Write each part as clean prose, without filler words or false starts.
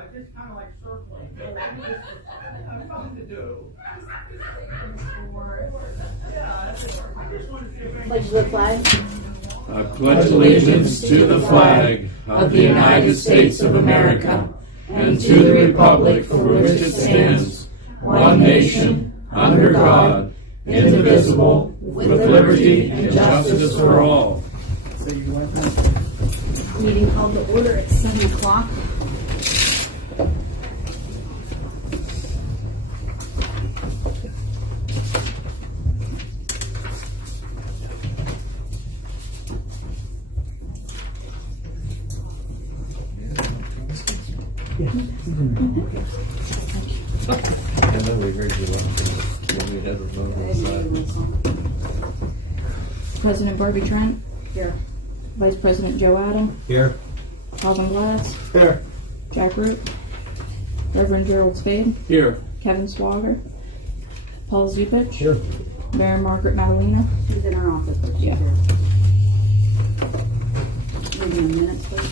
I just kind of like circling. Something to do. Yeah, I just want to see if Pledge the flag. I pledge allegiance to the flag of the United States of America and to the republic for which it stands, one nation, under God, indivisible, with liberty and justice for all. Meeting called to order at 7 o'clock. President Barbie Trent. Here. Vice President Joe Adam. Here. Calvin Glass. Here. Jack Root. Reverend Gerald Spade. Here. Kevin Swager. Paul Zupich. Here. Mayor Margaret Madalena. She's in her office, but she's Yeah. here. Maybe in minutes, please.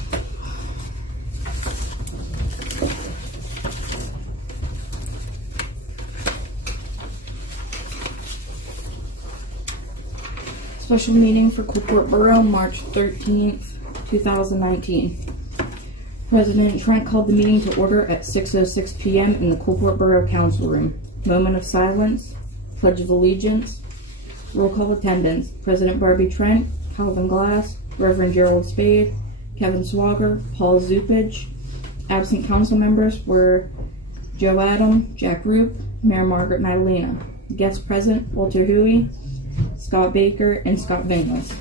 Special meeting for Coalport Borough, March 13th, 2019. President Trent called the meeting to order at 6:06 p.m. in the Coalport Borough Council Room. Moment of silence, Pledge of Allegiance, roll call attendance. President Barbie Trent, Calvin Glass, Reverend Gerald Spade, Kevin Swager, Paul Zupich. Absent council members were Joe Adam, Jack Roop, Mayor Margaret Madalena. Guests present, Walter Huey, Scott Baker, and Scott Vinglas.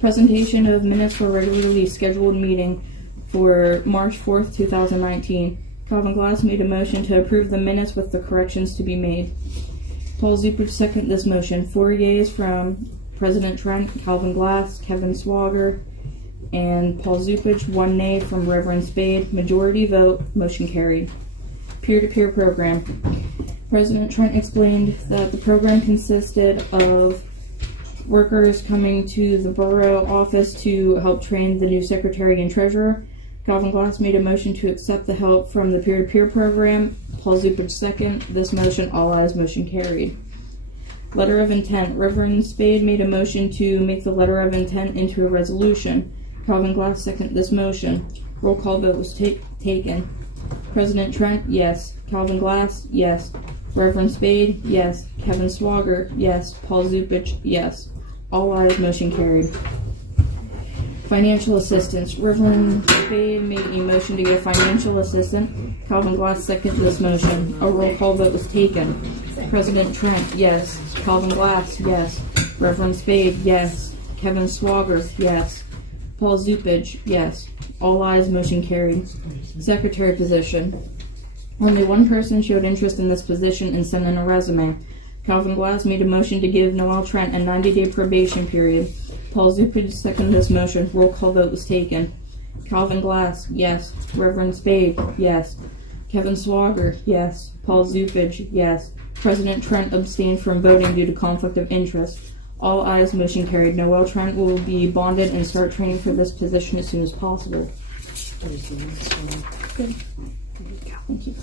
Presentation of minutes for regularly scheduled meeting for March 4th, 2019. Calvin Glass made a motion to approve the minutes with the corrections to be made. Paul Zupich seconded this motion. 4 yeas from President Trent, Calvin Glass, Kevin Swager, and Paul Zupich. 1 nay from Reverend Spade. Majority vote, motion carried. Peer-to-peer program. President Trent explained that the program consisted of workers coming to the borough office to help train the new secretary and treasurer. Calvin Glass made a motion to accept the help from the peer-to-peer program. Paul Zupich second. This motion, all ayes, motion carried. Letter of intent. Reverend Spade made a motion to make the letter of intent into a resolution. Calvin Glass seconded this motion. Roll call vote was taken. President Trent, yes. Calvin Glass, yes. Reverend Spade, yes. Kevin Swager, yes. Paul Zupich, yes. All ayes, motion carried. Financial assistance. Reverend Spade made a motion to give financial assistance. Calvin Glass seconded this motion. A roll call vote was taken. President Trent, yes. Calvin Glass, yes. Reverend Spade, yes. Kevin Swager, yes. Paul Zupich, yes. All ayes, motion carried. Secretary position. Only one person showed interest in this position and sent in a resume. Calvin Glass made a motion to give Noel Trent a 90-day probation period. Paul Zupich seconded this motion. Roll call vote was taken. Calvin Glass, yes. Reverend Spade, yes. Kevin Swager, yes. Paul Zupich, yes. President Trent abstained from voting due to conflict of interest. All ayes, motion carried. Noel Trent will be bonded and start training for this position as soon as possible. Good. Thank you.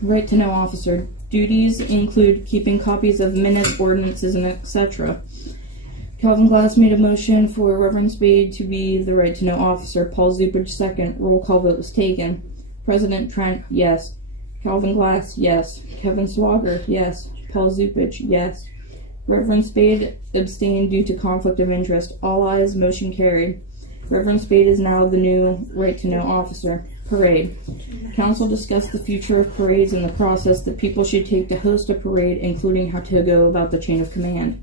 Right to know officer. Duties include keeping copies of minutes, ordinances, and etc. Calvin Glass made a motion for Reverend Spade to be the right to know officer. Paul Zupich second. Roll call vote was taken. President Trent, yes. Calvin Glass, yes. Kevin Swager, yes. Paul Zupich, yes. Reverend Spade abstained due to conflict of interest. All ayes, motion carried. Reverend Spade is now the new right-to-know officer. Parade. Council discussed the future of parades and the process that people should take to host a parade, including how to go about the chain of command.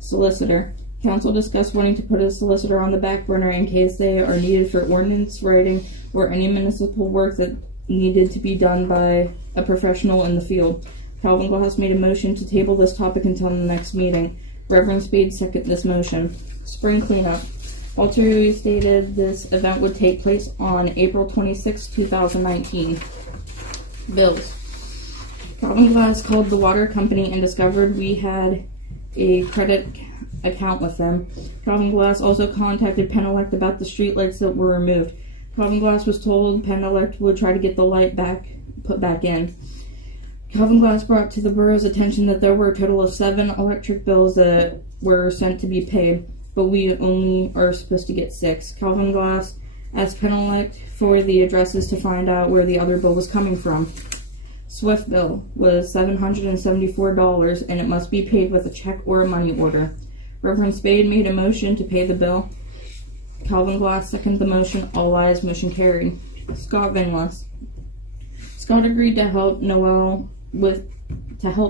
Solicitor. Council discussed wanting to put a solicitor on the back burner in case they are needed for ordinance writing or any municipal work that needed to be done by a professional in the field. Calvin Glass made a motion to table this topic until the next meeting. Reverend Spade seconded this motion. Spring cleanup. Walter Huey stated this event would take place on April 26, 2019. Bills. Calvin Glass called the water company and discovered we had a credit account with them. Calvin Glass also contacted Penelect about the streetlights that were removed. Calvin Glass was told Penelect would try to get the light put back in. Calvin Glass brought to the borough's attention that there were a total of 7 electric bills that were sent to be paid, but we only are supposed to get 6. Calvin Glass asked Penelect for the addresses to find out where the other bill was coming from. Swift bill was $774, and it must be paid with a check or a money order. Reverend Spade made a motion to pay the bill. Calvin Glass seconded the motion. All ayes, motion carried. Scott Vinless. Scott agreed to help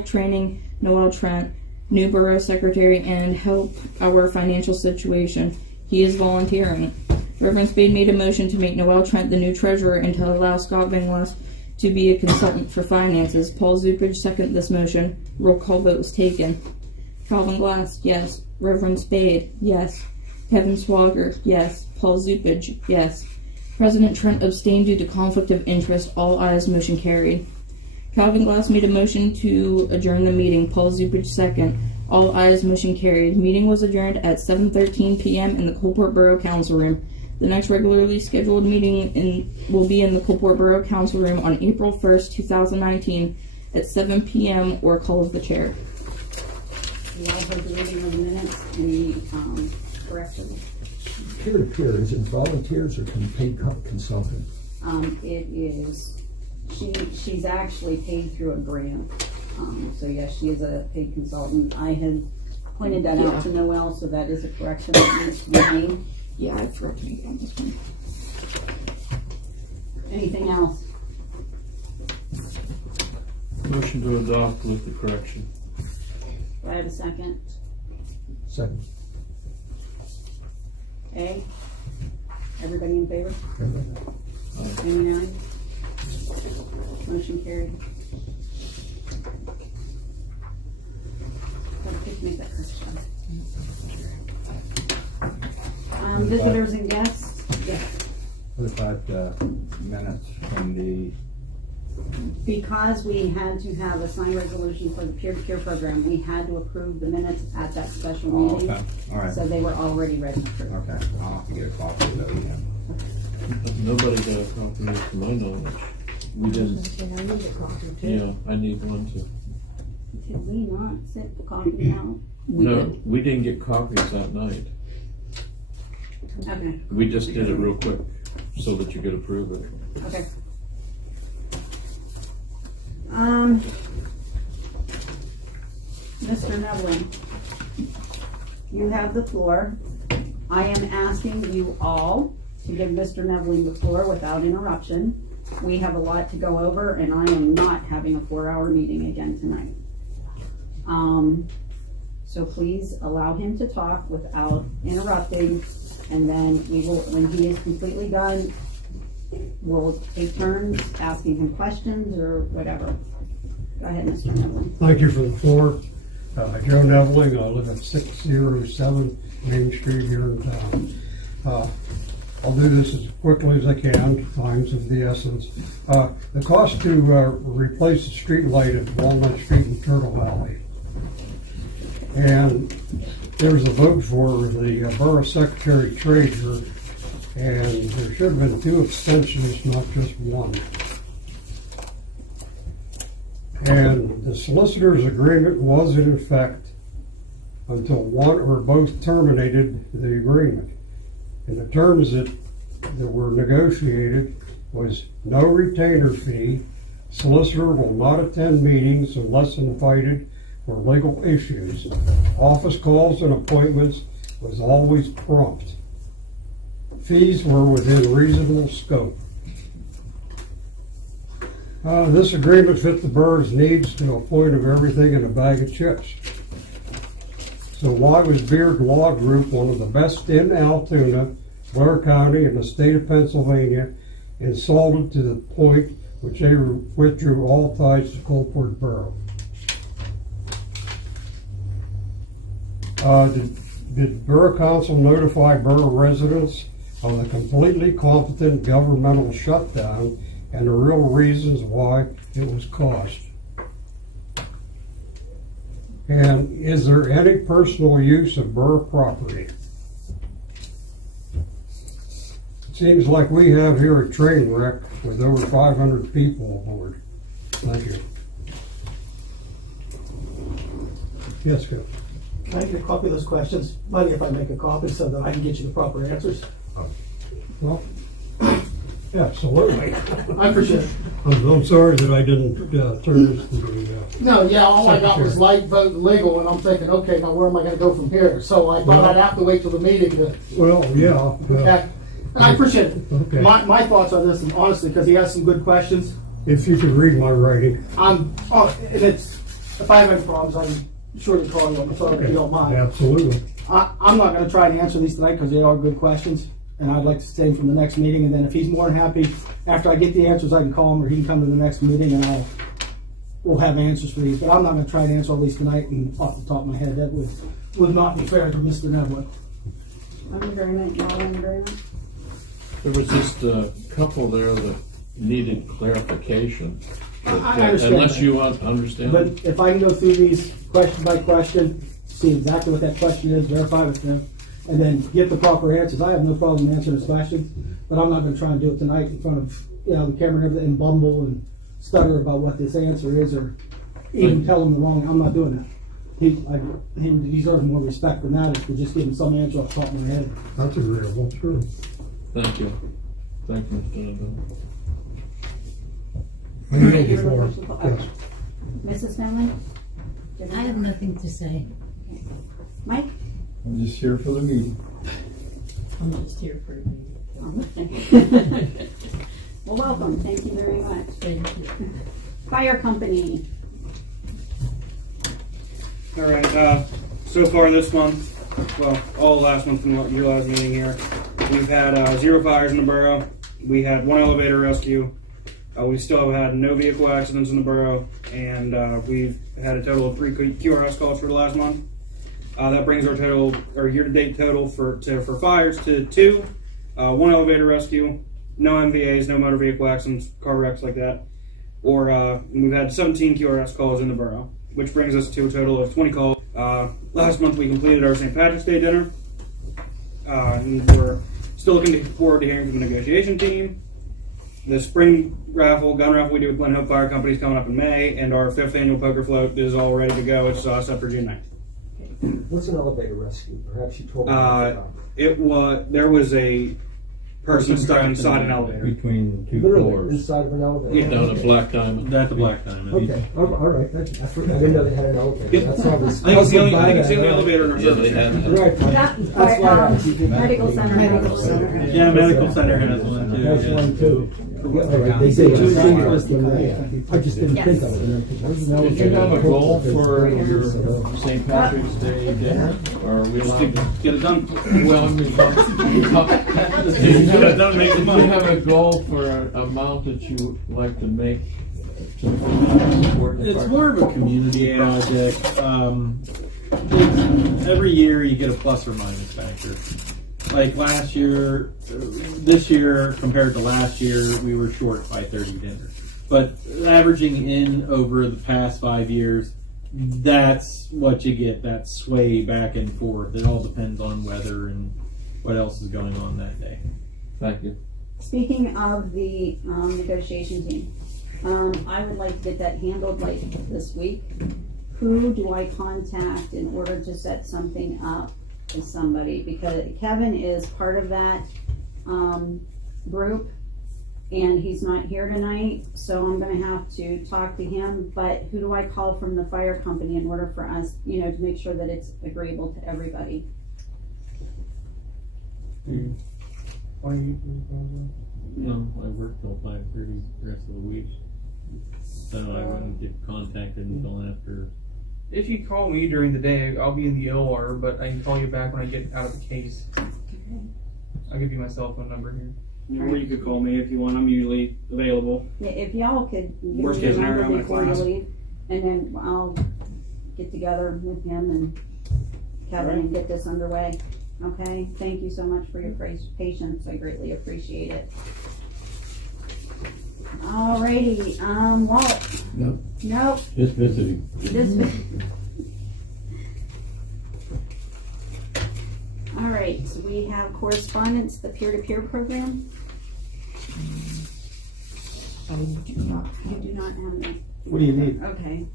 training Noel Trent, new borough secretary, and help our financial situation. He is volunteering. Reverend Spade made a motion to make Noel Trent the new treasurer and to allow Scott Vinless to be a consultant for finances. Paul Zupage seconded this motion. Roll call vote was taken. Calvin Glass, yes. Reverend Spade, yes. Kevin Swagger, yes. Paul Zupage, yes. President Trent abstained due to conflict of interest. All ayes, motion carried. Calvin Glass made a motion to adjourn the meeting. Paul Zupage second. All ayes, motion carried. Meeting was adjourned at 7:13 p.m. in the Coalport Borough Council Room. The next regularly scheduled meeting will be in the Coalport Borough Council Room on April 1st, 2019 at 7 p.m. or call of the chair. We all heard the reading of the minutes. Any corrections? Peer-to-peer, is it volunteers or paid consultant? It is, she's actually paid through a grant. So yes, she is a paid consultant. I had pointed that out to Noel, so that is a correction that needs to be made. Yeah, I forgot to make it on this one. Anything else? Motion to adopt with the correction. Do I have a second? Second. Okay. Everybody in favor? Aye. Any ayes? Motion carried. Please make that correction. Visitors and guests? Yes. What about minutes from the... Because we had to have a signed resolution for the peer-to-peer program, we had to approve the minutes at that special meeting. Okay. All right. So they were already registered. Okay. I'll have to get a copy of that again. Nobody got a copy to my knowledge. We didn't. Yeah, I need one too. Did we not sit the copy out? No, we didn't get copies that night. Okay. We just did it real quick so that you could approve it. Okay. Mr. Nevling, you have the floor. I am asking you all to give Mr. Nevling the floor without interruption. We have a lot to go over, and I am not having a 4-hour meeting again tonight. So please allow him to talk without interrupting, and then we will, when he is completely done, we'll take turns asking him questions or whatever. Go ahead, Mr. Nevling. Thank you for the floor. Joe Nevling, I live at 607 Main Street here in town. I'll do this as quickly as I can, time's of the essence. The cost to replace the street light at Walnut Street and Turtle Alley. And there was a vote for the Borough Secretary Treasurer, and there should have been 2 abstentions, not just 1. And the solicitor's agreement was in effect until one or both terminated the agreement. And the terms that were negotiated was no retainer fee, solicitor will not attend meetings unless invited for legal issues, office calls and appointments was always prompt. Fees were within reasonable scope. This agreement fit the borough's needs to a point of everything in a bag of chips. So why was Beard Law Group one of the best in Altoona, Blair County, and the state of Pennsylvania, insulted to the point which they withdrew all ties to Coalport Borough? Did Borough Council notify borough residents of the completely competent governmental shutdown and the real reasons why it was caused? And is there any personal use of borough property? It seems like we have here a train wreck with over 500 people aboard. Thank you. Yes, go. Can I get a copy of those questions? Mind if I make a copy so that I can get you the proper answers? Well, absolutely. I appreciate it. I'm sorry that I didn't turn this into No, yeah, all I got was light vote legal, and I'm thinking, okay, now where am I going to go from here? So I thought I'd have to wait till the meeting to. Well, yeah. Okay. I appreciate it. Okay. My thoughts on this, and honestly, because he has some good questions. If you could read my writing. And it's, if I have any problems, I'm sure to call you on the phone if you don't mind. Absolutely. I'm not going to try to answer these tonight because they are good questions, and I'd like to stay from the next meeting. And then if he's more than happy, after I get the answers, I can call him, or he can come to the next meeting, and we'll have answers for these. But I'm not going to try to answer all these tonight. And off the top of my head, that would not be fair to Mr. Nevling. I'm in agreement. Y'all in agreement? There was just a couple there that needed clarification. I understand unless that. you understand. But if I can go through these question by question, see exactly what that question is, verify with them, and then get the proper answers, I have no problem answering his questions. But I'm not going to try and do it tonight in front of the camera and everything, and bumble and stutter about what this answer is, or even tell him the wrong. I'm not doing that. He deserves more respect than that if we just give him some answer off the top of my head. That's agreeable, sure. Thank you. Thank you, Mr. Neville. Thank you for it. Okay. Mrs. Stanley? I have nothing to say. Mike? I'm just here for the meeting. I'm just here for you. Well, welcome. Thank you very much. Thank you. Fire company. All right. So far this month, well, all last month from your last meeting here, we've had 0 fires in the borough. We had 1 elevator rescue. We still have had no vehicle accidents in the borough, and we've had a total of 3 QRS calls for the last month. That brings our year-to-date total for fires to 2, 1 elevator rescue, no MVAs, no motor vehicle accidents, car wrecks like that. We've had 17 QRS calls in the borough, which brings us to a total of 20 calls. Last month we completed our St. Patrick's Day dinner, and we're still looking forward to hearing from the negotiation team. The spring raffle, gun raffle we do with Glen Hope Fire Company is coming up in May, and our 5th annual poker float is all ready to go. It's set for June 9th. What's an elevator rescue? Perhaps you told me. There was a person stuck inside an elevator. Between 2 Literally floors. inside of an elevator. Yeah. Down at Black Diamond. That's a Black Diamond. Okay. All right. I didn't know they had an elevator. Yep. That's why I was. I think it's the only elevator in our Yeah, service. they had. Right. That's why I asked. Medical center. Medical center. Yeah, medical center has one too. That's yeah. one too. All right. They say two was the I just didn't think of it. Did you have a goal for your St. Patrick's Day dinner? Or are we allowed to Get it done. Well, I mean, do you have a goal for an amount that you like to make? It's more of a community project. Every year you get a plus or minus factor. Like last year, this year compared to last year, we were short by 30 dinners. But averaging in over the past 5 years, that's what you get, that sway back and forth. It all depends on weather and what else is going on that day. Thank you. Speaking of the negotiation team, I would like to get that handled like this week. Who do I contact in order to set something up with somebody? Because Kevin is part of that group, and he's not here tonight, so I'm going to have to talk to him. But who do I call from the fire company in order for us, to make sure that it's agreeable to everybody? No, I work till 5:30 the rest of the week, so I wouldn't get contacted until after. If you call me during the day, I'll be in the OR, but I can call you back when I get out of the case. I'll give you my cell phone number here. Or you could call me if you want. I'm usually available. Yeah, if y'all could give Worst me case a scenario, number I'm before you at class. leave, and then I'll get together with him and Kevin and get this underway. Okay, thank you so much for your patience. I greatly appreciate it. Alrighty, Walt. No. Nope. Just visiting. right, we have correspondence, the peer-to-peer program. I do not You do not have any. What do you need? Okay,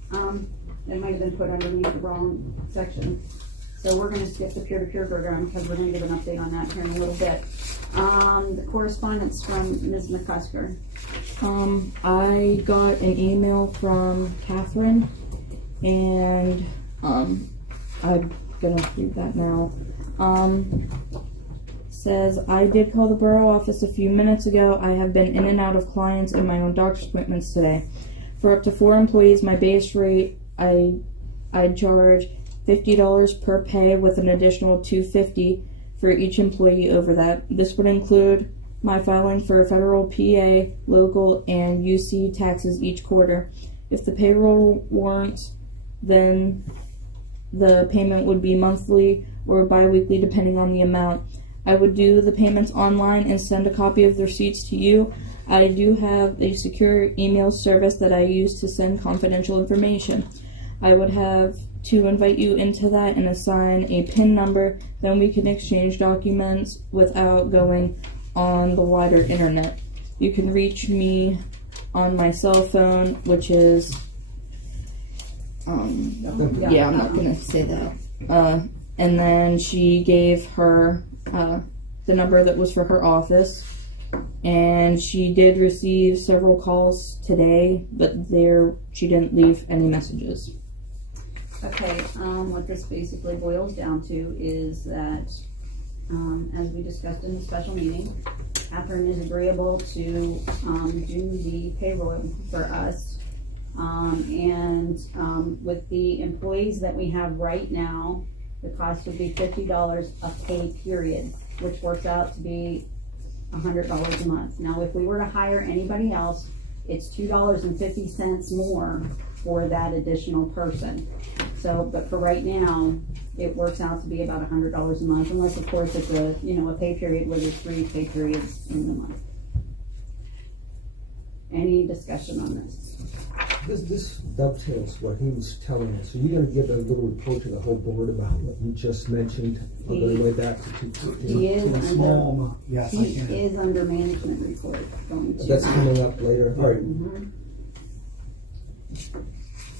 it might have been put underneath the wrong section. So we're gonna skip the peer-to-peer program because we're gonna give an update on that here in a little bit. The correspondence from Ms. McCusker. I got an email from Catherine, and I'm gonna read that now. Says, I did call the borough office a few minutes ago. I have been in and out of clients and my own doctor's appointments today. For up to 4 employees, my base rate, I'd charge $50 per pay with an additional $250 for each employee over that. This would include my filing for federal, PA, local, and UC taxes each quarter. If the payroll warrants, then the payment would be monthly or bi-weekly depending on the amount. I would do the payments online and send a copy of the receipts to you. I do have a secure email service that I use to send confidential information. I would have to invite you into that and assign a PIN number, then we can exchange documents without going on the wider internet. You can reach me on my cell phone, which is, yeah, I'm not gonna say that. And then she gave her the number that was for her office, and she did receive several calls today, but she didn't leave any messages. Okay, what this basically boils down to is that, as we discussed in the special meeting, Catherine is agreeable to do the payroll for us. And with the employees that we have right now, the cost would be $50 a pay period, which works out to be $100 a month. Now, if we were to hire anybody else, it's $2.50 more for that additional person. So, but for right now, it works out to be about $100 a month, unless of course it's a pay period where there's 3 pay periods in the month. Any discussion on this? This dovetails what he was telling us. So you're going to give a little report to the whole board about what you just mentioned, all the way back to 215. He is under, yes, he is under management report. That's coming up later. All right.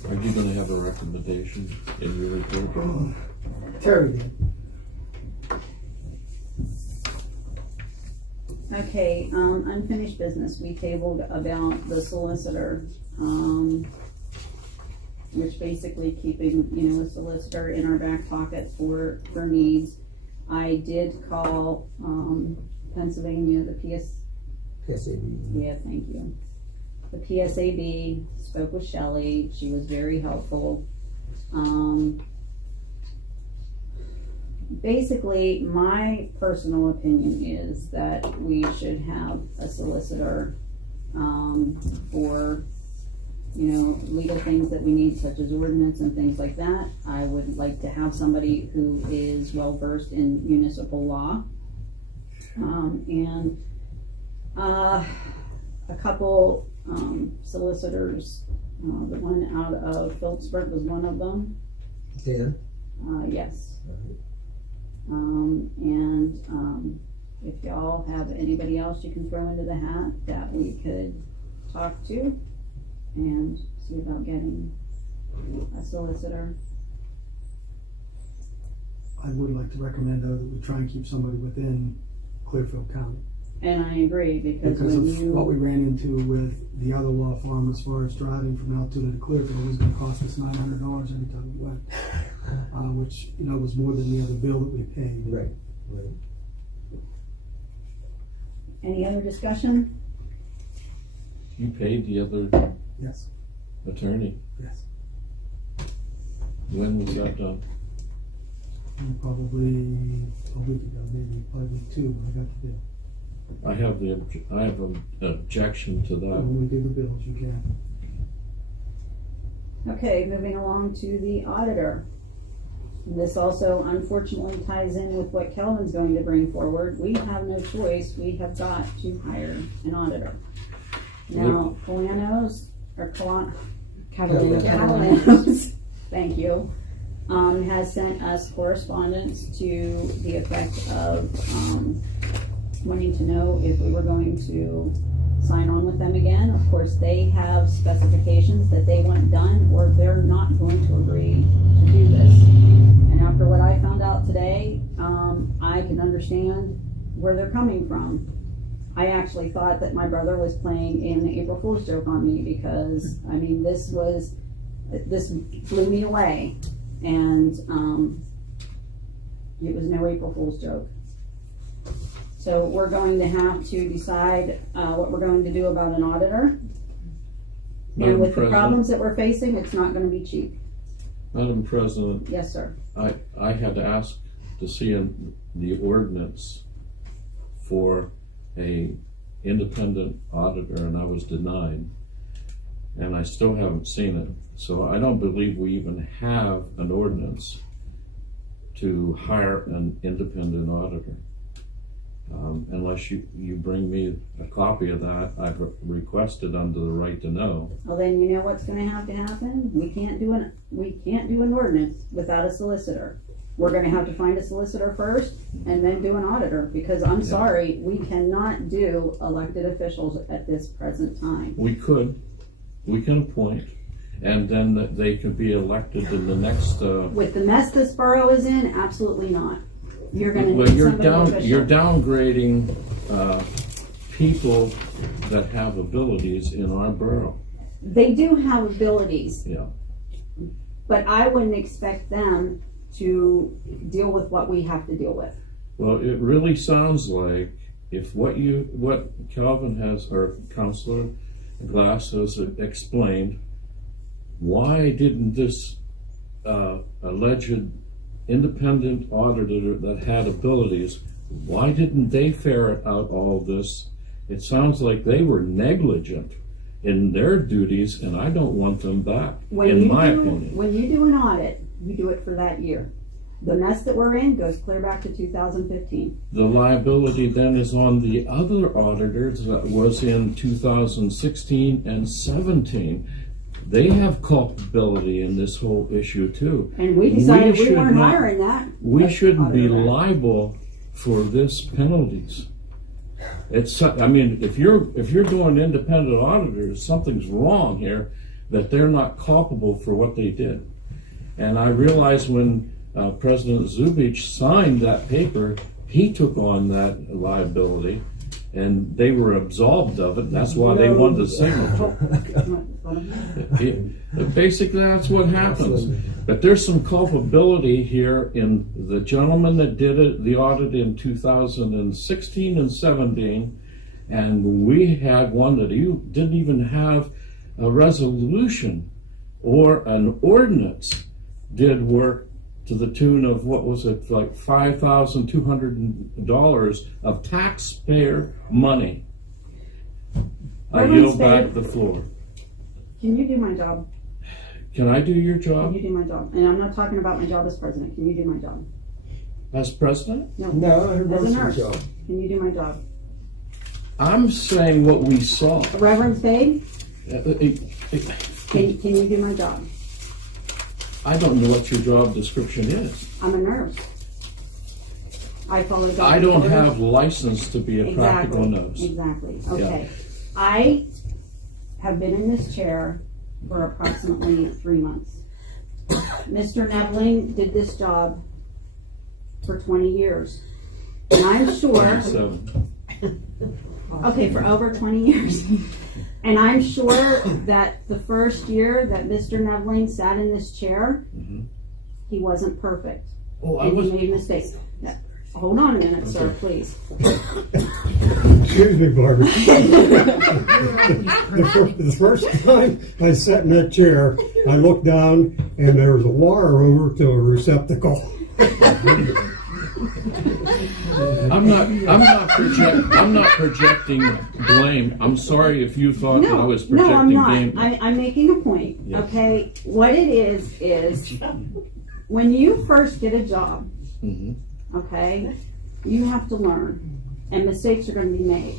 Are you going to have a recommendation in your report? Terry did. Okay, unfinished business. We tabled about the solicitor, which basically keeping, a solicitor in our back pocket for needs. I did call Pennsylvania, the PSAB. Yeah, thank you. The PSAB, spoke with Shelley. She was very helpful. Basically, my personal opinion is that we should have a solicitor for, legal things that we need, such as ordinance and things like that. I would like to have somebody who is well versed in municipal law, and a couple solicitors. The one out of Phillipsburg was one of them. Dan? Yes. If y'all have anybody else you can throw into the hat that we could talk to and see about getting a solicitor. I would like to recommend, though, that we try and keep somebody within Clearfield County. And I agree, because when of what we ran into with the other law firm as far as driving from Altoona to Clearfield was going to cost us $900 every time we went, which was more than the other bill that we paid. Right. Any other discussion? You paid the other attorney. Yes. When was that done? Probably a week ago, maybe probably 2 when I got the bill. I have an objection to that. When we do the bills, you can. Okay, moving along to the auditor. This also unfortunately ties in with what Kelvin's going to bring forward. We have no choice. We have got to hire an auditor. Now, Catalanos, thank you. has sent us correspondence to the effect of wanting to know if we were going to sign on with them again. Of course, they have specifications that they want done, or they're not going to agree to do this. And after what I found out today, I can understand where they're coming from. I actually thought that my brother was playing an April Fool's joke on me, because, I mean, this blew me away. And it was no April Fool's joke. So we're going to have to decide what we're going to do about an auditor. And with the problems that we're facing, it's not going to be cheap. Madam President. Yes, sir. I had to ask to see in the ordinance for a independent auditor, and I was denied. And I still haven't seen it. So I don't believe we even have an ordinance to hire an independent auditor. Unless you bring me a copy of that, I've requested under the right to know. Well, then you know what's going to happen. We can't do an ordinance without a solicitor. We're going to have to find a solicitor first, and then do an auditor. Because I'm sorry, we cannot do elected officials at this present time. We can appoint, and then they can be elected in the next. With the mess this borough is in, absolutely not. You're going to well, need you're downgrading people that have abilities in our borough. They do have abilities. Yeah. But I wouldn't expect them to deal with what we have to deal with. Well, it really sounds like if what Calvin has, or Councilor Glass has explained, why didn't this alleged independent auditor that had abilities, why didn't they ferret out all this? It sounds like they were negligent in their duties, and I don't want them back, in my opinion. When you do an audit, you do it for that year. The mess that we're in goes clear back to 2015. The liability then is on the other auditors that was in 2016 and 17. They have culpability in this whole issue too. And we decided we weren't hiring that. We shouldn't be liable for this penalties. I mean, if you're doing independent auditors, something's wrong here, that they're not culpable for what they did. And I realized when President Zubich signed that paper, he took on that liability, and they were absolved of it. That's why they wanted the signature. Basically, that's what happens. But there's some culpability here in the gentleman that did it, the audit in 2016 and 17, and we had one that didn't even have a resolution or an ordinance, did work to the tune of, what was it, like $5,200 of taxpayer money. I yield back the floor. Can you do my job? Can I do your job? Can you do my job? And I'm not talking about my job as president. Can you do my job? As president? No. No, as a nurse. Job. Can you do my job? I'm saying what we saw. Reverend Spade? Can you do my job? I don't know what your job description is. I'm a nurse. I follow doctor's I don't orders. have license to be a practical nurse. Exactly. Okay. Yeah. I have been in this chair for approximately 3 months. Mr. Nevling did this job for 20 years. And I'm sure... 27. Okay, for over 20 years. And I'm sure that the first year that Mr. Nevling sat in this chair, he wasn't perfect. Oh, and he made mistakes. Hold on a minute, sir, please. Excuse me, Barbara. the first time I sat in that chair, I looked down and there was a wire over to a receptacle. I'm not projecting blame. I'm sorry if you thought that I was projecting blame. No, I'm not. I'm making a point. Yes. Okay, what it is when you first get a job, okay, you have to learn, and mistakes are going to be made.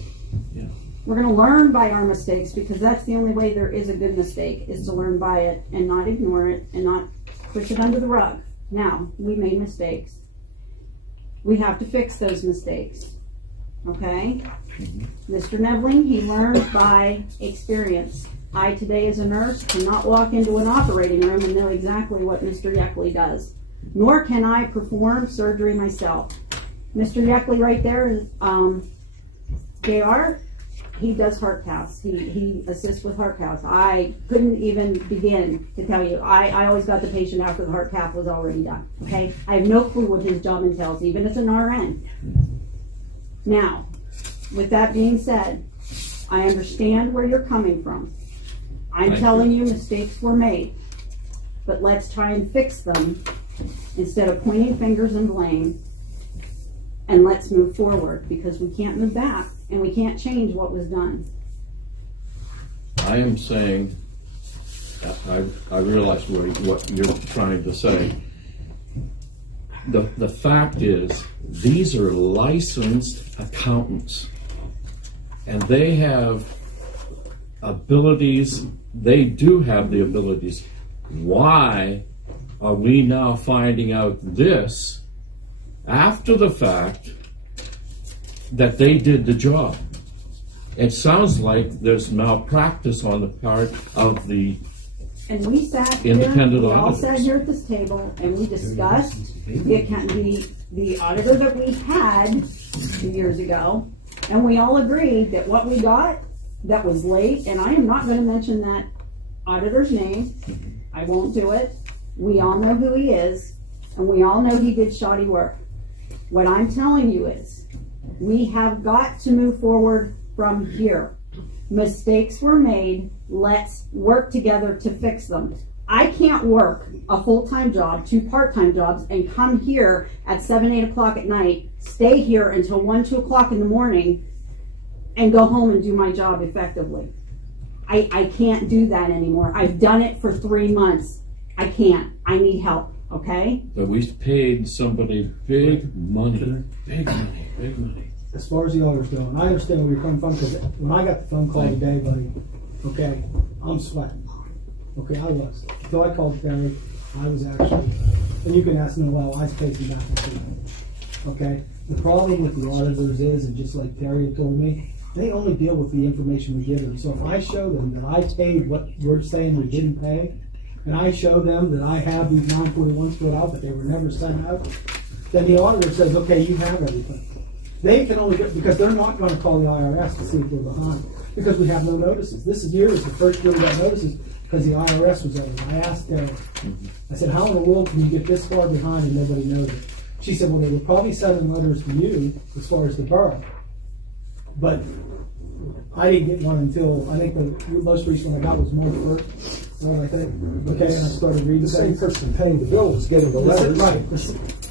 Yeah. We're going to learn by our mistakes, because that's the only way there is a good mistake, is to learn by it and not ignore it and not push it under the rug. Now, we made mistakes. We have to fix those mistakes. Okay? Mr. Nevling, he learned by experience. I today as a nurse cannot walk into an operating room and know exactly what Mr. Yeckley does. Nor can I perform surgery myself. Mr. Yeckley right there, JR, he does heart caths. He assists with heart caths. I couldn't even begin to tell you. I always got the patient after the heart cath was already done. Okay? I have no clue what his job entails, even as an RN. Now, with that being said, I understand where you're coming from. I'm telling you mistakes were made. But let's try and fix them instead of pointing fingers and blame. And let's move forward, because we can't move back and we can't change what was done. I am saying, I realize what you're trying to say. The fact is, these are licensed accountants, and they have abilities. They do have the abilities. Why are we now finding out this after the fact that they did the job? It sounds like there's malpractice on the part of the And we sat Independent here, we all Auditors. sat here at this table and we discussed the auditor that we had 2 years ago, and we all agreed that what we got that was late, and I am not going to mention that auditor's name. I won't do it. We all know who he is, and we all know he did shoddy work. What I'm telling you is, we have got to move forward from here. Mistakes were made. Let's work together to fix them. I can't work a full-time job, 2 part-time jobs, and come here at 7, 8 o'clock at night, stay here until 1, 2 o'clock in the morning, and go home and do my job effectively. I can't do that anymore. I've done it for 3 months. I can't. I need help, okay? But we paid somebody big money, big money, big money. As far as the auditors go, and I understand where you're coming from, because when I got the phone call today, buddy, okay, I'm sweating. Okay, I was. Until I called Terry, I was actually, and you can ask Noel, I was pacing back and forth. Okay? The problem with the auditors is, and just like Terry had told me, they only deal with the information we give them. So if I show them that I paid what we're saying we didn't pay, and I show them that I have these 941s filled out, but they were never sent out, then the auditor says, okay, you have everything. They can only get, because they're not going to call the IRS to see if we're behind, because we have no notices. This year is the first year we got notices because the IRS was over. I asked Terry, I said, how in the world can you get this far behind and nobody knows it? She said, well, they were probably sending letters to you as far as the borough. But I didn't get one until, I think the most recent one I got was March 1st, I think. Okay, and I started reading The same person paying the bill was getting the letters. Right.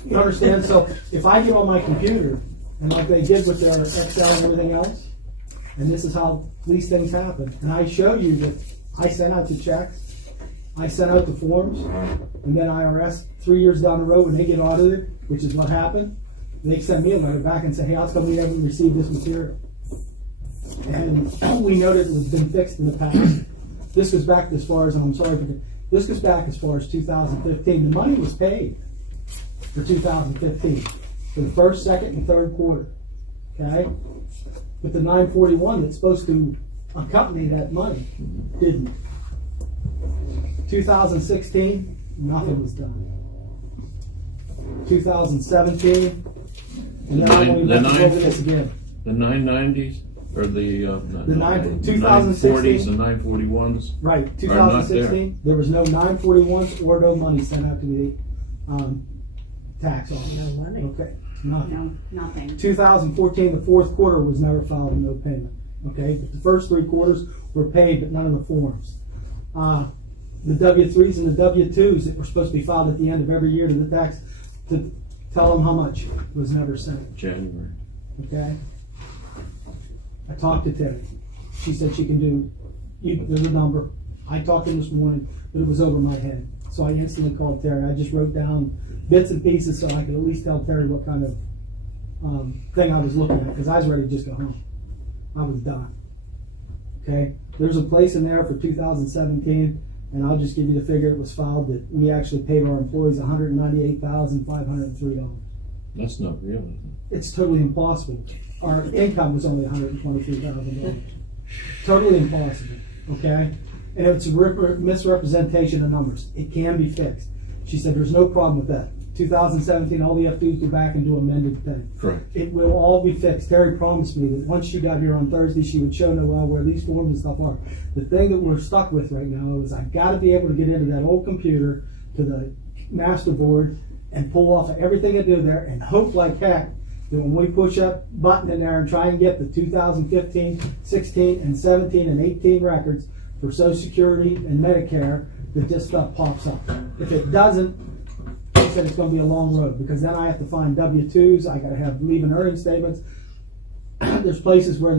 You understand? So if I get on my computer, and like they did with their Excel and everything else, and this is how these things happen, and I show you that I sent out the checks, I sent out the forms, and then IRS 3 years down the road when they get audited, which is what happened, they send me a letter back and say, hey, how come we haven't received this material? And we know that it has been fixed in the past. This goes back as far as, and I'm sorry, this goes back as far as 2015. The money was paid for 2015 for the first, second, and third quarter. Okay? But the 941 that's supposed to accompany that money didn't. 2016, nothing was done. 2017, and then I'm going to go over this again. The 990s? Or the 2016 940s and 941s. Right, 2016. There was no 941s or no money sent out to the tax office. No money. Okay, nothing. No, nothing. 2014, the fourth quarter was never filed and no payment. Okay, but the first 3 quarters were paid, but none of the forms. The W-3s and the W-2s that were supposed to be filed at the end of every year to the tax to tell them how much was never sent. January. Okay. I talked to Terry. She said she can do, there's a number. I talked to him this morning, but it was over my head. So I instantly called Terry. I just wrote down bits and pieces so I could at least tell Terry what kind of thing I was looking at, because I was ready to just go home. I was done. Okay? There's a place in there for 2017 And I'll just give you the figure. It was filed that we actually paid our employees $198,503. That's not real. It's totally impossible. Our income was only $123,000. Totally impossible. Okay? And if it's a misrepresentation of numbers, it can be fixed. She said there's no problem with that. 2017, all you have to do is go back and do amended thing. Correct. It will all be fixed. Terry promised me that once she got here on Thursday, she would show Noel where these forms and stuff are. The thing that we're stuck with right now is I've got to be able to get into that old computer to the master board and pull off everything I do there and hope like heck that when we push up button in there and try and get the 2015, 16, and 17, and 18 records for Social Security and Medicare, that this stuff pops up. If it doesn't, I said it's going to be a long road, because then I have to find W-2s, I got to have leave and earning statements. There's places where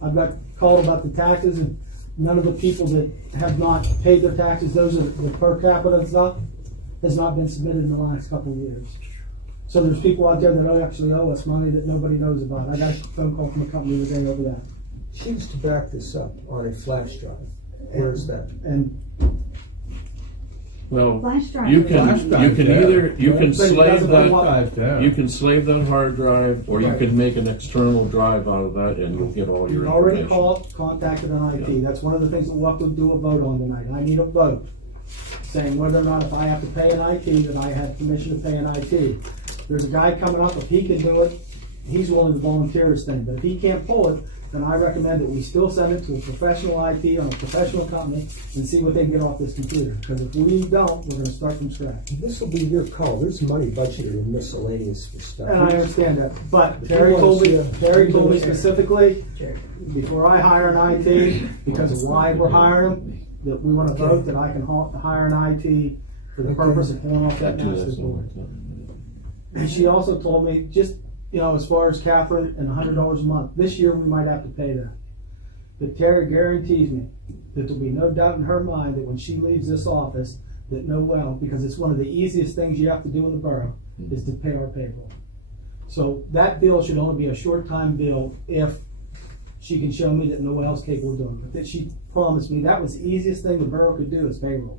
I've got called about the taxes, and none of the people that have not paid their taxes, those are the per capita stuff, has not been submitted in the last couple of years. So there's people out there that actually owe us money that nobody knows about. I got a phone call from a company today over that. She used to back this up on a flash drive. Where's that? And well, Flash drive. you can slave that that. you can slave that hard drive, or you can make an external drive out of that, and you'll get all your you've already information. contacted an IT. Yeah. That's one of the things that we'll have to do a vote on tonight. I need a vote saying whether or not if I have to pay an IT, that I have permission to pay an IT. There's a guy coming up, if he can do it, he's willing to volunteer his thing. But if he can't pull it, then I recommend that we still send it to a professional IT on a professional company and see what they can get off this computer. Because if we don't, we're going to start from scratch. This will be your call. There's money budgeted in miscellaneous for stuff. And I understand that. But Terry told me specifically, before I hire an IT, because of why we're hiring them, that we want to vote that I can hire an IT for the purpose of pulling off that master board. And she also told me, just, you know, as far as Catherine and $100 a month, this year we might have to pay that. But Terry guarantees me that there'll be no doubt in her mind that when she leaves this office, that Noel, because it's one of the easiest things you have to do in the borough, is to pay our payroll. So that bill should only be a short-time bill if she can show me that Noel's capable of doing it. But that she promised me that was the easiest thing the borough could do is payroll.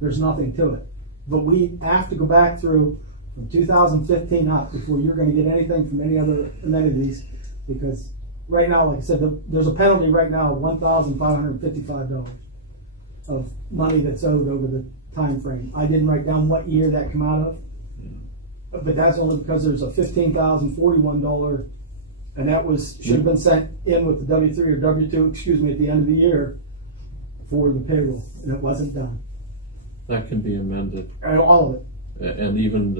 There's nothing to it. But we have to go back through from 2015 up before you're going to get anything from any other amenities, because right now, like I said, there's a penalty right now of $1,555 of money that's owed over the time frame. I didn't write down what year that came out of, but that's only because there's a $15,041, and that should have been sent in with the W-3 or W-2, excuse me, at the end of the year for the payroll, and it wasn't done. That can be amended. All of it. And even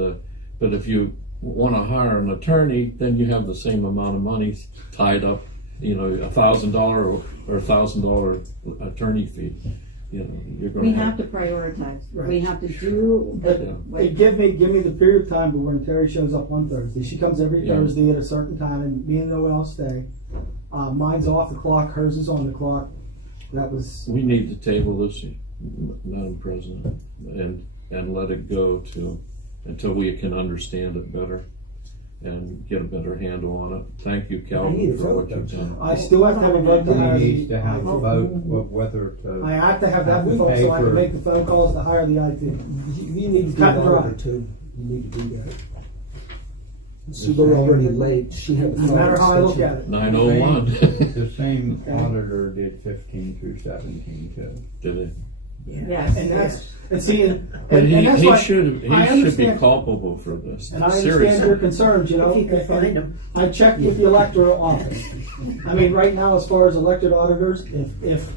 but if you want to hire an attorney, then you have the same amount of money tied up, you know, $1,000 or $1,000 attorney fee. You know, you're going We have to prioritize. Right. We have to do. Give me the period of time when Terry shows up on Thursday. She comes every Thursday at a certain time, and me and Noel stay. Mine's off the clock. Hers is on the clock. We need to table this, Madam President, and let it go until we can understand it better and get a better handle on it. Thank you, Calvin, for what you've done. I still have to have a vote. He needs to have a vote of whether to. I have to have that vote so I can make the phone calls to hire the IT. You need to do that too. You need to do that. So we're already late. She had no matter how I look at it. 9:01. The same auditor did 15 through 17 too. Did it? Yes. And that's he should be culpable for this. And I understand your concerns, you know. If you can find them. I checked with the Electorate office. I mean, right now, as far as elected auditors, if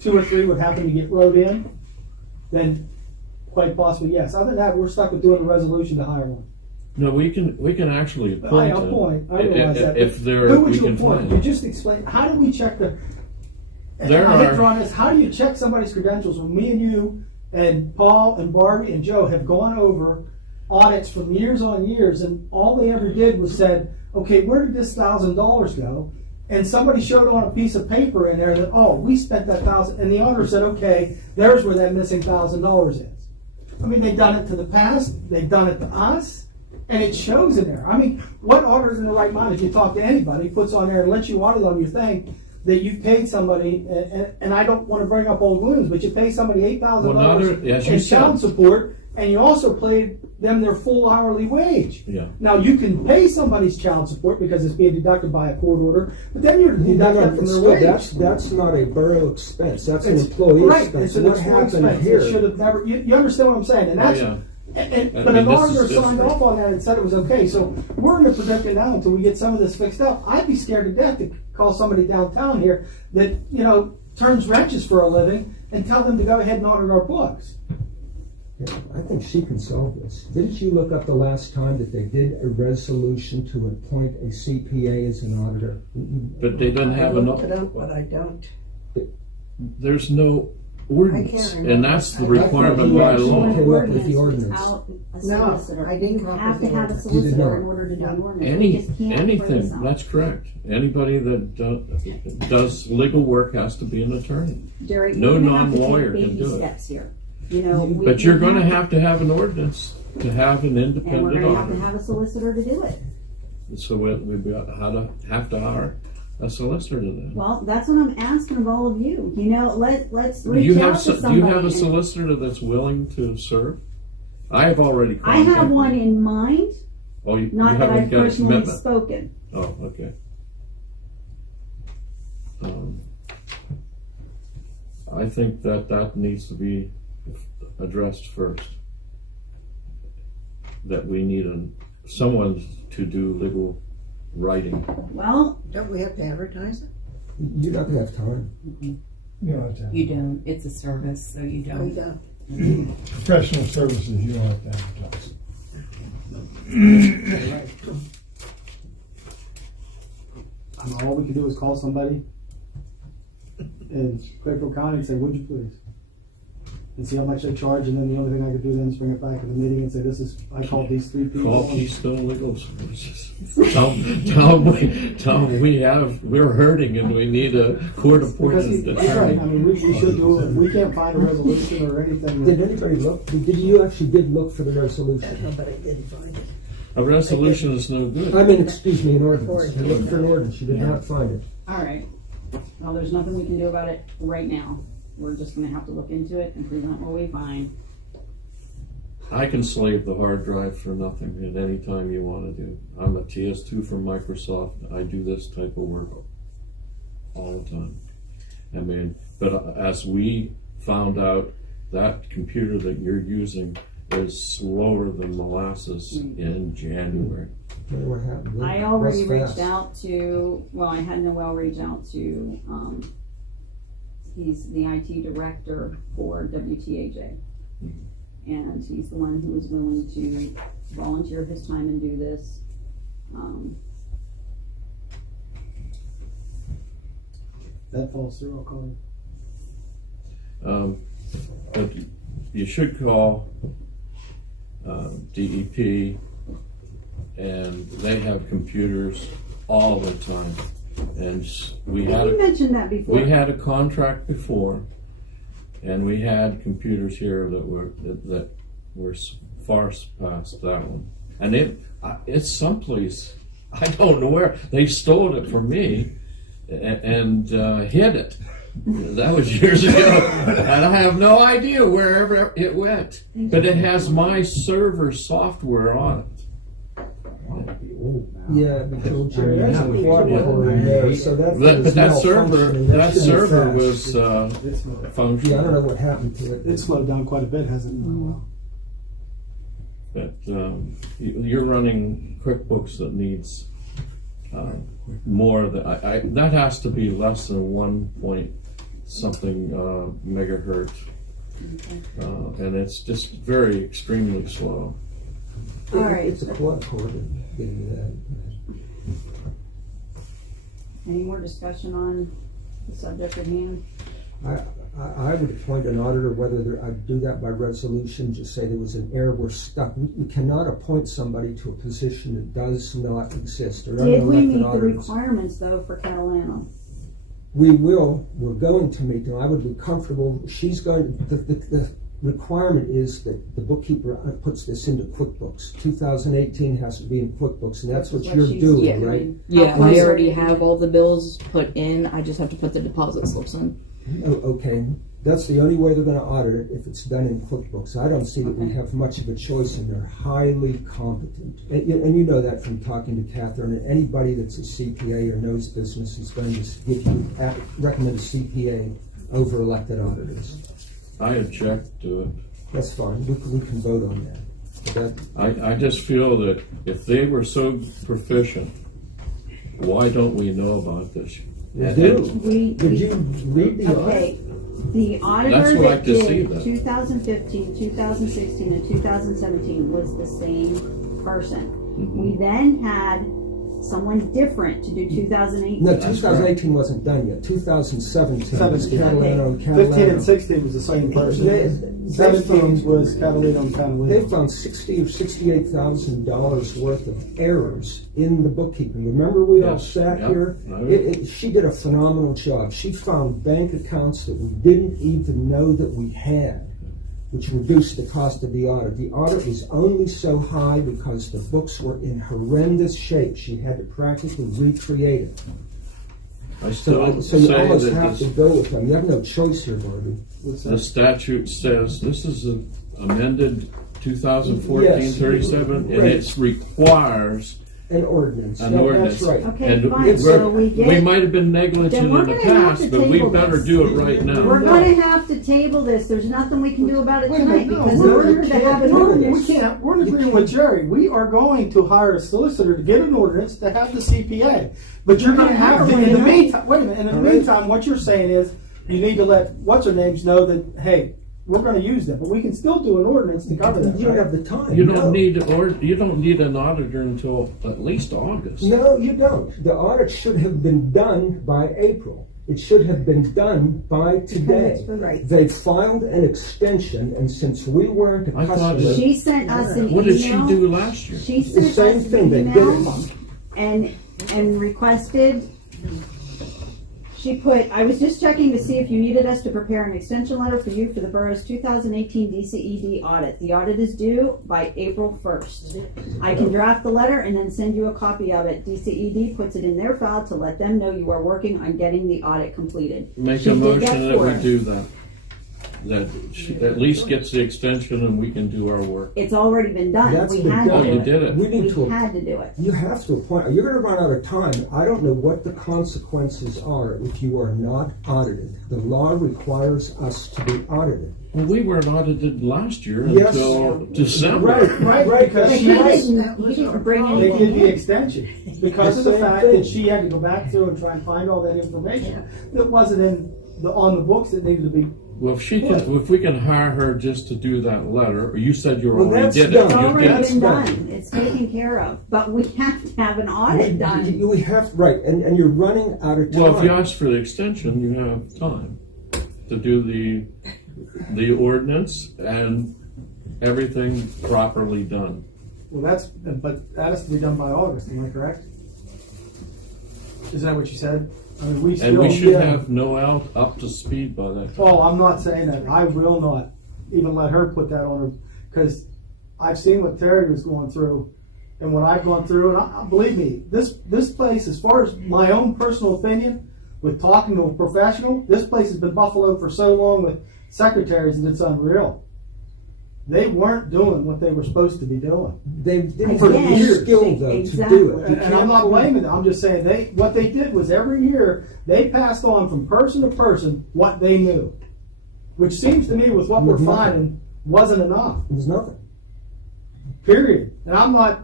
2 or 3 would happen to get wrote in, then quite possibly yes. Other than that, we're stuck with doing a resolution to hire one. No, we can actually appoint. I realize that. Who would you appoint? You just explain. How do we check the? How do you check somebody's credentials when me and you and Paul and Barbie and Joe have gone over audits from years on years, and all they ever did was said, okay, where did this $1,000 go? And somebody showed on a piece of paper in there that, oh, we spent that $1,000, and the auditor said, okay, there's where that missing $1,000 is. I mean, they've done it to the past, they've done it to us, and it shows in there. I mean, what auditor in the right mind, if you talk to anybody, puts on there and lets you audit on your thing, that you've paid somebody, and I don't want to bring up old wounds, but you pay somebody $8,000 in child support, and you also paid them their full hourly wage. Yeah. Now, you can pay somebody's child support because it's being deducted by a court order, but then you're deducting that from their wage. That's not a borough expense. That's an employee expense. It's an What employee happened expense. here? It should have never. You understand what I'm saying? And that's. But an auditor signed off on that and said it was okay. So we're in a predicament now until we get some of this fixed up. I'd be scared to death to call somebody downtown here that turns wrenches for a living and tell them to go ahead and audit our books. Yeah, I think she can solve this. Didn't you look up the last time that they did a resolution to appoint a CPA as an auditor? But they didn't have enough. But I don't. There's no ordinance, and that's the requirement by law. Came up with the ordinance. No, I didn't come have up to with have a the solicitor in order to do an ordinance. We just can't throw this Anything, out. that's correct. Anybody that does legal work has to be an attorney. Jerry, No we're gonna have to non-lawyer take can baby do it. steps here. But you're going to have an ordinance to have an and we're independent going to auditor. have a solicitor to do it. So we've got have to hire a solicitor to that. Well, that's what I'm asking of all of you. Let's Do reach you out have to somebody. do you have a and- solicitor that's willing to serve? I have already I contacted. have one in mind, Oh, you not that haven't I've got a personally commitment. spoken. Oh, okay. I think that needs to be addressed first. That we need someone to do legal writing. Well, Don't we have to advertise it? You don't have time. You don't. It's a service, so you We don't. don't. Professional services, you don't have to advertise. Right. All we can do is call somebody in Clearfield County and say, "Would you please?" and see how much they charge, and then the only thing I could do then is bring it back in the meeting and say, I called these 3 people. Call Keystone Legal Services. tell them we're hurting and we need a court appointed That's right. I attorney. mean, we should do it. If we can't find a resolution or anything. Did anybody look? Did you actually look for the resolution? Nobody did find it. A resolution is no good. I mean, excuse me, an ordinance. You looked for an ordinance. You did not find it. all right. Well, there's nothing we can do about it right now. We're just going to have to look into it and present what we find. I can slave the hard drive for nothing at any time you want to do. I'm a TS2 from Microsoft. I do this type of work all the time. I mean, but as we found out, that computer that you're using is slower than molasses in January. What happened? I already What's reached fast? out to, I had Noel reach out to, he's the IT director for WTAJ. And he's the one who is willing to volunteer his time and do this. That falls through, I'll call you. But you should call DEP, and they have computers all the time. And we mentioned that before. We had a contract before, and we had computers here that were far past that one. And it's someplace, I don't know where. They stole it from me and hid it. That was years ago, and I have no idea wherever it went. But it has my server software on it. Yeah, because you have a quad-core in there, so But that server was functional. Yeah, I don't know what happened to it. It's slowed down quite a bit, hasn't it? But you're running QuickBooks that needs more. That has to be less than 1 point something megahertz, and it's just very extremely slow. All right. It's a quad core that gave you that. Any more discussion on the subject at hand? I would appoint an auditor, whether I'd do that by resolution, just say there was an error, we're stuck. We cannot appoint somebody to a position that does not exist. There are Did no we elected meet the auditors. requirements, though, for Catalano? We're going to meet them. I would be comfortable. She's going to, requirement is that the bookkeeper puts this into QuickBooks. 2018 has to be in QuickBooks, and that's what you're doing, right? Yeah, I already have all the bills put in. I just have to put the deposit slips in. Oh, okay. That's the only way they're going to audit it, if it's done in QuickBooks. I don't see that we have much of a choice, and they're highly competent. And you know that from talking to Catherine. And anybody that's a CPA or knows business is going to recommend a CPA over elected auditors. I object to it. That's fine. We can vote on that. I just feel that if they were so proficient, why don't we know about this? Did you read the okay. The auditor that did 2015, 2016, and 2017 was the same person. Mm-hmm. We then had someone different to do 2018. No, 2018 wasn't done yet. 2017 was Catalano. 15 and 16 was the same person. 17 was Catalano and Catalano. They found $60,000 or $68,000 worth of errors in the bookkeeping. Remember, we all sat here. She did a phenomenal job. She found bank accounts that we didn't even know that we had, which reduced the cost of the audit. The audit was only so high because the books were in horrendous shape. She had to practically recreate it. So you almost have to go with them. You have no choice here, Barbie. The statute says this is an amended 2014-37, and it requires an ordinance. That's right. Okay, and fine. So we might have been negligent in the past, but we better do it right now. We're going to have to table this. There's nothing we can do about it tonight because in order to have an ordinance, we're in agreement with Jerry. We are going to hire a solicitor to get an ordinance to have the CPA. But you're going to have to, in the meantime, wait a minute, in the meantime, what you're saying is you need to let what's-her-names know that, hey, we're going to use them, but we can still do an ordinance to cover that. You don't have the time. You don't need an auditor until at least August. No, you don't. The audit should have been done by April. It should have been done by today. Right. They filed an extension, and since we weren't a customer, she sent us an email. What did she do last year? She sent the same us thing. an They did email and requested. She put, I was just checking to see if you needed us to prepare an extension letter for you for the borough's 2018 DCED audit. The audit is due by April 1st. I can draft the letter and then send you a copy of it. DCED puts it in their file to let them know you are working on getting the audit completed. Make a motion that we do that. That she at least gets the extension and we can do our work. It's already been done. We had to do it. You did it. We had to do it. You have to appoint. You're going to run out of time. I don't know what the consequences are if you are not audited. The law requires us to be audited. Well, we weren't audited last year until December. Right. Because he didn't bring anything. They did the extension because of the fact that she had to go back through and try and find all that information that wasn't on the books that needed to be. Well, if we can hire her just to do that letter, or you said you already did it. It's already been done. It's taken care of. But we have to have an audit done. We have, right, and you're running out of time. Well, if you ask for the extension, you have time to do the ordinance and everything properly done. Well, but that has to be done by August. Am I correct? Is that what you said? I mean, we should have Noel up to speed by that time. Oh, I'm not saying that. I will not even let her put that on her, because I've seen what Terry was going through and what I've gone through, and believe me, this place, as far as my own personal opinion, with talking to a professional, this place has been buffaloed for so long with secretaries that it's unreal. They weren't doing what they were supposed to be doing. They didn't have the skill, though, to do it. And I'm not blaming them. I'm just saying what they did was every year they passed on from person to person what they knew, which seems to me with what we're finding wasn't enough. It was nothing. Period. And I'm not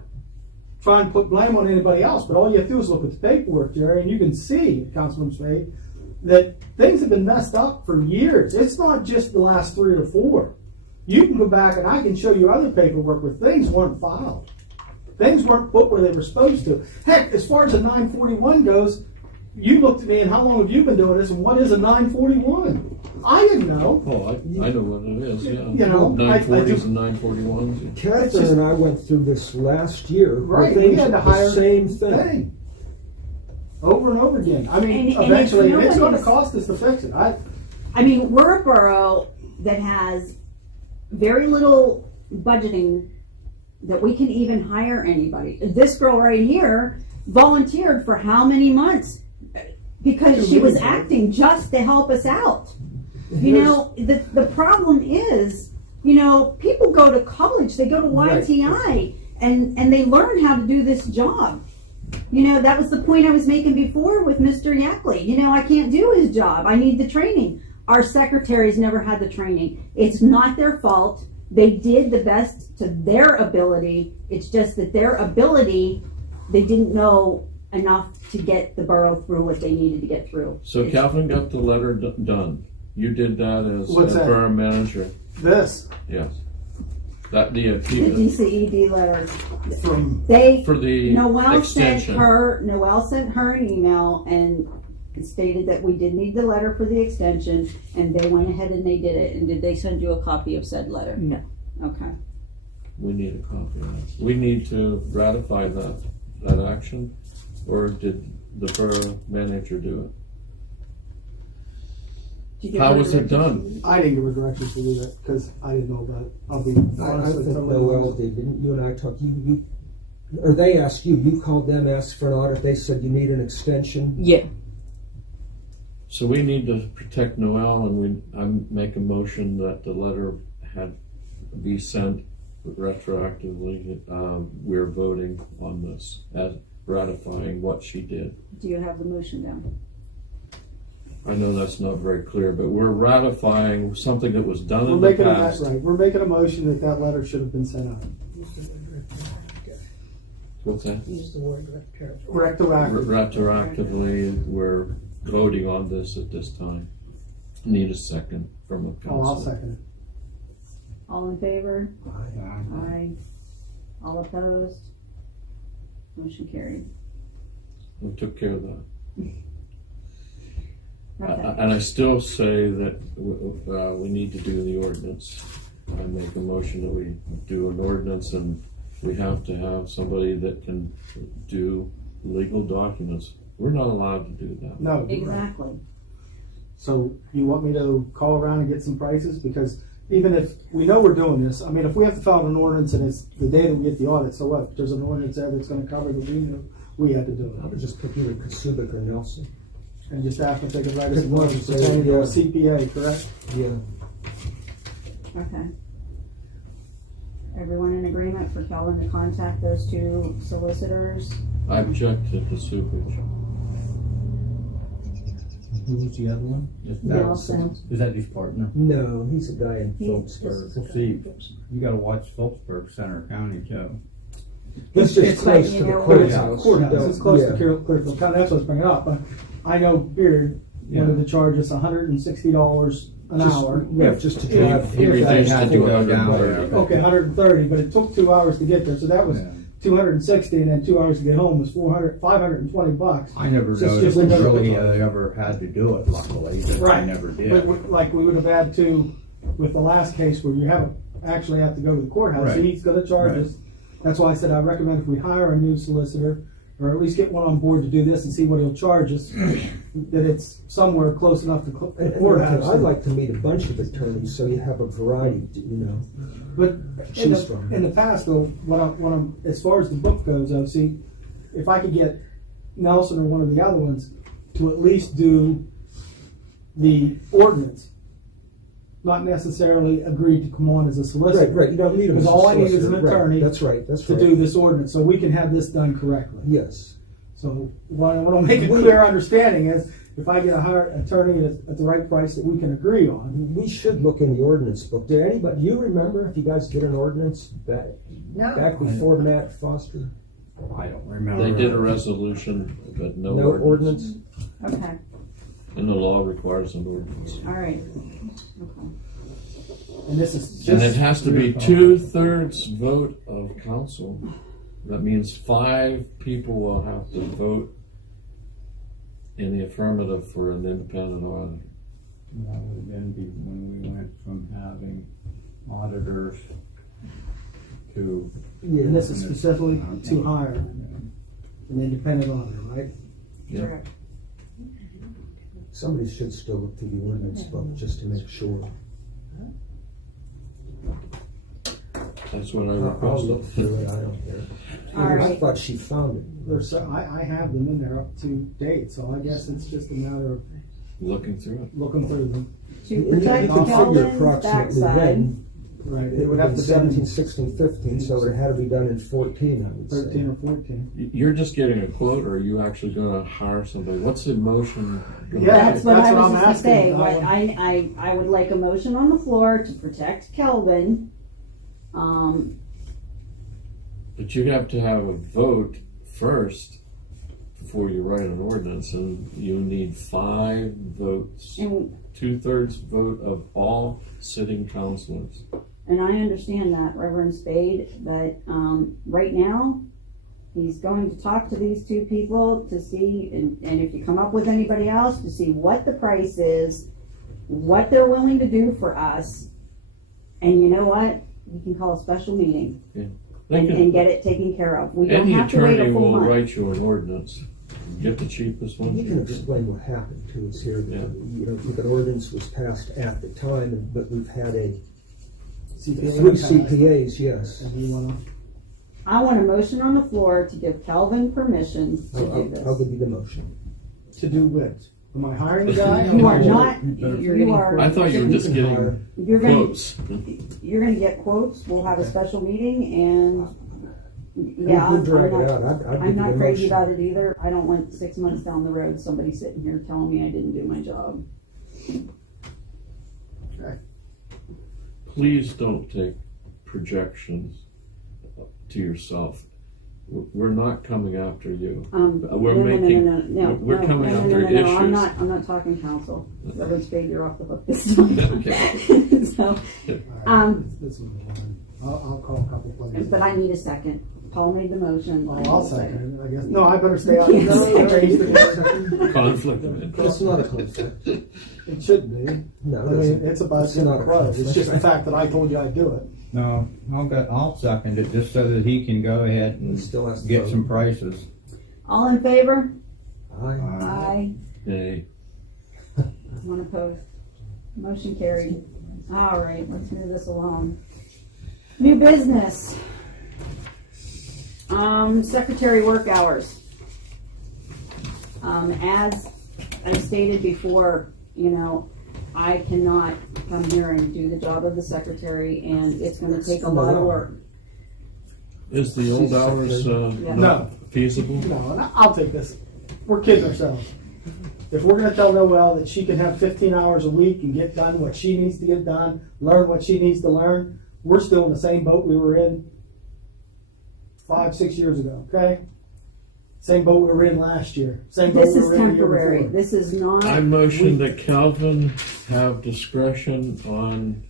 trying to put blame on anybody else, but all you have to do is look at the paperwork, Jerry, and you can see, Councilman Spade, that things have been messed up for years. It's not just the last 3 or 4. You can go back and I can show you other paperwork where things weren't filed. Things weren't put where they were supposed to. Heck, as far as a 941 goes, you looked at me and how long have you been doing this and what is a 941? I didn't know. Oh, I know what it is, yeah. You know, 940s and 941s. Catherine and I went through this last year. Right, we had to hire the same thing. Over and over again. I mean, eventually, it's going to cost us to fix it. I mean, we're a borough that has very little budgeting that we can even hire anybody. This girl right here volunteered for how many months? Because she was acting just to help us out. You know, the problem is, you know, people go to college, they go to YTI, and they learn how to do this job. You know, that was the point I was making before with Mr. Yackley. You know, I can't do his job. I need the training. Our secretaries never had the training. It's not their fault. They did the best to their ability. It's just that their ability, they didn't know enough to get the borough through what they needed to get through. So Calvin got the letter done. You did that as borough manager. This? Yes. That the DCED letter. for the Noel extension. sent her an email and stated that we did need the letter for the extension, and they went ahead and they did it. And did they send you a copy of said letter? No. Okay. We need a copy of that. We need to ratify that action, or did the borough manager do it? How was it done? I didn't give her directions to do that because I didn't know about it. I'll be honest. I think Noel did. Didn't you and I talk? Or they asked you. You called them, asked for an audit. They said you need an extension. Yeah. So we need to protect Noel, and I make a motion that the letter had be sent retroactively. We're voting on this as ratifying what she did. Do you have the motion down? I know that's not very clear, but we're ratifying something that was done in We're the making past. that right. We're making a motion that that letter should have been sent out. What's that? Use the word Retroactively, we're voting on this at this time. Need a second from the council. Oh, I'll second it. All in favor? Aye. All opposed? Motion carried. We took care of that. Okay. And I still say that we need to do the ordinance. I make a motion that we do an ordinance, and we have to have somebody that can do legal documents. We're not allowed to do that. No. Exactly. Right. So you want me to call around and get some prices? Because even if we know we're doing this, I mean, if we have to file an ordinance and it's the day that we get the audit, so what? If there's an ordinance there that's going to cover that we knew, we had to do it. I would just put either Kasubic or Nelson. And just ask if they could write us a motion pertaining to a CPA, correct? Yeah. Okay. Everyone in agreement for Calvin to contact those two solicitors? I object to the sewage. Who was the other one? Nelson. Is that his partner? No, he's a guy in Phillipsburg. Well, see, you got to watch Phillipsburg, Center County, too. It's just close to the courthouse. It's close to Clearfield County. That's what's bringing it up. But I know Beard wanted to charge us $160 an hour. Yeah, just to drive. He refused to do it down there. Okay, 130, but it took 2 hours to get there, so that was 260, and then 2 hours to get home was $520. I never So noticed just really ever had to do it, luckily. Right. I never did. But like we would have had to with the last case where you actually have to go to the courthouse. Right. He's going to charge us. That's why I said I recommend if we hire a new solicitor, or at least get one on board to do this and see what he'll charge us, that it's somewhere close enough to the courthouse. I'd like to meet a bunch of attorneys so you have a variety, But in the past, though, as far as the book goes, though, see, if I could get Nelson or one of the other ones to at least do the ordinance, not necessarily agree to come on as a solicitor. Right. You don't need him as a because all I need is an solicitor. attorney. That's right. To do this ordinance, so we can have this done correctly. Yes. So what I want to make a clear understanding is, if I get a hired attorney at the right price that we can agree on. We should look in the ordinance book. Did anybody? Do you remember if you guys did an ordinance back before Matt Foster? I don't remember. They did a resolution, but no ordinance. Okay. And the law requires an ordinance. All right. Okay. And this is just, and it has to be 2/3 vote of council. That means 5 people will have to vote in the affirmative for an independent auditor. That would then be when we went from having auditors to... Yeah, and this is specifically to hire an independent auditor, right? Yeah. Somebody should still look through the ordinance book just to make sure. That's what I I'll requested. look through it, I don't care. All I right. thought she found it. There's, I have them in there up to date, so I guess it's just a matter of Looking through it. looking through them. To You protect can figure Kelvin's approximately backside, when. Right. It would have been 17, 16, 15, so it had to be done in 14, I would say. 13 or 14. You're just getting a quote, or are you actually going to hire somebody? What's the motion? gonna Yeah, be? that's what I I'm was just gonna asking. say. What I would like a motion on the floor to protect Kelvin. But you have to have a vote first before you write an ordinance, and you need 5 votes. And 2/3 vote of all sitting councilors. And I understand that, Reverend Spade, but right now, he's going to talk to these 2 people to see, and if you come up with anybody else, to see what the price is, what they're willing to do for us, and you know what? We can call a special meeting and get it taken care of. We don't Any have to wait attorney a full will month. write you an ordinance. Get the cheapest one. You can explain what happened to us here. Yeah. You know, the ordinance was passed at the time, but we've had a CPA 3 CPAs, yes. And you wanna? I want a motion on the floor to give Kelvin permission to do this. I'll give you the motion. To do what? Am I hiring the guy? You are not. You're You getting are. I thought you were just getting You're gonna. quotes. You're gonna get quotes. We'll have a special meeting, and yeah, We'll drag I'm it not, out. I'd I'm give you not the crazy motion. about it either. I don't want 6 months down the road somebody sitting here telling me I didn't do my job. Please don't take projections to yourself. We're not coming after you. We're No, coming after no, issues. I'm not talking council. Reverend Spade, you're off the hook this time. Okay. So, This is fine. I'll call a couple places. but I need a second. Paul made the motion. I need I'll a second it, I guess. No, I better stay out. Can't No, say change the- Conflict of interest. It's not a conflict. It should be. No, I mean, it's about it's not a close. It's conflict. just the fact that I told you I'd do it. No, I'll second it just so that he can go ahead He and still has to get vote. some prices. All in favor? Aye. Aye. Hey, One opposed. Motion carried. All right, let's move this along. New business. Secretary work hours. As I stated before, you know, I cannot come here and do the job of the secretary, and it's gonna take a lot of work. is the old hours Yeah. not feasible? No, and I'll take this. We're kidding ourselves. If we're going to tell Noelle that she can have 15 hours a week and get done what she needs to get done, learn what she needs to learn, we're still in the same boat we were in 5-6 years ago, okay? Same boat we were in last year. Same boat This we is were in the year temporary. before. This is not. I motion that Calvin have discretion on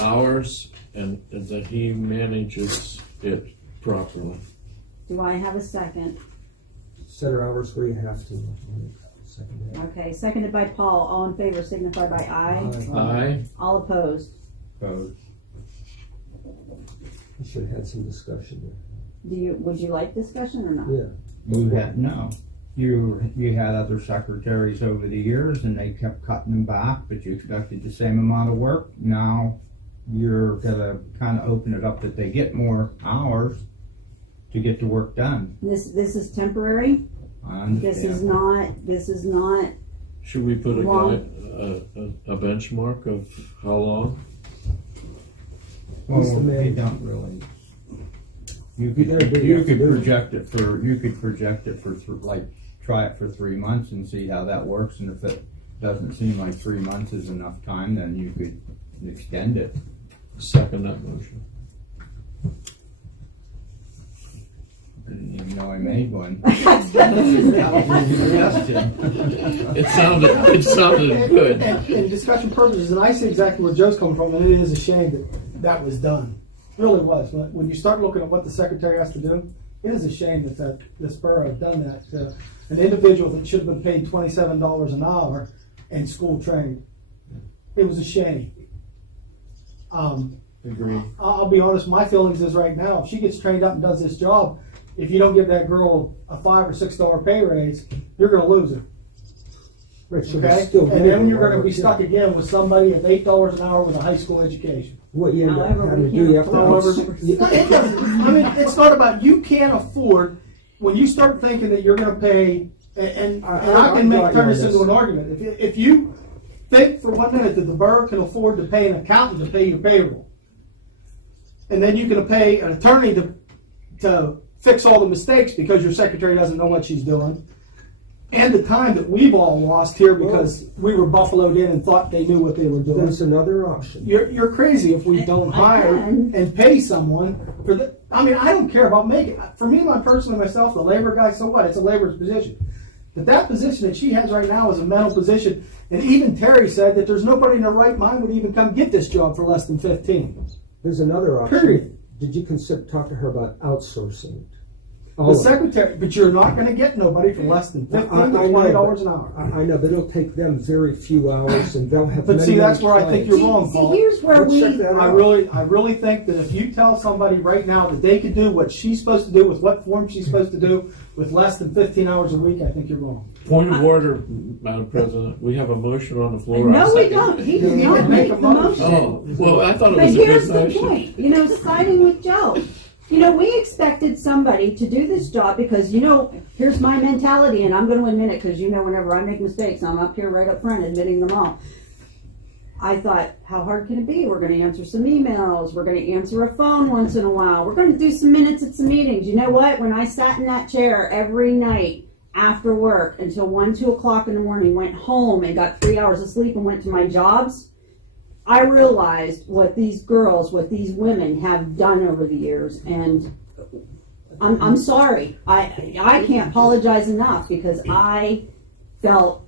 hours and that he manages it properly. Do I have a second? Set her hours where you have to. Second that. Okay, seconded by Paul. All in favor signify by aye. Aye. All opposed. Opposed. We should have had some discussion there. Would you like discussion or not? Yeah. You had no. You had other secretaries over the years, and they kept cutting them back, but you expected the same amount of work. Now you're gonna kind of open it up that they get more hours to get the work done. This is temporary. I understand. This is not. Should we put Long. a benchmark of how long? Well, He's the man. they don't really. You You're gonna do could what you do. project it for like try it for 3 months and see how that works, and if it doesn't seem like 3 months is enough time, then you could extend it. Second that motion. I didn't even know I made one. It sounded good. And in discussion purposes, and I see exactly where Joe's coming from, and it is a shame that that was done. It really was. When you start looking at what the secretary has to do, it is a shame that this borough has done that to an individual that should have been paid $27 an hour and school trained. It was a shame. Agree. I'll be honest, my feelings is right now, if she gets trained up and does this job, if you don't give that girl a $5 or $6 pay raise, you're going to lose her. Right, so Okay? still And then you're going to be stuck again with somebody at $8 an hour with a high school education. What you end up However, having to we do, you can't have to However, outs- it doesn't, I mean, it's not about, you can't afford, when you start thinking that you're going to pay, and I can turn this into an argument. If you think for 1 minute that the borough can afford to pay an accountant to pay your payroll, and then you can pay an attorney to fix all the mistakes because your secretary doesn't know what she's doing, and the time that we've all lost here because we were buffaloed in and thought they knew what they were doing. There's another option. You're crazy if we don't hire and pay someone for the. I mean, I don't care about making. For me, myself, the labor guy. So what? It's a labor's position. But that position that she has right now is a mental position. And even Terry said that there's nobody in their right mind would even come get this job for less than 15. There's another option. Period. Did you consider talk to her about outsourcing it? The secretary, but you're not going to get nobody for less than $15 to $20 an hour. I know, but it'll take them very few hours, and they'll have. But see, that's where I think you're wrong, Paul. Here's where I really think that if you tell somebody right now that they could do what she's supposed to do with what form she's supposed to do with less than 15 hours a week, I think you're wrong. Point of order, Madam President. We have a motion on the floor. No, we don't. He did not make the motion. Oh, well, I thought it but was a here's good the motion. point. You know, siding with Joe. You know, we expected somebody to do this job because, you know, here's my mentality, and I'm going to admit it because, you know, whenever I make mistakes, I'm up here right up front admitting them all. I thought, how hard can it be? We're going to answer some emails. We're going to answer a phone once in a while. We're going to do some minutes at some meetings. You know what? When I sat in that chair every night after work until 1, 2 o'clock in the morning, went home and got 3 hours of sleep and went to my jobs, I realized what these girls, what these women have done over the years, and I'm sorry. I can't apologize enough because I felt,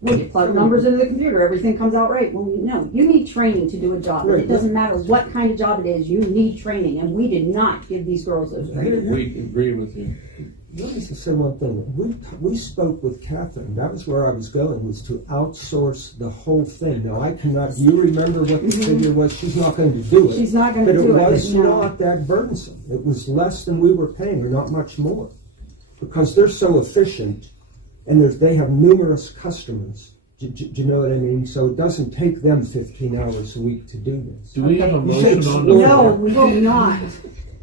well, you plug numbers into the computer, everything comes out right. Well, no, you need training to do a job. It doesn't matter what kind of job it is, you need training, and we did not give these girls those training. We agree with you. Let me just say one thing. We spoke with Catherine. That was where I was going, was to outsource the whole thing. Now, I cannot, you remember what the figure was? She's not going to do it. She's not going to do it. But it was not that burdensome. It was less than we were paying her, not much more. Because they're so efficient, and they have numerous customers. Do you know what I mean? So it doesn't take them 15 hours a week to do this. Do we have a motion on the No, floor? we do not.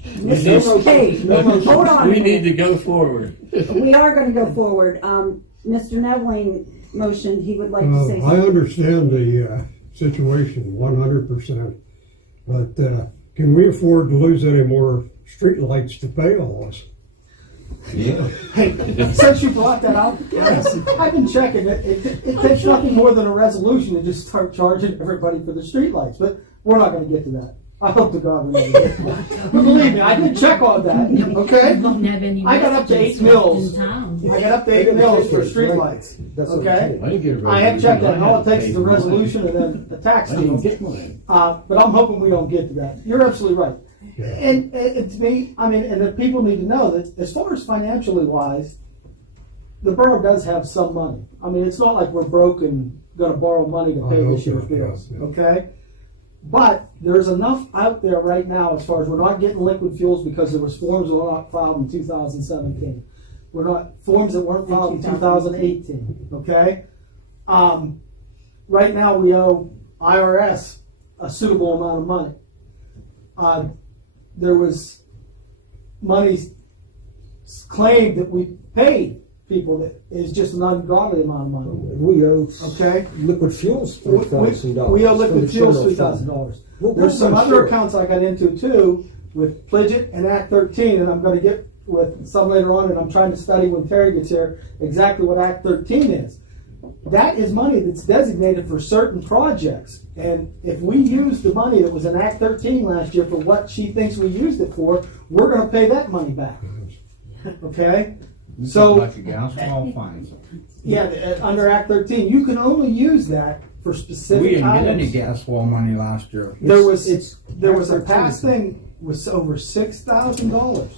Mr. Hey, hold on. We need to go forward. We are going to go forward. Mr. Nevling motioned he would like to say I something. understand the situation 100%, but can we afford to lose any more street lights to pay all this? Yeah. Hey, since you brought that up, yes, I've been checking it. It takes nothing more than a resolution to just start charging everybody for the streetlights, but we're not going to get to that. I hope to God we never get to that. But believe me, I did check on that. Okay, I got up to 8 mils. I got up to 8 mils for streetlights. Okay, I have checked that, and all it takes is a resolution and then a tax deal. But I'm hoping we don't get to that. You're absolutely right. And to me, I mean, and the people need to know that as far as financially wise, the borough does have some money. I mean, it's not like we're broke and going to borrow money to pay this year's bills. Okay. But there's enough out there right now as far as we're not getting liquid fuels because there was forms that were not filed in 2017. We're not forms that weren't filed in 2018. Okay. Right now we owe IRS a suitable amount of money. There was money claimed that we paid people that is just an ungodly amount of money. We owe liquid fuels $3,000. We owe liquid fuels $3,000. There's some other accounts I got into too with Pledget and Act 13, and I'm going to get with some later on, and I'm trying to study when Terry gets here exactly what Act 13 is. That is money that's designated for certain projects. And if we use the money that was in Act 13 last year for what she thinks we used it for, we're going to pay that money back. Okay? So, like a gas well fines. Yeah, under Act 13, you can only use that for specific We didn't items. get any gas well money last year. There was a past thing was over $6,000.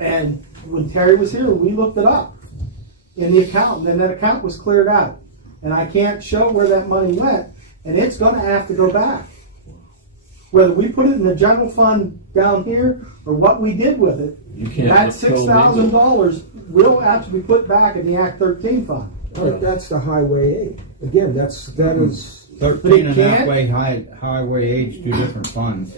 And when Terry was here, we looked it up in the account, and then that account was cleared out. And I can't show where that money went, and it's going to have to go back. Whether we put it in the general fund down here or what we did with it, that $6,000 will have to be put back in the Act 13 fund. But that's the highway aid. Again, that is 13 and highway aid's two different funds.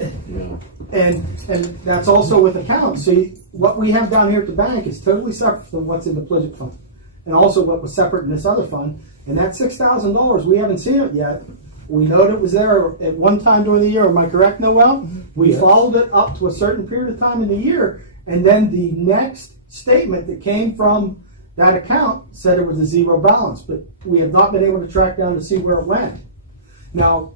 And that's also with accounts. See, what we have down here at the bank is totally separate from what's in the Pledget fund, and also what was separate in this other fund. And that $6,000, we haven't seen it yet. We know that it was there at one time during the year. Am I correct, Noel? We followed it up to a certain period of time in the year, and then the next statement that came from that account said it was a zero balance, but we have not been able to track down to see where it went. Now,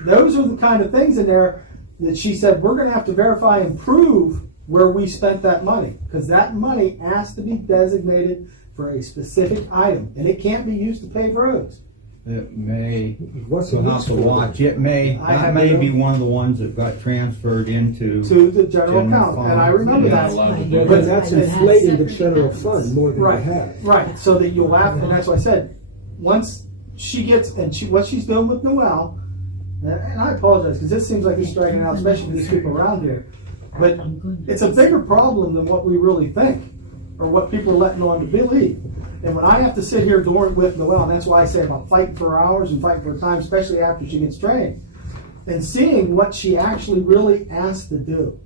those are the kind of things in there that she said we're going to have to verify and prove where we spent that money, because that money has to be designated for a specific item, and it can't be used to pave roads. It may, What's we'll have to watch. It may, that may be one of the ones that got transferred into the general account, fund. and I remember that. But that's inflating the general fund more than you have. Right, so that you'll have, and that's what I said, once she gets, and what she's doing with Noel, and I apologize, because this seems like he's striking out, especially for these people around here, but it's a bigger problem than what we really think, or what people are letting on to believe. And when I have to sit here with Noel, and that's why I say about fighting for hours and fighting for time, especially after she gets trained, and seeing what she actually really asked to do,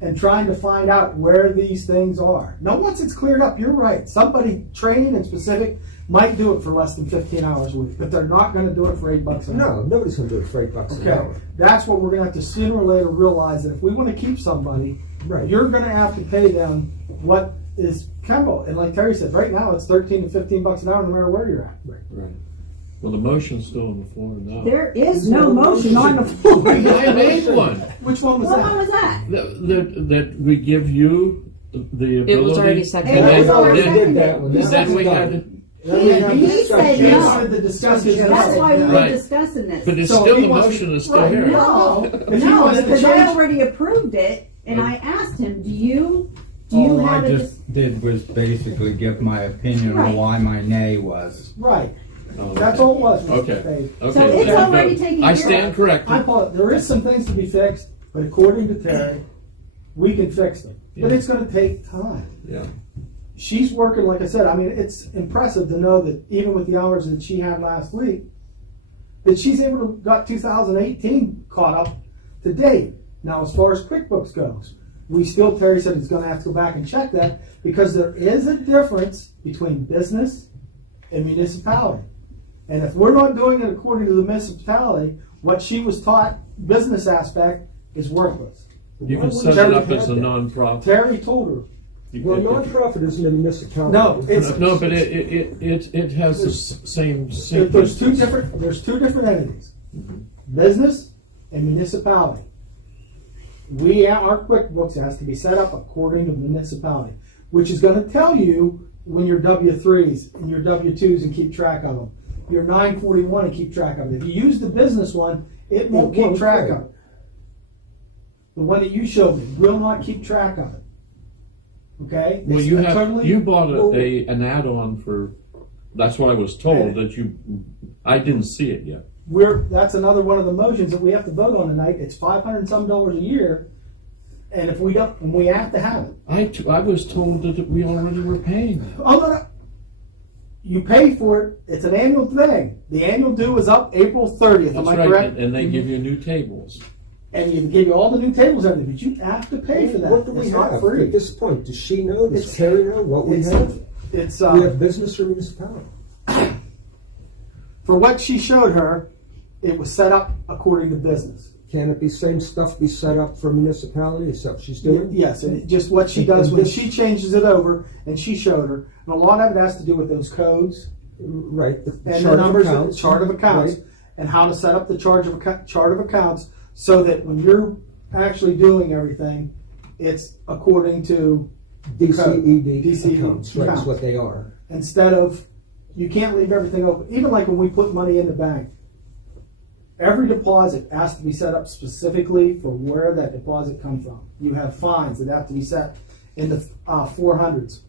and trying to find out where these things are. Now, once it's cleared up, you're right. Somebody trained and specific might do it for less than 15 hours a week, but they're not going to do it for $8 an hour. No, nobody's going to do it for $8 an hour. That's what we're going to have to sooner or later realize, that if we want to keep somebody, you're going to have to pay them what is comparable. And like Terry said, right now it's 13 to 15 bucks an hour no matter where you're at. Right. Well, the motion's still on the floor now. There is no motion on the floor. I made one. Which one was what that? one was that? That we give you the ability. It was already seconded. And We already did that one. then we had to. He said no. The discussion. That's why we were Right. discussing this. But it's So still, if he the wants motion to- is still right, here. No, If he wants to because I change- already approved it, and I asked him, do you All have I a just did was basically give my opinion Right. on why my nay was. Right. Oh, That's all it was. Mr. Okay. Page. Okay. So it's okay, already good. taken I care stand of. corrected. There is some things to be fixed, but according to Terry, we can fix them. But it's going to take time. Yeah. She's working, like I said, I mean, it's impressive to know that even with the hours that she had last week, that she's able to got 2018 caught up to date. Now, as far as QuickBooks goes, Terry said he's going to have to go back and check that, because there is a difference between business and municipality. And if we're not doing it according to the municipality, what she was taught, business aspect, is worthless. You can set it up as a non-profit. Terry told her. Well, non-profit isn't a municipality. No, it's No, but it has the same. there's two different entities, business and municipality. Our QuickBooks has to be set up according to municipality, which is going to tell you when your W-3s and your W-2s and keep track of them, your 941 and keep track of it. If you use the business one, it won't keep track of it. The one that you showed me will not keep track of it. Okay? Well, It's you bought an add-on for. That's what I was told that you. I didn't see it yet. That's another one of the motions that we have to vote on tonight. It's $500 and some a year, and if we don't, we have to have it. I was told that we already were paying. Oh no, you pay for it. It's an annual thing. The annual due is up April 30th. Am I correct? And they give you new tables. And you give you all the new tables and everything, but you have to pay for that. What do we it's have not free. at this point? Does she know? Does Terry know what we have? It's we have business or municipality. For what she showed her, it was set up according to business. Can it be same stuff be set up for municipality as stuff she's doing? Yes, and just what she does when she changes it over, and she showed her, and a lot of it has to do with those codes, right? The and chart the numbers, of accounts, the chart of accounts, right. And how to set up the chart of accounts, so that when you're actually doing everything, it's according to DCED accounts. Right, that's what they are. Instead of, you can't leave everything open. Even like when we put money in the bank, every deposit has to be set up specifically for where that deposit comes from. You have fines that have to be set in the 400s.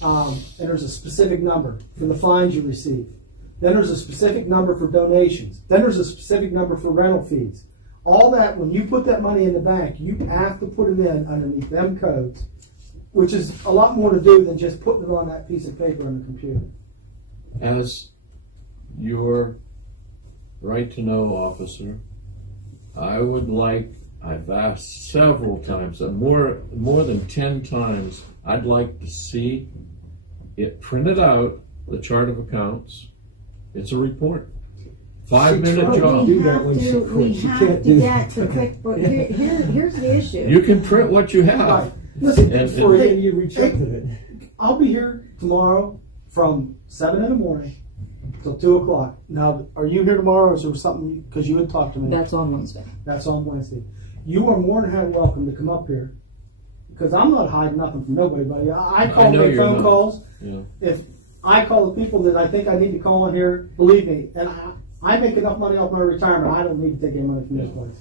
And there's a specific number for the fines you receive. Then there's a specific number for donations. Then there's a specific number for rental fees. All that, when you put that money in the bank, you have to put it in underneath them codes, which is a lot more to do than just putting it on that piece of paper on the computer. as your right to know officer, I would like, I've asked several times, and more than 10 times, I'd like to see it printed out, the chart of accounts. It's a report. 5-minute job. do that when she We quits. You have can't to do get that. to QuickBooks. Here's the issue. You can print what you have. Listen, And- for and- you, You rejected it. I'll be here tomorrow from 7 in the morning till 2 o'clock. Now, are you here tomorrow, or is there something, because you had talked to me? That's on Wednesday. That's on Wednesday. You are more than welcome to come up here, because I'm not hiding nothing from nobody, buddy. I call, know make you're phone not. calls. Yeah. If I call the people that I think I need to call in here, believe me, and I make enough money off my retirement, I don't need to take any money from this place.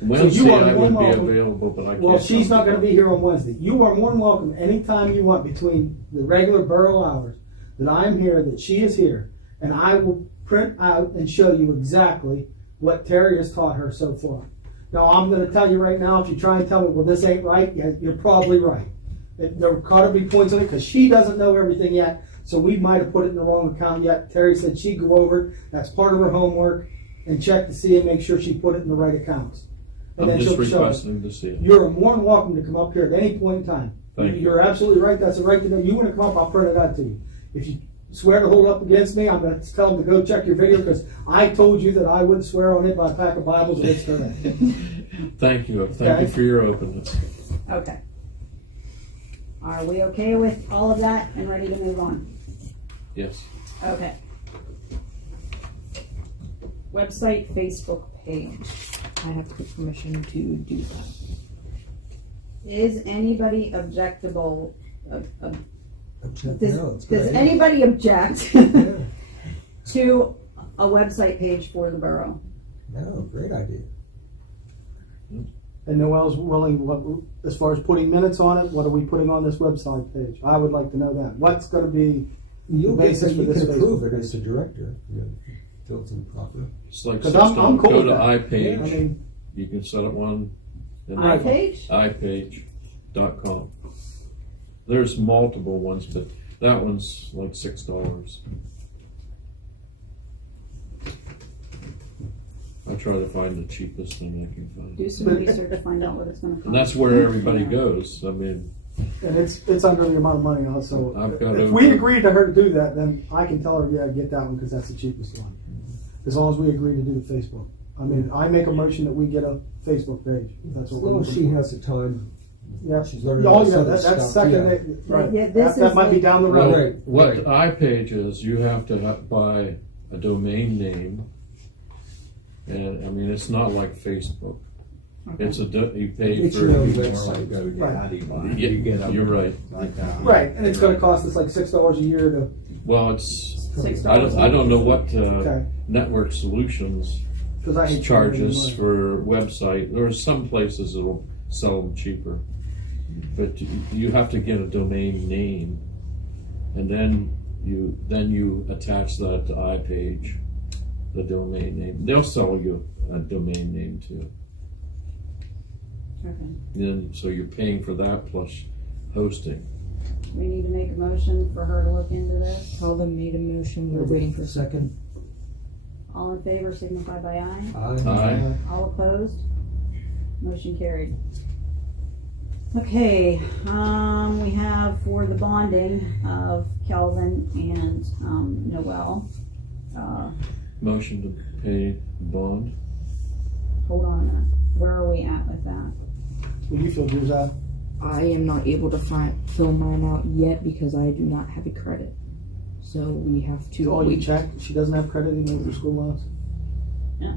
Wednesday are I would more be welcome. available, but I can't. Well, she's not going to be here on Wednesday. You are more than welcome anytime you want between the regular borough hours that I am here, that she is here, and I will print out and show you exactly what Terry has taught her so far. Now, I'm going to tell you right now, if you try and tell me, well, this ain't right, yeah, you're probably right. There ought to be points on it, because she doesn't know everything yet, so we might have put it in the wrong account yet. Terry said she'd go over it, that's part of her homework, and check to see and make sure she put it in the right accounts. And I'm then just she'll show us. requesting to see it. You're more than welcome to come up here at any point in time. Thank you. You're absolutely right. That's the right to know. You want to come up, I'll print it out to you. If you swear to hold up against me, I'm going to tell them to go check your video, because I told you that I wouldn't swear on it by a pack of Bibles, and it's correct. Thank you. Thank you for your openness. Okay. Are we okay with all of that and ready to move on? Yes. Okay. Website, Facebook page. I have permission to do that. Is anybody objectable? No, it's Does good. anybody object Yeah. to a website page for the borough? No, great idea. And Noel's willing, as far as putting minutes on it, what are we putting on this website page? I would like to know that. What's going to be You'll the get basis that for you this can approve Facebook it as page? the director. Fills in proper. It's like 'Cause I'm cool go with to that. iPage. I mean, You can set up one. And iPage? iPage.com. There's multiple ones, but that one's like $6. I try to find the cheapest thing I can find. Do some research to find out what it's going to cost. And that's where everybody goes. I mean, and it's under the amount of money on it. So I've got if over- we agree to her to do that, then I can tell her, yeah, get that one because that's the cheapest one. As long as we agree to do the Facebook. I mean, I make a motion that we get a Facebook page. That's As what we're long as looking she for. has the time. Yeah. She's learning Oh, all yeah, this other that's stuff, second. yeah. Right. Yeah, this that is might be the- down the well, road. what iPage is, you have to buy a domain name. And I mean, it's not like Facebook. It's you pay It's for. your own More website. like GoDaddy. Yeah, You get up you're right. like that. Right, and it's going to cost us like $6 a year to. Well, it's. $6 I don't know what Okay. Network Solutions Because I hate charges money. for website. There are some places that will sell them cheaper, but you have to get a domain name, and then you attach that to iPage, the domain name. They'll sell you a domain name too. Okay. Then so you're paying for that plus hosting. We need to make a motion for her to look into this. Calvin made a motion. We're waiting for a second. Second. All in favor signify by aye. Aye. All opposed? Motion carried. Okay, we have for the bonding of Kelvin and Noel. Motion to pay bond. Hold on a minute. Where are we at with that? Will you fill yours out? I am not able to fill mine out yet because I do not have a credit. So we have to. Oh, you checked? She doesn't have credit even for school loans? Yeah.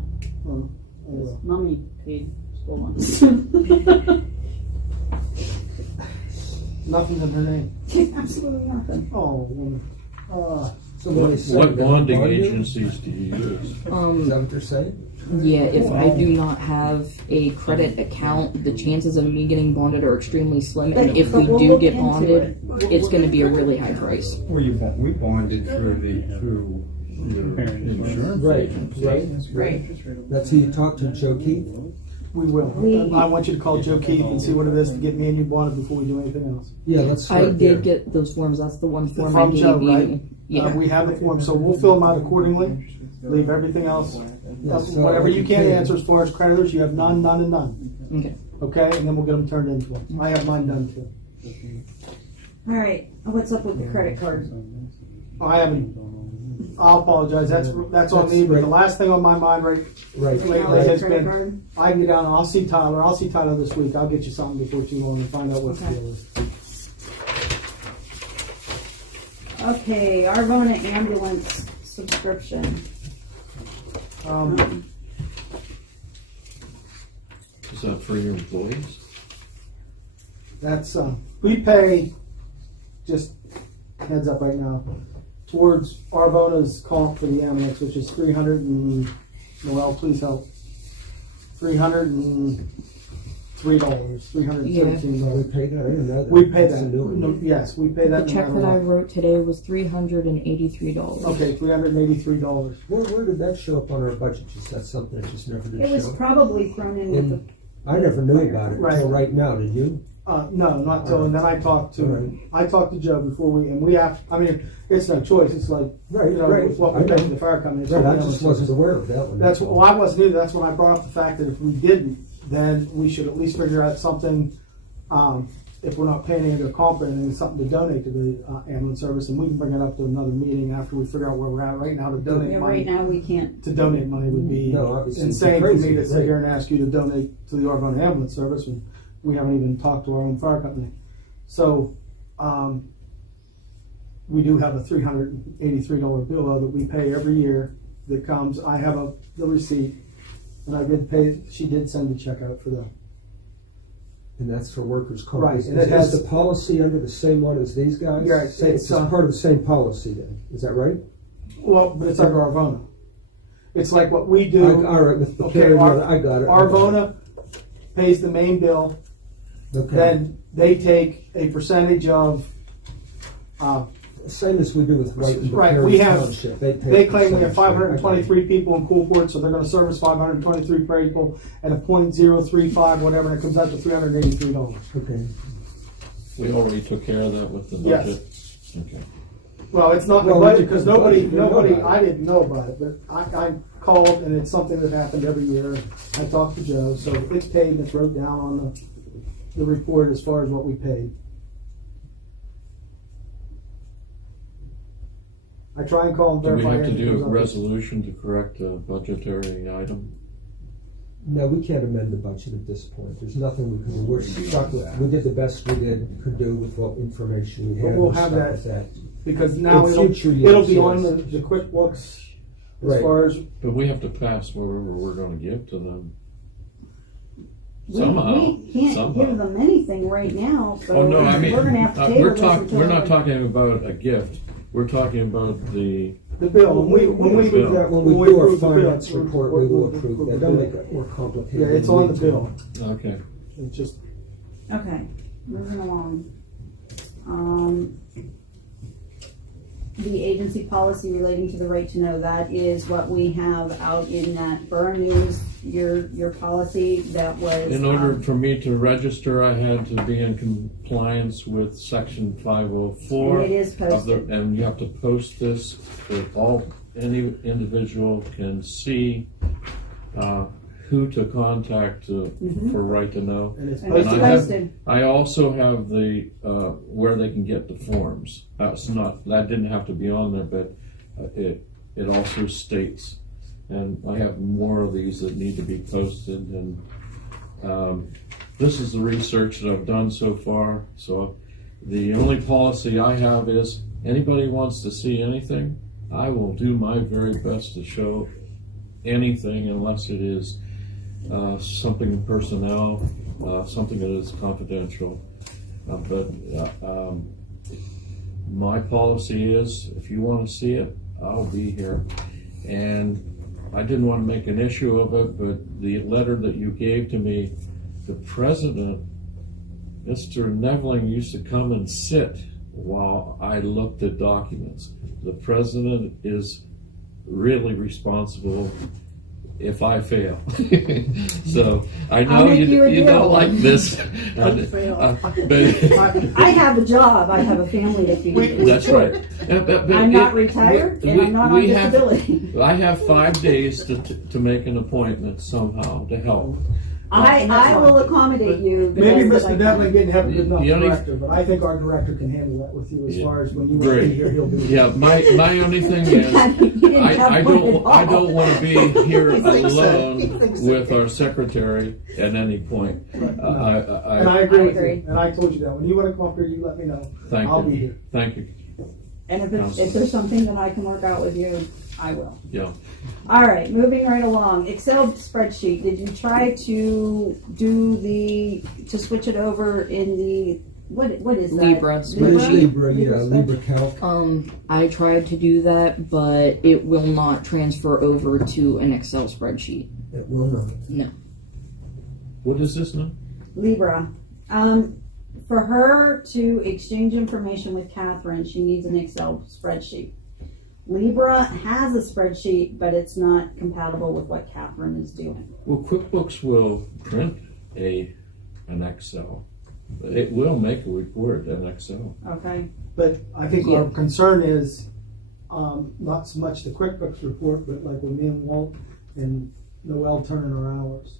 Oh, well. Mommy paid school loans. Nothing's in her name. Absolutely nothing. Oh, woman. What bonding agencies do you use? Is that what they're saying? Yeah, if I do not have a credit account, the chances of me getting bonded are extremely slim. And if we But we'll do look get into bonded, it. it's going to be a really high price. Well, we bonded through the insurance Right, agency. right. Right. That's who you talked to, Joe Keith? We will. I want you to call Joe Keith and see what it is to get me and you bonded before we do anything else. Yeah, let's I start did there. get those forms. That's the one form I From gave Joe, you. right? Yeah. We have the form, so we'll fill them out accordingly. Leave everything else. Yeah, so Whatever you can't okay. answer as far as creditors, you have none, none, and none. Okay. Okay, and then we'll get them turned into them. I have mine done too. All right, what's up with the credit card? I haven't. I'll apologize. That's on me. But the last thing on my mind lately has been. I can get down. I'll see Tyler. I'll see Tyler this week. I'll get you something before too long and find out what the deal is. Okay, Arvona ambulance subscription. Is that for your employees? That's we pay. Just heads up right now. Towards Arvona's comp for the ambulance, which is $300 and Noel, please help. $303, $313. We pay that. I didn't know that. We pay That's that. a new one. No, yes, we pay that. The no check matter that I what. wrote today was $383. Okay, $383. Where did that show up on our budget? Just that's something that just never did It was show. probably thrown in with the. I never knew about it until right now. Did you? No, not till. And then I talked to Joe before we have. I mean, it's no choice. It's like with what we pay to the fire company. Right, I just wasn't aware of that one. That's well, I wasn't either. That's when I brought up the fact that if we didn't, then we should at least figure out something. If we're not paying any comp and something to donate to the ambulance service, and we can bring it up to another meeting after we figure out where we're at. Right now, to donate Yeah, money. right now we can't. To donate money would be insane for me to sit here and ask you to donate to the Arvona ambulance service, and we haven't even talked to our own fire company. So we do have a $383 bill though, that we pay every year that comes. I have the receipt, and I did pay. She did send a check out for that. And that's for workers' comp. Right. Is And it has the policy under the same one as these guys? Yeah, it's part of the same policy then. Is that right? Well, but it's under Arvona. It's like what we do. All right, with the Okay, I got it. Arvona pays the main bill. Okay. Then they take a percentage of. Same as we do with White and Right, we have. Township. They claim we have 523 people in Coalport, so they're going to service 523 people at a .035, whatever, and it comes out to $383. Okay. We already took care of that with the budget. Yes. Okay. Well, it's not in the budget because nobody. I didn't know about it, but I called, and it's something that happened every year. And I talked to Joe, so it's paid and it's wrote down on the report as far as what we paid. I try and call and Do we verify. have to do a resolution to correct a budgetary item? No, we can't amend the budget at this point. There's nothing we can do. We're stuck with. We did the best we could do with what information we had. But we'll have that because now it'll be on the QuickBooks as far as. But we have to pass whatever we're going to give to them. We can't give them anything right now, so no, I mean, we're going to have to table this until we're not talking about a gift. We're talking about the bill. When we do our finance report, we will approve that. Don't make it more complicated. Yeah, it's on the bill. Okay. It's just. Okay, moving along. The agency policy relating to the right to know, that is what we have out in that Borough News, your policy that was. In order for me to register, I had to be in compliance with section 504. And it is posted. And you have to post this so any individual can see who to contact for right to know. And it's posted. I also have the where they can get the forms. It's not that didn't have to be on there, but it also states, and I have more of these that need to be posted. And this is the research that I've done so far. So the only policy I have is anybody wants to see anything, I will do my very best to show anything unless it is something in personnel, something that is confidential. But my policy is, if you want to see it, I'll be here. And I didn't want to make an issue of it, but the letter that you gave to me, the president, Mr. Nevling, used to come and sit while I looked at documents. The president is really responsible if I fail. So I I'll know make you a you deal. don't like this. Don't fail. But I have a job. I have a family to feed. that's right. But I'm not retired, and I'm not on disability. I have 5 days to make an appointment somehow to help. I will accommodate you. the Maybe best that I Mr. can. Devlin didn't have a good enough The only- director, but I think our director can handle that with you as far as when you Great. want to be here, he'll do it. Yeah, my only thing is I don't want to be here alone with our secretary at any point. And I agree with you. And I told you that. When you want to come up here, you let me know. I'll be here. Thank you. And if there's something that I can work out with you, I will. Yeah. All right, moving right along. Excel spreadsheet. Did you try to to switch it over in the what is that? Libra spreadsheet. Libra Calc. I tried to do that, but it will not transfer over to an Excel spreadsheet. It will not. No. What is this now? Libra. For her to exchange information with Catherine, she needs an Excel spreadsheet. Libra has a spreadsheet, but it's not compatible with what Catherine is doing. Well, QuickBooks will print an Excel. It will make a report in Excel. Okay. But I think our concern is not so much the QuickBooks report, but like with me and Walt and Noelle turning our hours.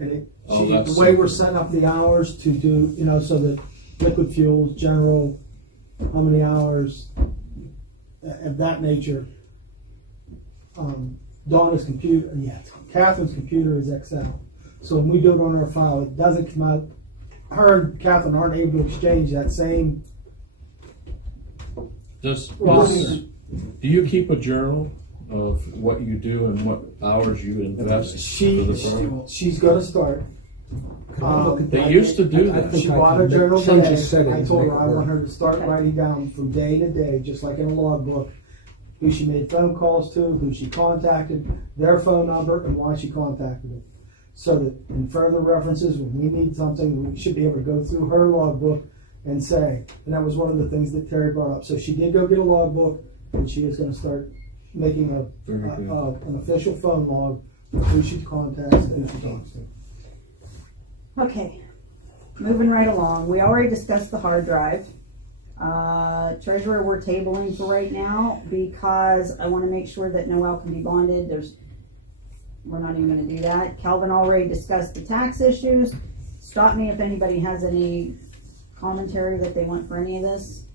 And the way we're setting up the hours to do, so that liquid fuels, general, how many hours, of that nature. Donna's computer, Catherine's computer is Excel. So when we do it on our file, it doesn't come out. Her and Catherine aren't able to exchange that same. Do you keep a journal of what you do and what hours you invest for the firm? She's going to start. They used to do that. She bought a journal today. I told her I want her to start writing down from day to day, just like in a logbook, who she made phone calls to, who she contacted, their phone number, and why she contacted them. So that in further references, when we need something, we should be able to go through her logbook and say, and that was one of the things that Terry brought up. So she did go get a logbook, and she is going to start making an official phone log of who she contacts and who she talks to. Okay, moving right along. We already discussed the hard drive. Treasurer, we're tabling for right now because I want to make sure that Noelle can be bonded. We're not even going to do that. Calvin already discussed the tax issues. Stop me if anybody has any commentary that they want for any of this.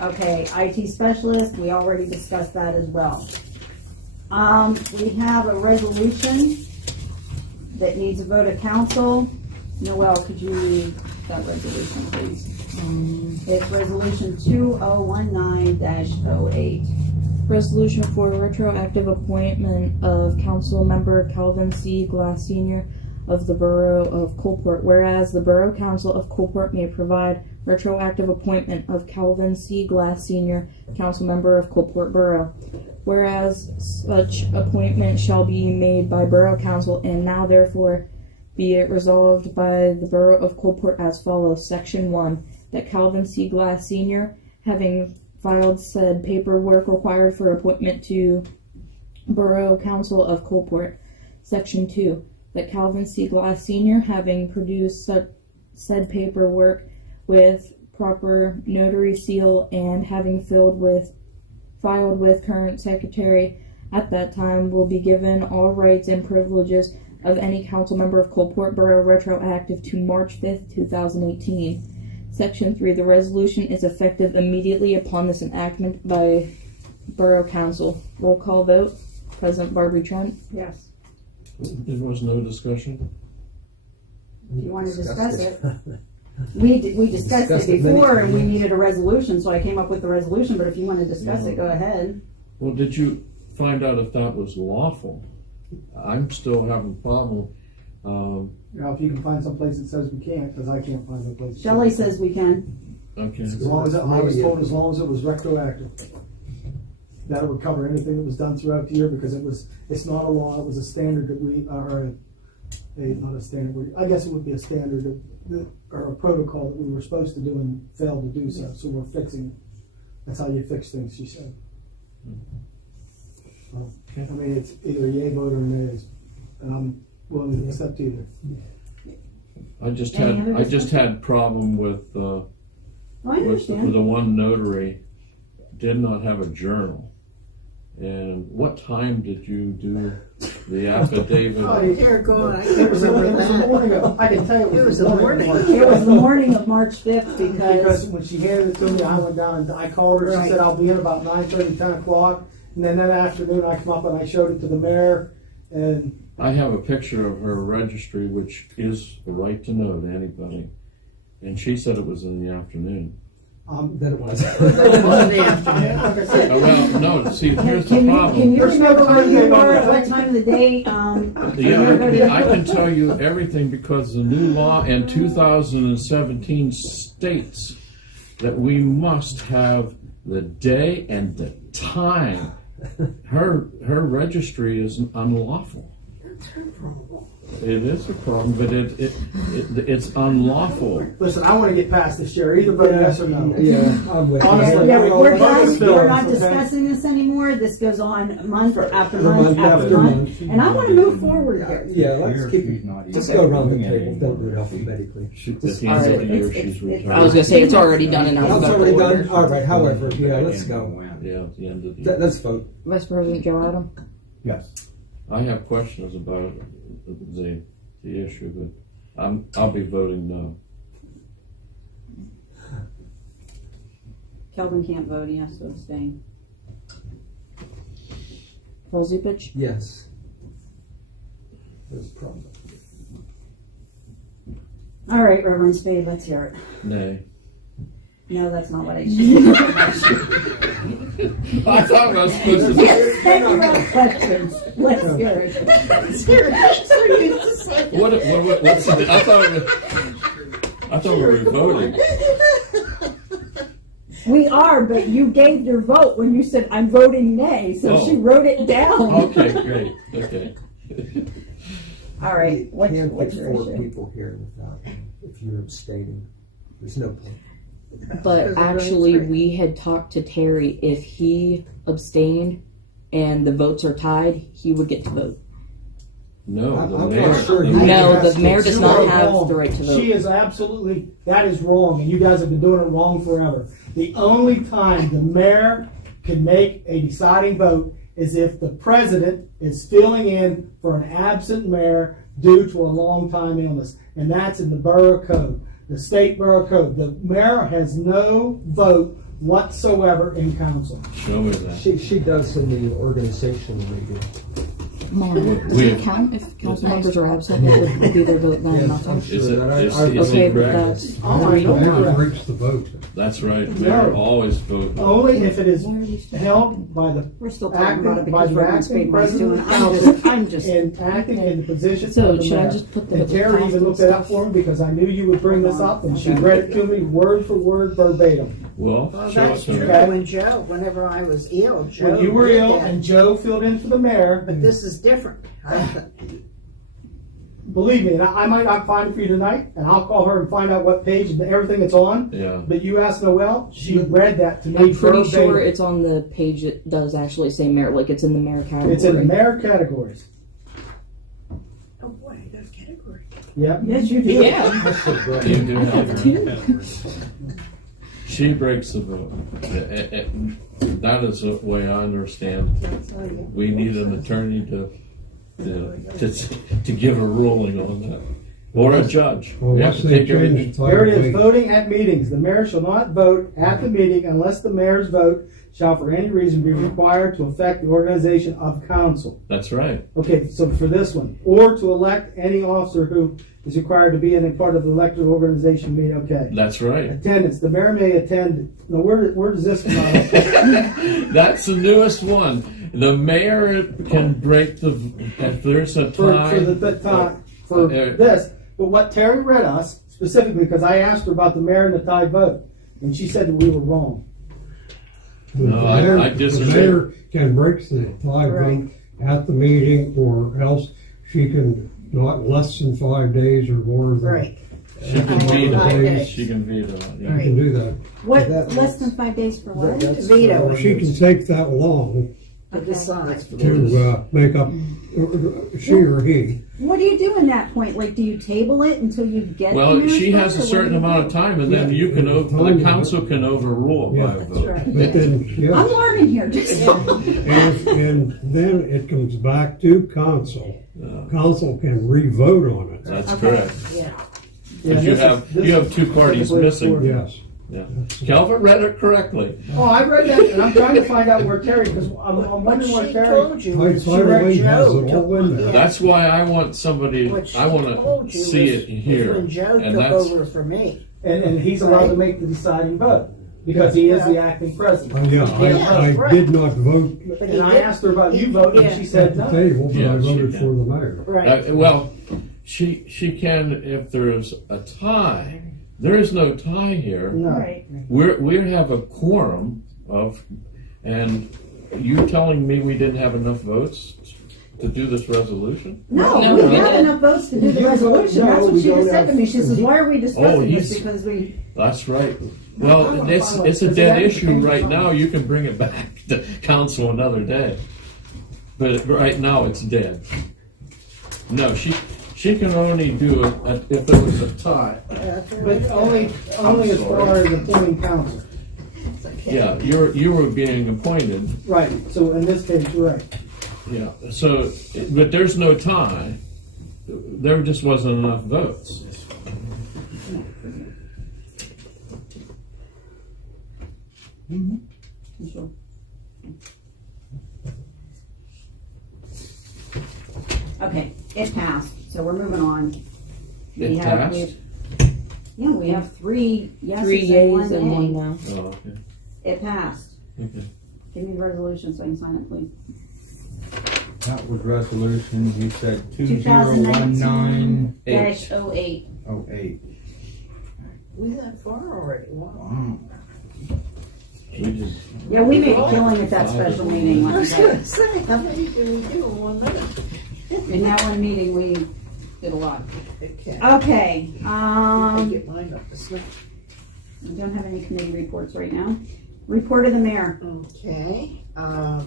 Okay, IT specialist, we already discussed that as well. We have a resolution that needs a vote of council. Noelle, could you read that resolution, please? It's resolution 2019-08. Resolution for retroactive appointment of council member Calvin C. Glass Sr. of the Borough of Coalport. Whereas the Borough Council of Coalport may provide retroactive appointment of Calvin C. Glass Sr., council member of Coalport Borough. Whereas such appointment shall be made by Borough Council, and now therefore be it resolved by the Borough of Coalport as follows. Section 1, that Calvin C. Glass Sr., having filed said paperwork required for appointment to Borough Council of Coalport. Section 2, that Calvin C. Glass Sr., having produced said paperwork with proper notary seal and having filed with current secretary at that time, will be given all rights and privileges of any council member of Coalport Borough retroactive to March 5th, 2018. Section 3, the resolution is effective immediately upon this enactment by Borough Council. Roll call vote. President Barbary Trent? Yes. There was no discussion? If you want to discuss it. We discussed it before, and we needed a resolution, so I came up with the resolution, but if you want to discuss it, go ahead. Well, did you find out if that was lawful? I'm still having a problem. If you can find some place that says we can't, because I can't find a place. Shelley says we can. Okay. As long as I was told, as long as it was retroactive, that would cover anything that was done throughout the year, because it's not a law. It was a standard that not a standard. I guess it would be a standard or a protocol that we were supposed to do and failed to do so. So we're fixing it. That's how you fix things, she said. I mean, it's either yay vote or nays, and I'm willing to accept either. I just had problem with I understand. the one notary did not have a journal. And what time did you do the affidavit? Oh, dear God, I can't remember that. I can tell you It was the morning. It was the morning of March 5th because when she handed it to me, I went down and I called her. She said I'll be in about 9:30, 10 o'clock. And then that afternoon, I come up and I showed it to the mayor. And I have a picture of her registry, which is the right to know to anybody. And she said it was in the afternoon. Then it was. Well, no, see, here's the problem. Can you remember where you were at what time of the day? I can tell you everything because the new law in 2017 states that we must have the day and the time. Her registry is unlawful. That's her problem. It is a problem, but it's unlawful. Listen, I want to get past this, Jerry. Either vote yes or no. Yeah, I'm with Honestly, we're done. We're not discussing this anymore. This goes on month after month after month. And I want to move forward here. Yeah, let's go around the table. Don't do it alphabetically. I was going to say it's already done in alphabetical order. All right, however, yeah, let's go. Yeah, at the end of the Let's vote. Vice President Joe Adam? Yes. I have questions about the issue, but I'll be voting no. Kelvin can't vote. He has to abstain. Paul Zupich? Yes. There's a problem. All right, Reverend Spade, let's hear it. Nay. No, that's not what I said. I thought I was supposed to. Yes, thank you for questions. Let's hear it. What's the, I thought we were voting. We are, but you gave your vote when you said I'm voting nay, so she wrote it down. Okay, great. Okay. All right. What's Can't your put four issue? people here without if you're abstaining. There's no point. But actually, we had talked to Terry. If he abstained and the votes are tied, he would get to vote. No, the I'm mayor. not sure. No, the mayor does not have the right to vote. She is absolutely, that is wrong, and you guys have been doing it wrong forever. The only time the mayor can make a deciding vote is if the president is filling in for an absent mayor due to a long-time illness, and that's in the borough code. The state borough code. The mayor has no vote whatsoever in council. Show me that. She does in the organizational meeting. Does it count if council members are absent? It would be their vote then, nothing. Is it Okay, correct? that's Mayor breaks the vote. That's right. Mayor always vote. Only if it is held by the We're still talking about it acting, by because the Reverend acting Spade was president doing of it. council I'm just and acting in the position So of the should I mayor. just put the And Terry even looked that up for me because I knew you would bring this up, and she read it to me word for word verbatim. Well, Well, show it that's to true. me. Okay. When Joe, whenever I was ill, Joe. When you were did ill that. and Joe filled in for the mayor, But this is different. believe me, and I might not find it for you tonight, and I'll call her and find out what page and everything it's on. Yeah. But you asked Noelle, she read that to me I'm pretty verbatim. sure it's on the page that does actually say mayor, like it's in the mayor category. It's in the mayor categories. Oh boy, I got a category. Yep. Yes, you do. Yeah. You do have her. She breaks the vote. That is the way I understand. We need an attorney to give a ruling on that, or a judge. Well, We have once to they take everything. change the There it is, title, voting at meetings. The mayor shall not vote at the meeting unless the mayor's vote shall for any reason be required to affect the organization of council. That's right. Okay, so for this one, or to elect any officer who is required to be in a part of the elected organization meeting, okay. That's right. Attendance, the mayor may attend, now where does this come out? That's the newest one. The mayor can break the, if there's a For time. the time, for this, but what Terry read us, specifically, because I asked her about the mayor and the tie vote, and she said that we were wrong. No, I disagree. The mayor can break the tie vote at the meeting, or else she can not less than 5 days or more than. Right. She can veto. 5 days. She can veto. Yeah. She can do that. What, less than 5 days for what? Veto. She can take that long to decide. to make up, she or he. What do you do in that point? Like, do you table it until you get? Well, the she has a minutes, certain amount of time, and then you can, the council can overrule by a vote. Right. But then, yes. I'm learning here. Just And then it comes back to council. Council can re-vote on it. That's Okay. correct. Yeah. Because you have two parties missing. Yes. Yeah. Calvin read it correctly. Oh, I read that, and I'm trying to find out where Terry, because I'm wondering where She Terry. told you. I She finally read has Joe. it all in there. That's why I want somebody, What she I want told to you see was it here. When Joe And took that's, over for me. And he's allowed to make the deciding vote, because he is the acting president. Yeah, I did not vote But And I asked her about you voting, and she at said the no. table, but Yeah, I she voted can. for the mayor. Right. well, she can if there's a tie. There is no tie here. No. Right. We have a quorum of, and you telling me we didn't have enough votes to do this resolution? no, we have enough votes to do the You resolution. don't- That's no, what we she don't just said to me. have- She says, "Why are we discussing this?" he's- Because we. That's right. Well, it's a dead issue right now. You can bring it back to council another day. But right now, it's dead. No, she can only do it if there was a tie. But only as far as appointing council. Yeah, you were being appointed. Right, so in this case, right. Yeah, so, but there's no tie. There just wasn't enough votes. Sure. Okay, it passed, so we're moving on. It passed? Yeah, we have three yeses 3 yeas and and one one nay. no. Oh, okay. It passed. Okay. Give me the resolution so I can sign it, please. That was resolution, you said 2019-08. 2019-08. We that far already. Wow. Wow. We just, Yeah, we made a killing at that special meeting. I Like was that. going to say, how many did we do in 1 minute? In that one meeting, we did a lot. Okay. Okay, I get mine up this way. we don't have any committee reports right now. Report of the mayor. Okay.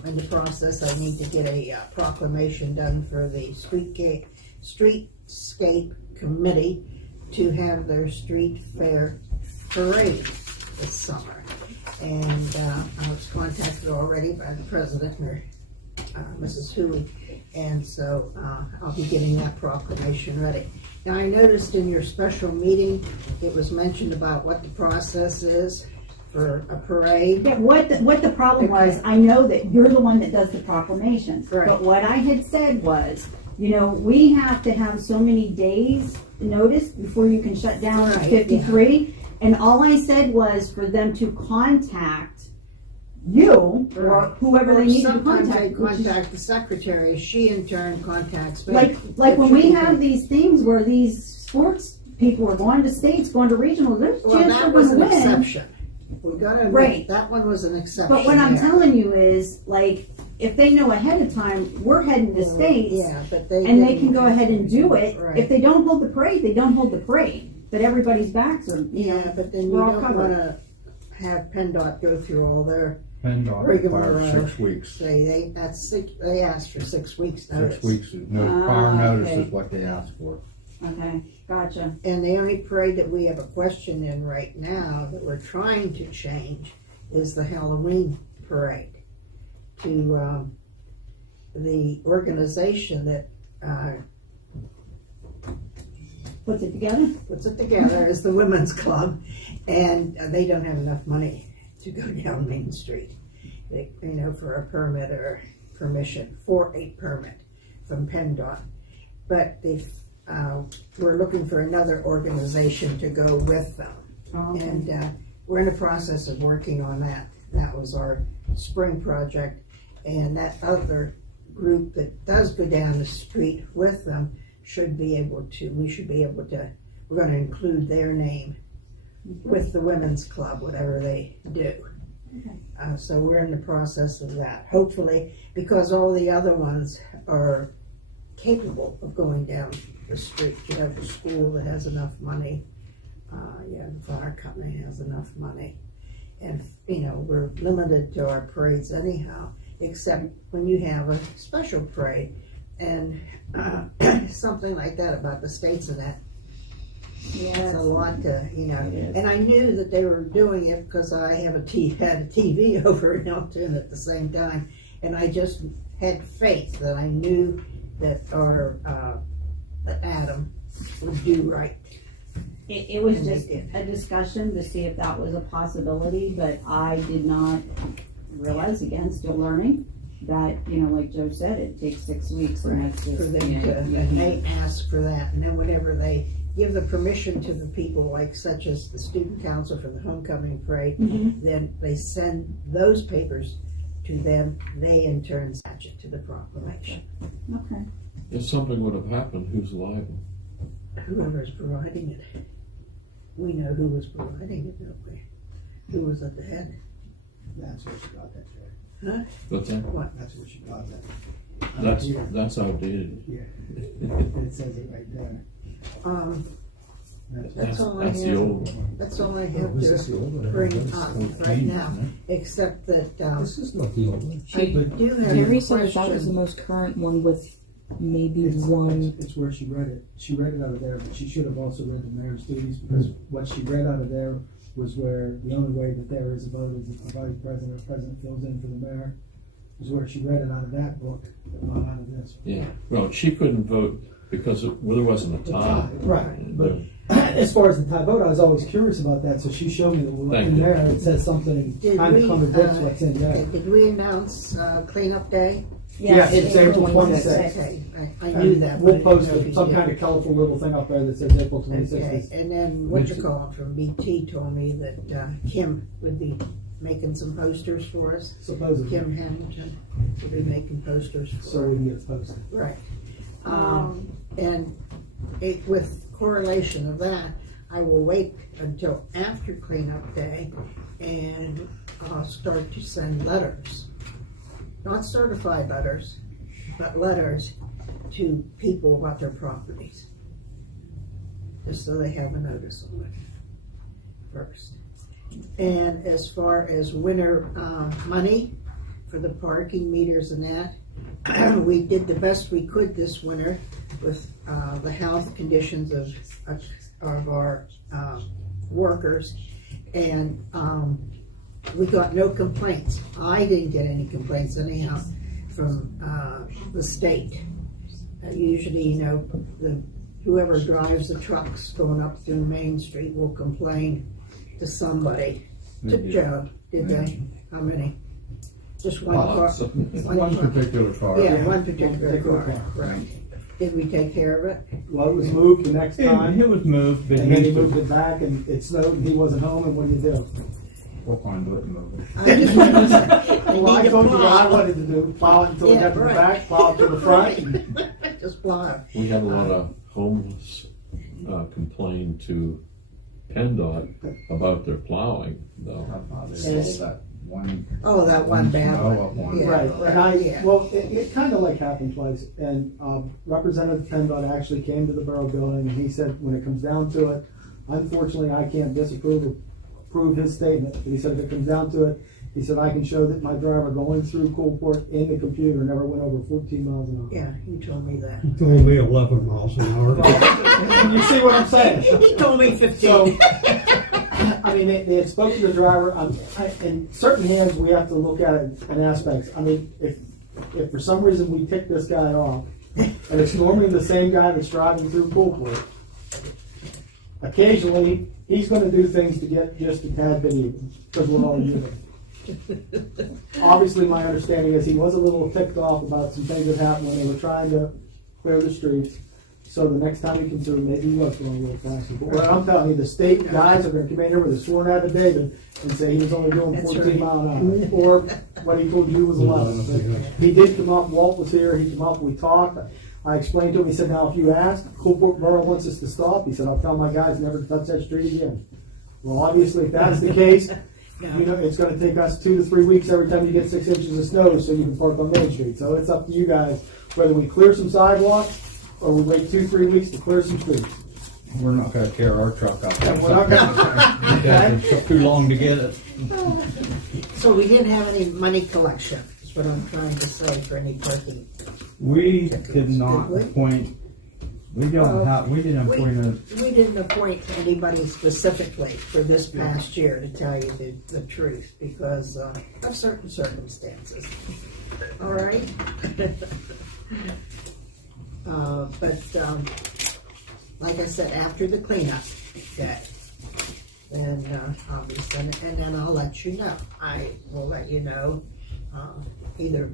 In the process, I need to get a proclamation done for the Streetscape Committee to have their street fair parade this summer. And I was contacted already by the president, Mrs. Huey, and so I'll be getting that proclamation ready. Now, I noticed in your special meeting, it was mentioned about what the process is for a parade. Yeah, what the problem was, I know that you're the one that does the proclamations. Right. But what I had said was, we have to have so many days notice before you can shut down at Right, 53. And all I said was for them to contact you or whoever they need to Sometimes contact. they which is- contact the secretary, she in turn contacts me. Like when we have these things where these sports people are going to states, going to regional, there's a Well, chance that they're was going to an win. exception. We gotta admit, Right. that one was an exception. But what I'm there. telling you is, like, if they know ahead of time, we're heading to states, Yeah, but they and they didn't. can go ahead and do it. Right. If they don't hold the parade, they don't hold the parade. But everybody's backs are, Yeah, but then you we're all don't covered. wanna have PennDOT go through all their PennDOT rigmarole. requires 6 weeks. They asked for 6 weeks notice. 6 weeks, prior notice okay. is what they asked for. Okay, gotcha. And the only parade that we have a question in right now that we're trying to change is the Halloween parade. To the organization that Puts it together? puts it together is the Women's Club, and they don't have enough money to go down Main Street, for a permit or permission, for a permit from PennDOT. But we're looking for another organization to go with them. Oh, okay. And we're in the process of working on that. That was our spring project, and that other group that does go down the street with them we should be able to, we're going to include their name with the Women's Club, whatever they do. Okay. So we're in the process of that, hopefully, because all the other ones are capable of going down the street. You have a school that has enough money, the fire company has enough money, and we're limited to our parades anyhow. except when you have a special parade and something like that about the states and that. Yeah, it's a lot to, you know. And I knew that they were doing it because I have had a TV over in Elton at the same time, and I just had faith that I knew that our that Adam would do right. It was just a discussion to see if that was a possibility, but I did not realize, again, still learning, that, you know, like Joe said, it takes 6 weeks, and that's just, for them to, and they ask for that, and then whenever they give the permission to the people, like such as the student council for the homecoming parade, then they send those papers to them. They in turn attach it to the proclamation. Okay. If something would have happened, who's liable? Whoever's providing it. We know who was providing it, don't we? Who was at the head? That's where she got that. Huh? What's that? What? That's where she got that. That's outdated. Yeah. It says it right there. That's all I that's the have. old one. That's all I have to bring up right now, except that this is not the old one. I do have Terry a said that was the question. most current one with maybe one. It's where she read it. She read it out of there, but she should have also read the mayor's duties, because what she read out of there was where the only way that there is a vote is if the vice president or president fills in for the mayor. Is where she read it out of that book, not out of this. Yeah. Well, she couldn't vote because there wasn't a tie. Right. But as far as the tie vote, I was always curious about that, so she showed me that in there it says something kind of contradicts what's in there. Did we announce cleanup day? Yes, it's April 26th. Okay, I knew that. We'll post some kind of colorful little thing up there that says April 26th. Okay, and then what you call it from BT told me that Kim would be making some posters for us. Supposedly. Kim Hamilton will be making posters for us. So we can get posted. Right. And with correlation of that, I will wait until after cleanup day and start to send letters. Not certified letters, but letters to people about their properties. Just so they have a notice on it first. And as far as winter money for the parking meters and that, we did the best we could this winter with the health conditions of our workers, and we got no complaints. I didn't get any complaints anyhow from the state. Usually, you know, whoever drives the trucks going up through Main Street will complain to somebody. To Joe, did they? How many? Just one car? One particular car. Yeah, one particular car. Right. Did we take care of it? Well, it was moved the next time. It was moved, but and then he moved it back, and it snowed, and he wasn't home, and what did you do? We'll find it and move it. I just wanted to say, well, I told you what I wanted to do. Plow it until we got to the back, plow it to the front. Just plow it. We had a lot of homeless complain to PennDOT about their plowing, though. That one bad one. Yeah, right. And well, it kind of like happened twice. And Representative PennDOT actually came to the borough building, and he said, when it comes down to it, unfortunately, I can't disapprove or approve his statement. But he said, if it comes down to it, he said, I can show that my driver going through Coalport in the computer never went over 14 miles an hour. Yeah, he told me that. He told me 11 miles an hour. And you see what I'm saying? He told me 15. So, I mean, they had spoken to the driver. In certain hands, we have to look at it in aspects. I mean, if for some reason we tick this guy off, and it's normally the same guy that's driving through Coalport, occasionally he's going to do things to get just a tad bit even, because we're all human. Obviously, my understanding is he was a little ticked off about some things that happened when they were trying to clear the streets. So the next time he comes through, maybe he was going a little faster. But what I'm telling you, the state guys are going to come in here with a sworn affidavit and say he was only doing 14 miles an hour. Or what he told you was 11. But he did come up, Walt was here, he came up, we talked. I explained to him, he said, now if you ask, Coalport Borough wants us to stop. He said, I'll tell my guys never to touch that street again. Well, obviously, if that's the case, you know, it's going to take us 2 to 3 weeks every time you get 6 inches of snow so you can park on Main Street. So it's up to you guys whether we clear some sidewalks or we wait 2 to 3 weeks to clear some streets. We're not going to tear our truck up. Yeah, we're not gonna. It took too long to get it. So we didn't have any money collection, as That's what I'm trying to say for any parking. We tickets. did not Did we? appoint, we didn't appoint We didn't appoint anybody specifically for this past year, to tell you the truth, because of certain circumstances. All right? Like I said, after the cleanup day, then obviously, and then I'll let you know. I will let you know, either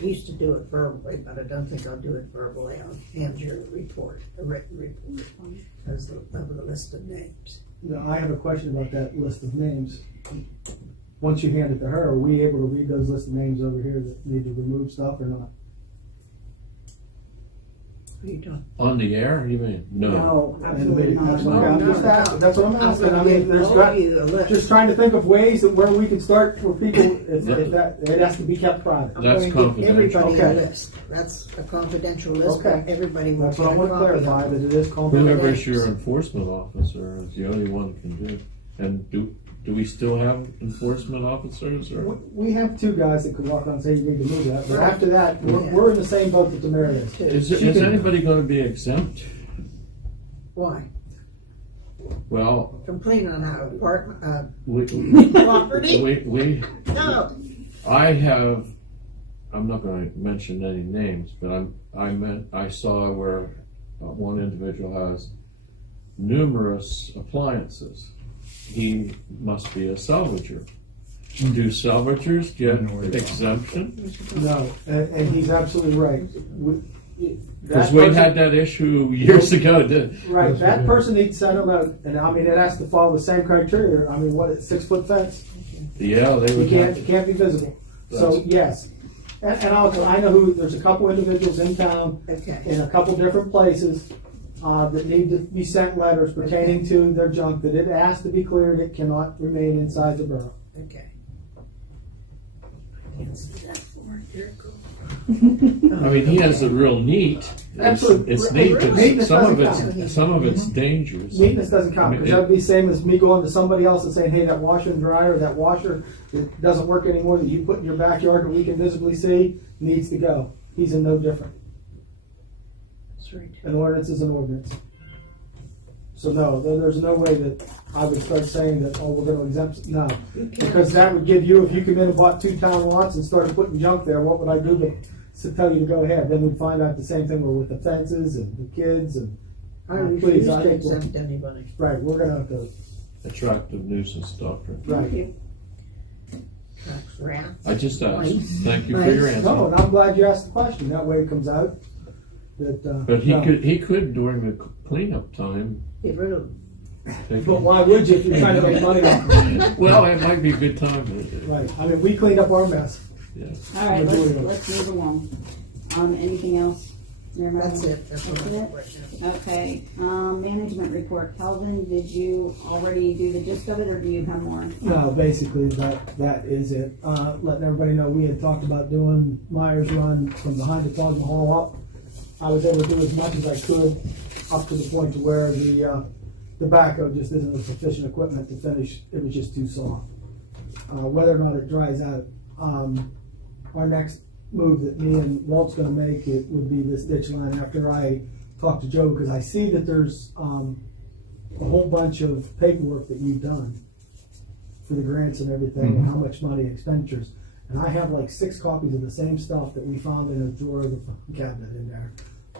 used to do it verbally, but I don't think I'll do it verbally. I'll hand you a report, a written report, as of the list of names. Now, I have a question about that list of names. Once you hand it to her, are we able to read those list of names over here that need to remove stuff or not? What are you doing? On the air, you mean? No. Absolutely not. No, Okay, I'm no, just no. asking. That's what I'm asking. I mean, there's I'll give you a list. just trying to think of ways that where we can start for people, if that, it has to be kept private. I'm That's going to give everybody Okay. a list. That's a confidential list, Okay. but everybody will That's get what I a want to copy of clarify, it. that it is confidential. Whoever's your enforcement officer is the only one that can do. And do we still have enforcement officers? Or We have two guys that could walk on and say you need to move that, but after that, we're in the same boat that the mayor is. is anybody going to be exempt? Why? Well, From cleaning on our apartment, property. We No. I have. I'm not going to mention any names, but I saw where one individual has numerous appliances. He must be a salvager. Do salvagers get exemption? No, and he's absolutely right. Because we had that issue years ago. Right, that person needs to send them out, and I mean, it has to follow the same criteria. I mean, what, it's 6-foot fence? Yeah, they would. It can't be visible. So, yes. And I know there's a couple individuals in town, in a couple different places, that need to be sent letters pertaining to their junk, that it has to be cleared, it cannot remain inside the borough. Okay. I can't see that for here. I mean, he has a real neat. Absolutely. It's neat, but Neatness some doesn't of it's dangerous. Neatness doesn't count, because that would be the same as me going to somebody else and saying, hey, that washer and dryer, that washer that doesn't work anymore, that you put in your backyard that we can visibly see, needs to go. He's in no different. That's right. An ordinance is an ordinance. So no, there's no way that I would start saying that, oh, we're going to exempt, no. Because that would give you, if you come in and bought 2 town lots and started putting junk there, what would I do to tell you to go ahead? Then we'd find out the same thing with the fences and the kids and. I refuse to exempt anybody. Right, we're going to have to. Attractive nuisance doctrine. Right. I just asked. Thank you for your answer. No, and I'm glad you asked the question. That way it comes out. That, but he could during the cleanup time. Get rid of them. But why would you if you're trying to make money off of it? Well, it might be a good time. Right. I mean, we cleaned up our mess. Yeah. All right, let's move along. Anything else? That's it. That's it. Okay. Management report. Calvin, did you already do the gist of it, or do you have more? No, basically that is it. Letting everybody know we had talked about doing Myers Run from behind the Taj Mahal up. I was able to do as much as I could, up to the point to where the backhoe just isn't with sufficient equipment to finish. It was just too soft. Whether or not it dries out, our next move that me and Walt's going to make, it would be this ditch line after I talk to Joe, because I see that there's a whole bunch of paperwork that you've done for the grants and everything, and how much money expenditures. And I have like 6 copies of the same stuff that we found in a drawer of the cabinet in there.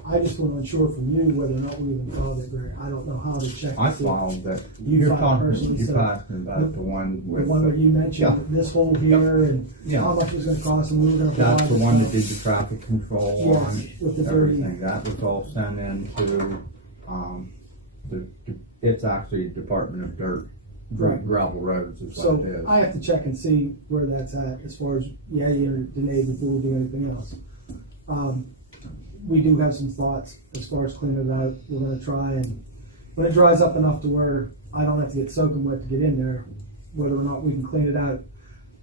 I just want to ensure from you whether or not we even filed it grant. I don't know how to check. I filed that. You're talking about the one with the one where you mentioned this hole here and how much it was going to cost, and we were going to. That's the one that did the traffic control on with the everything. That was all sent into it's actually Department of Dirt. Gravel roads is what it is. I have to check and see where that's at as far as you deny before we do anything else. We do have some thoughts as far as cleaning it out. We're going to try, and when it dries up enough to where I don't have to get soaking wet to get in there, whether or not we can clean it out,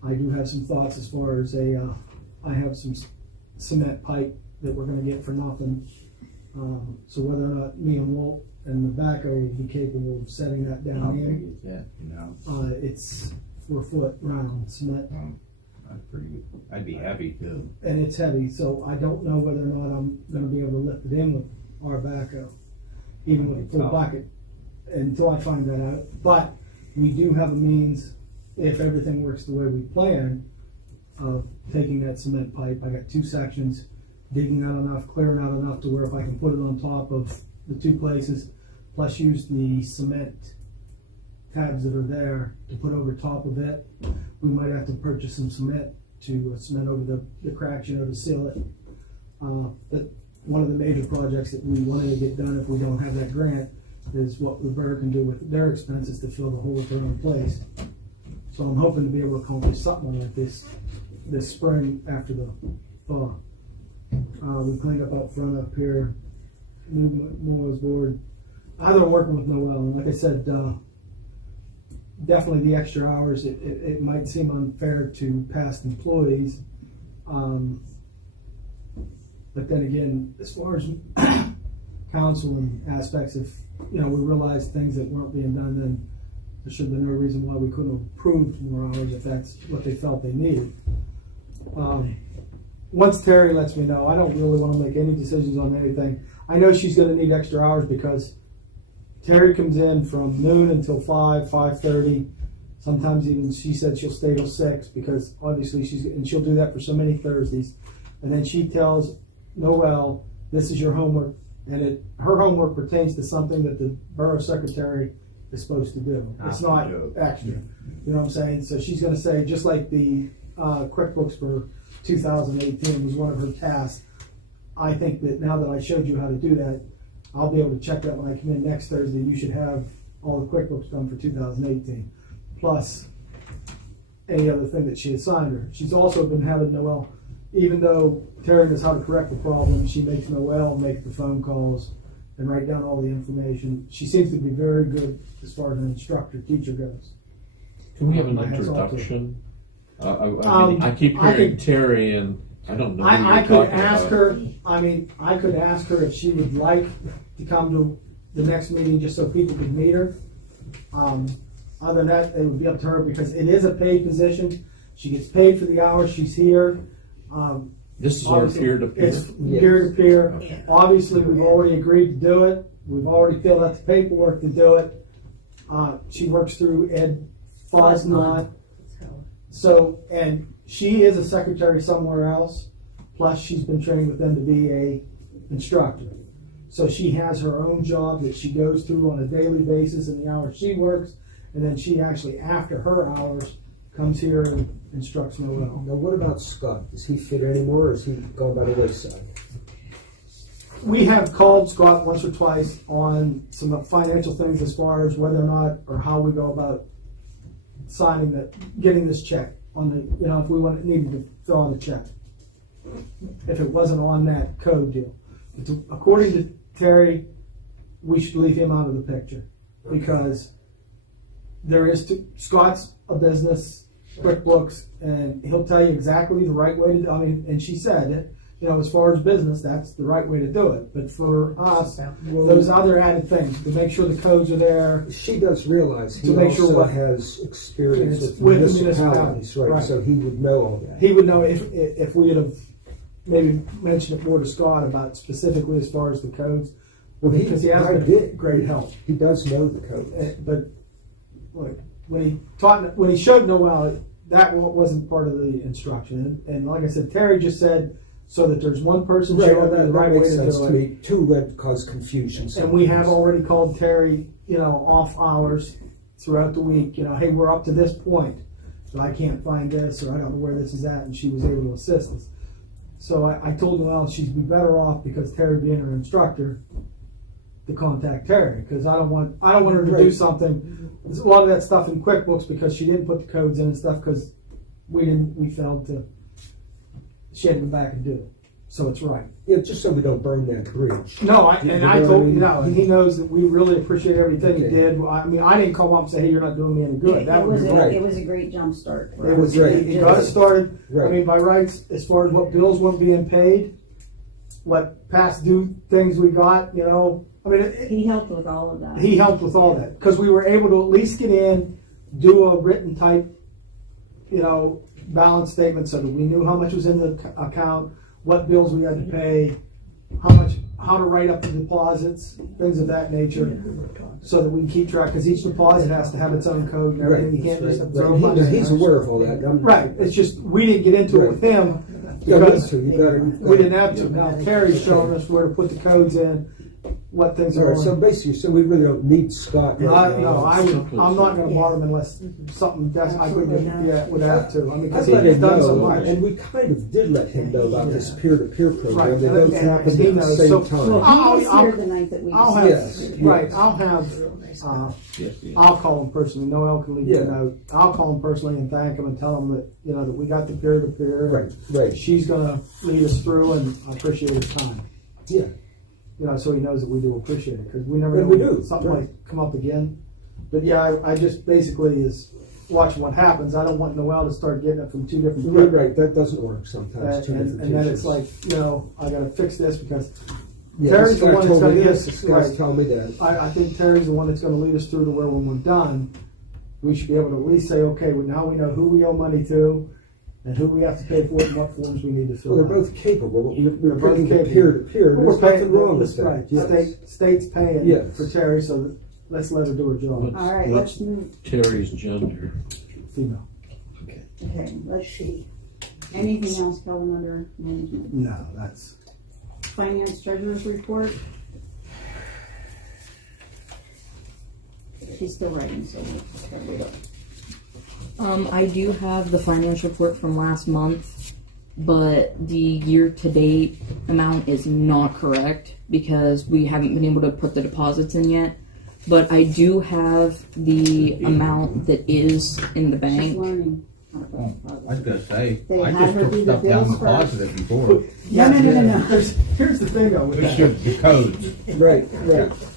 I do have some thoughts as far as I have some cement pipe that we're going to get for nothing. So whether or not me and Walt and the backhoe will be capable of setting that down in. Yeah, you know. It's 4 foot round cement. I'd be happy to. And it's heavy, so I don't know whether or not I'm gonna be able to lift it in with our backhoe, even with a full bucket, until I find that out. But we do have a means, if everything works the way we plan, of taking that cement pipe. I got 2 sections, digging out enough, clearing out enough to where if I can put it on top of the 2 places, plus use the cement tabs that are there to put over top of it. We might have to purchase some cement to cement over the cracks, to seal it. But one of the major projects that we wanted to get done, if we don't have that grant, is what the borough can do with their expenses to fill the hole with their own place. So I'm hoping to be able to accomplish something like this spring after the thaw. We cleaned up front up here, moved Noel's board. I've been working with Noel, and like I said, definitely the extra hours, it might seem unfair to past employees. But then again, as far as council and aspects, if we realize things that weren't being done, then there should have been no reason why we couldn't have approved more hours if that's what they felt they needed. Once Terry lets me know, I don't really want to make any decisions on anything. I know she's going to need extra hours because Terry comes in from noon until 5:30. Sometimes even she said she'll stay till 6 because obviously she'll do that for so many Thursdays. And then she tells Noel, this is your homework, and her homework pertains to something that the borough secretary is supposed to do. It's not extra. You know what I'm saying? So she's going to say, just like the QuickBooks for 2018 was one of her tasks. I think that now that I showed you how to do that, I'll be able to check that when I come in next Thursday. You should have all the QuickBooks done for 2018, plus any other thing that she assigned her. She's also been having Noel, even though Terry knows how to correct the problem, she makes Noel make the phone calls and write down all the information. She seems to be very good as far as an instructor, teacher goes. Can we have an introduction? I keep hearing Terry, and I don't know. I could ask her. I could ask her if she would like to come to the next meeting just so people could meet her. Other than that, it would be up to her because it is a paid position. She gets paid for the hours she's here. This is our peer-to-peer? It's peer-to-peer. Okay. Obviously, we've already agreed to do it. We've already filled out the paperwork to do it. She works through Ed Fosnot. So, and she is a secretary somewhere else. Plus, she's been trained with them to be a instructor. So she has her own job that she goes through on a daily basis in the hours she works. And then she actually, after her hours, comes here and instructs Noel. Now, what about Scott? Does he fit anymore, or is he going by the wayside? We have called Scott once or twice on some financial things as far as whether or not, or how we go about getting this check on the, if we needed to fill out a check. If it wasn't on that code deal. According to Terry, we should leave him out of the picture because Scott's a business, QuickBooks, and he'll tell you exactly the right way to do it. And she said, as far as business, that's the right way to do it. But for us, those other added things, to make sure the codes are there. She does realize he also has experience with municipalities, right? So he would know all that. He would know if we would have maybe mentioned it more to Scott about specifically as far as the codes. Well, because he has been great help. He does know the codes. But look, when he showed Noel, that wasn't part of the instruction. And like I said, Terry just said so that there's one person showing the right way to do it. Two would cause confusion. And we have already called Terry, off hours throughout the week. Hey, we're up to this point, but I can't find this, or I don't know where this is at, and she was able to assist us. So I told Noel she'd be better off, because Terry being her instructor, to contact Terry, because I don't want her to do something. There's a lot of that stuff in QuickBooks because she didn't put the codes in and stuff because we failed to. She had to go back and do it, so it's right. Yeah, just so we don't burn that bridge. No, I told he knows that we really appreciate everything he did. I didn't call up and say, "Hey, you're not doing me any good." It was a great jump start. It was great. It got us started. Right. By rights, as far as what bills weren't being paid, what past due things we got, he helped with all of that. He helped with all that because we were able to at least get in, do a written type, balance statements so that we knew how much was in the account, what bills we had to pay, how to write up the deposits, things of that nature, so that we can keep track, because each deposit has to have its own code and everything. You can't just throw money in He's there. aware of all that. Right. It's just, we didn't get into it with him because we didn't have to. Now Terry's showing us where to put the codes in, what things are All right, so basically, so we really don't need Scott. I'm not going to bother him unless something I would have to. I mean, because he's done so much. And we kind of did let him know about this peer-to-peer program. Right. They both happened at the same time. Well, he was here the night that we I'll call him personally. Noel can leave a note. I'll call him personally and thank him and tell him that that we got the peer-to-peer. Right. She's going to lead us through, and I appreciate his time. Yeah. So he knows that we do appreciate it, because we never know something might come up again. But I just basically is watching what happens. I don't want Noel to start getting it from two different people. Right, that doesn't work sometimes. And then it's like, I got to fix this because Yeah, Terry's the one that's going to get us. This guy's telling me that. I think Terry's the one that's going to lead us through to where when we're done, we should be able to at least say, okay, well, now we know who we owe money to and who we have to pay for it and what forms we need to fill out. Well, they're both capable. We're both paying capable. peer-to-peer. We're There's nothing wrong that's with that. right. Yes. State's paying Yes. for Terry, so let's let her do her job. All right, let's move. Terry's gender. Female. Okay, let's see. Anything else, Kelvin, under management? No, that's... Finance treasurer's report. She's still writing, so we'll read it. I do have the financial report from last month, but the year-to-date amount is not correct because we haven't been able to put the deposits in yet. But I do have the amount that is in the bank. She's learning. Oh, I was going to say, They I had just her took do the stuff down bills and deposited first. before. No. Here's the thing, though, with It's that. just the codes. Right.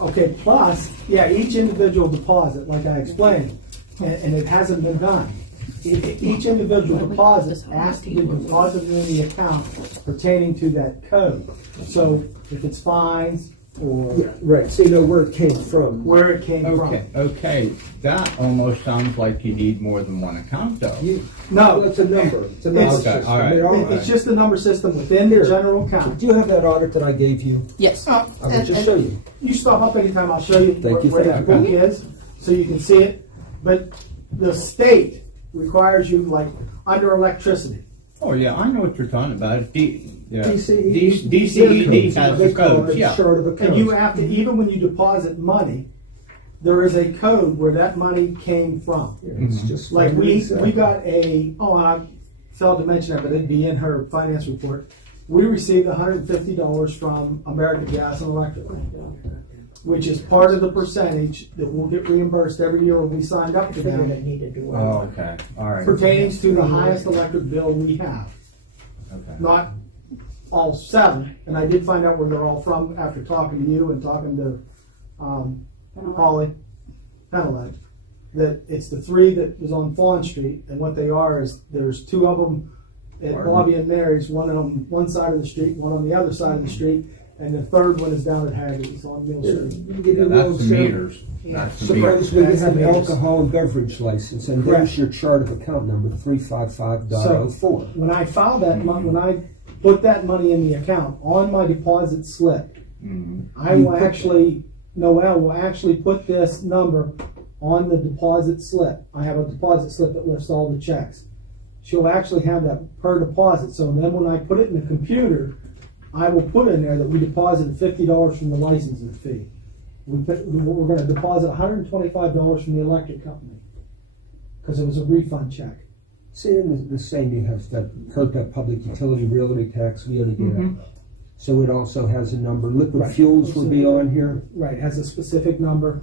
Okay, plus, each individual deposit, like I explained, and it hasn't been done. Each individual deposit has to be deposited in the account pertaining to that code. So if it's fines or... Yeah, right, so you know where it came from. Where it came from. Okay, that almost sounds like you need more than one account, though. No. Well, it's a number. It's a number system. all right. It's just a number system within the general account. Do you have that audit that I gave you? Yes. I will just show you. You stop up anytime, I'll show you where that book is, so you can see it. But the state requires you, like, under electricity. Oh, yeah, I know what you're talking about. DCED has the codes, And you have to, even when you deposit money, there is a code where that money came from. It's just like we got I failed to mention that, but it'd be in her finance report. We received $150 from American Gas and Electric, which is part of the percentage that we'll get reimbursed every year when we signed up to them. Oh, okay. All right. Pertains to the highest electric bill we have. Okay. Not all 7. And I did find out where they're all from after talking to you and talking to Holly Penelec, that it's the 3 that was on Fawn Street, and what they are is there's 2 of them at Bobby and Mary's, one on one side of the street, one on the other side of the street, and the 3rd one is down at Haggard's on Mill Street. That's the meters. That's the meters. Supposedly you have an alcohol and beverage license, and there's your chart of account number 355.04. So when I filed that, when I put that money in the account on my deposit slip, I will actually, Noel will actually put this number on the deposit slip. I have a deposit slip that lifts all the checks. She'll actually have that per deposit. So then when I put it in the computer, I will put in there that we deposited $50 from the licensing fee. We're going to deposit $125 from the electric company because it was a refund check. See, in the same you have that PERTA public utility realty tax we ought to get. So it also has a number. Liquid fuels will be on here. Right, it has a specific number.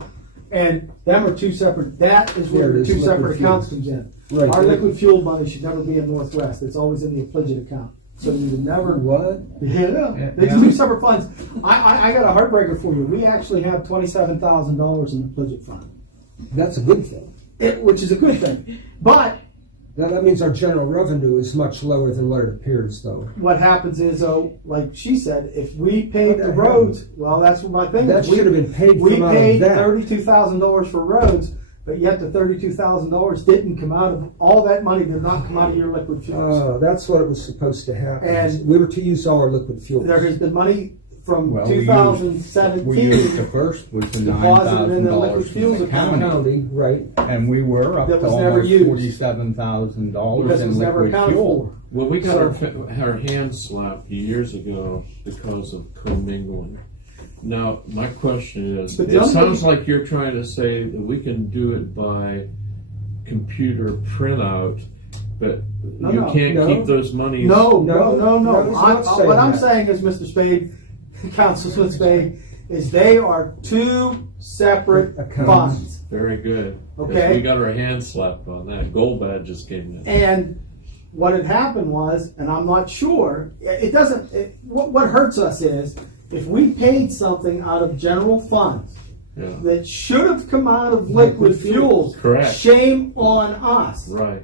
And them are 2 separate, that is where There the it 2 is, separate liquid accounts fuels. comes in. Right. Our liquid fuel money should never be in Northwest. It's always in the Applegate account. So you would never... What? Yeah. It's 2 separate funds. I got a heartbreaker for you. We actually have $27,000 in the Applegate fund. That's a good thing. Which is a good thing. But... Now that means our general revenue is much lower than what it appears, though. What happens is, like she said, if we paid the roads, well, that's what my thing is. That should have been paid We from out of paid that. $32,000 for roads. but yet the $32,000 didn't come out of, all that money did not come out of your liquid fuels. That's what it was supposed to happen. And we were to use all our liquid fuels. There has been money from Well, 2017. we used the first was the deposited in the $9,000 liquid fuels from the county, right? And we were up That to was never almost used. $47,000 Because it in was never liquid accounted fuel. for. Well, we got our hands slapped years ago because of commingling. Now, my question is, But it sounds like you're trying to say that we can do it by computer printout, but you can't keep those monies. No. What I'm saying is, Mr. Spade, Councilman Spade, is they are two separate funds. Very good. Okay. We got our hands slapped on that. Gold badge just came in. And what had happened was, and I'm not sure, what hurts us is, if we paid something out of general funds that should have come out of liquid fuels, correct, shame on us. Right.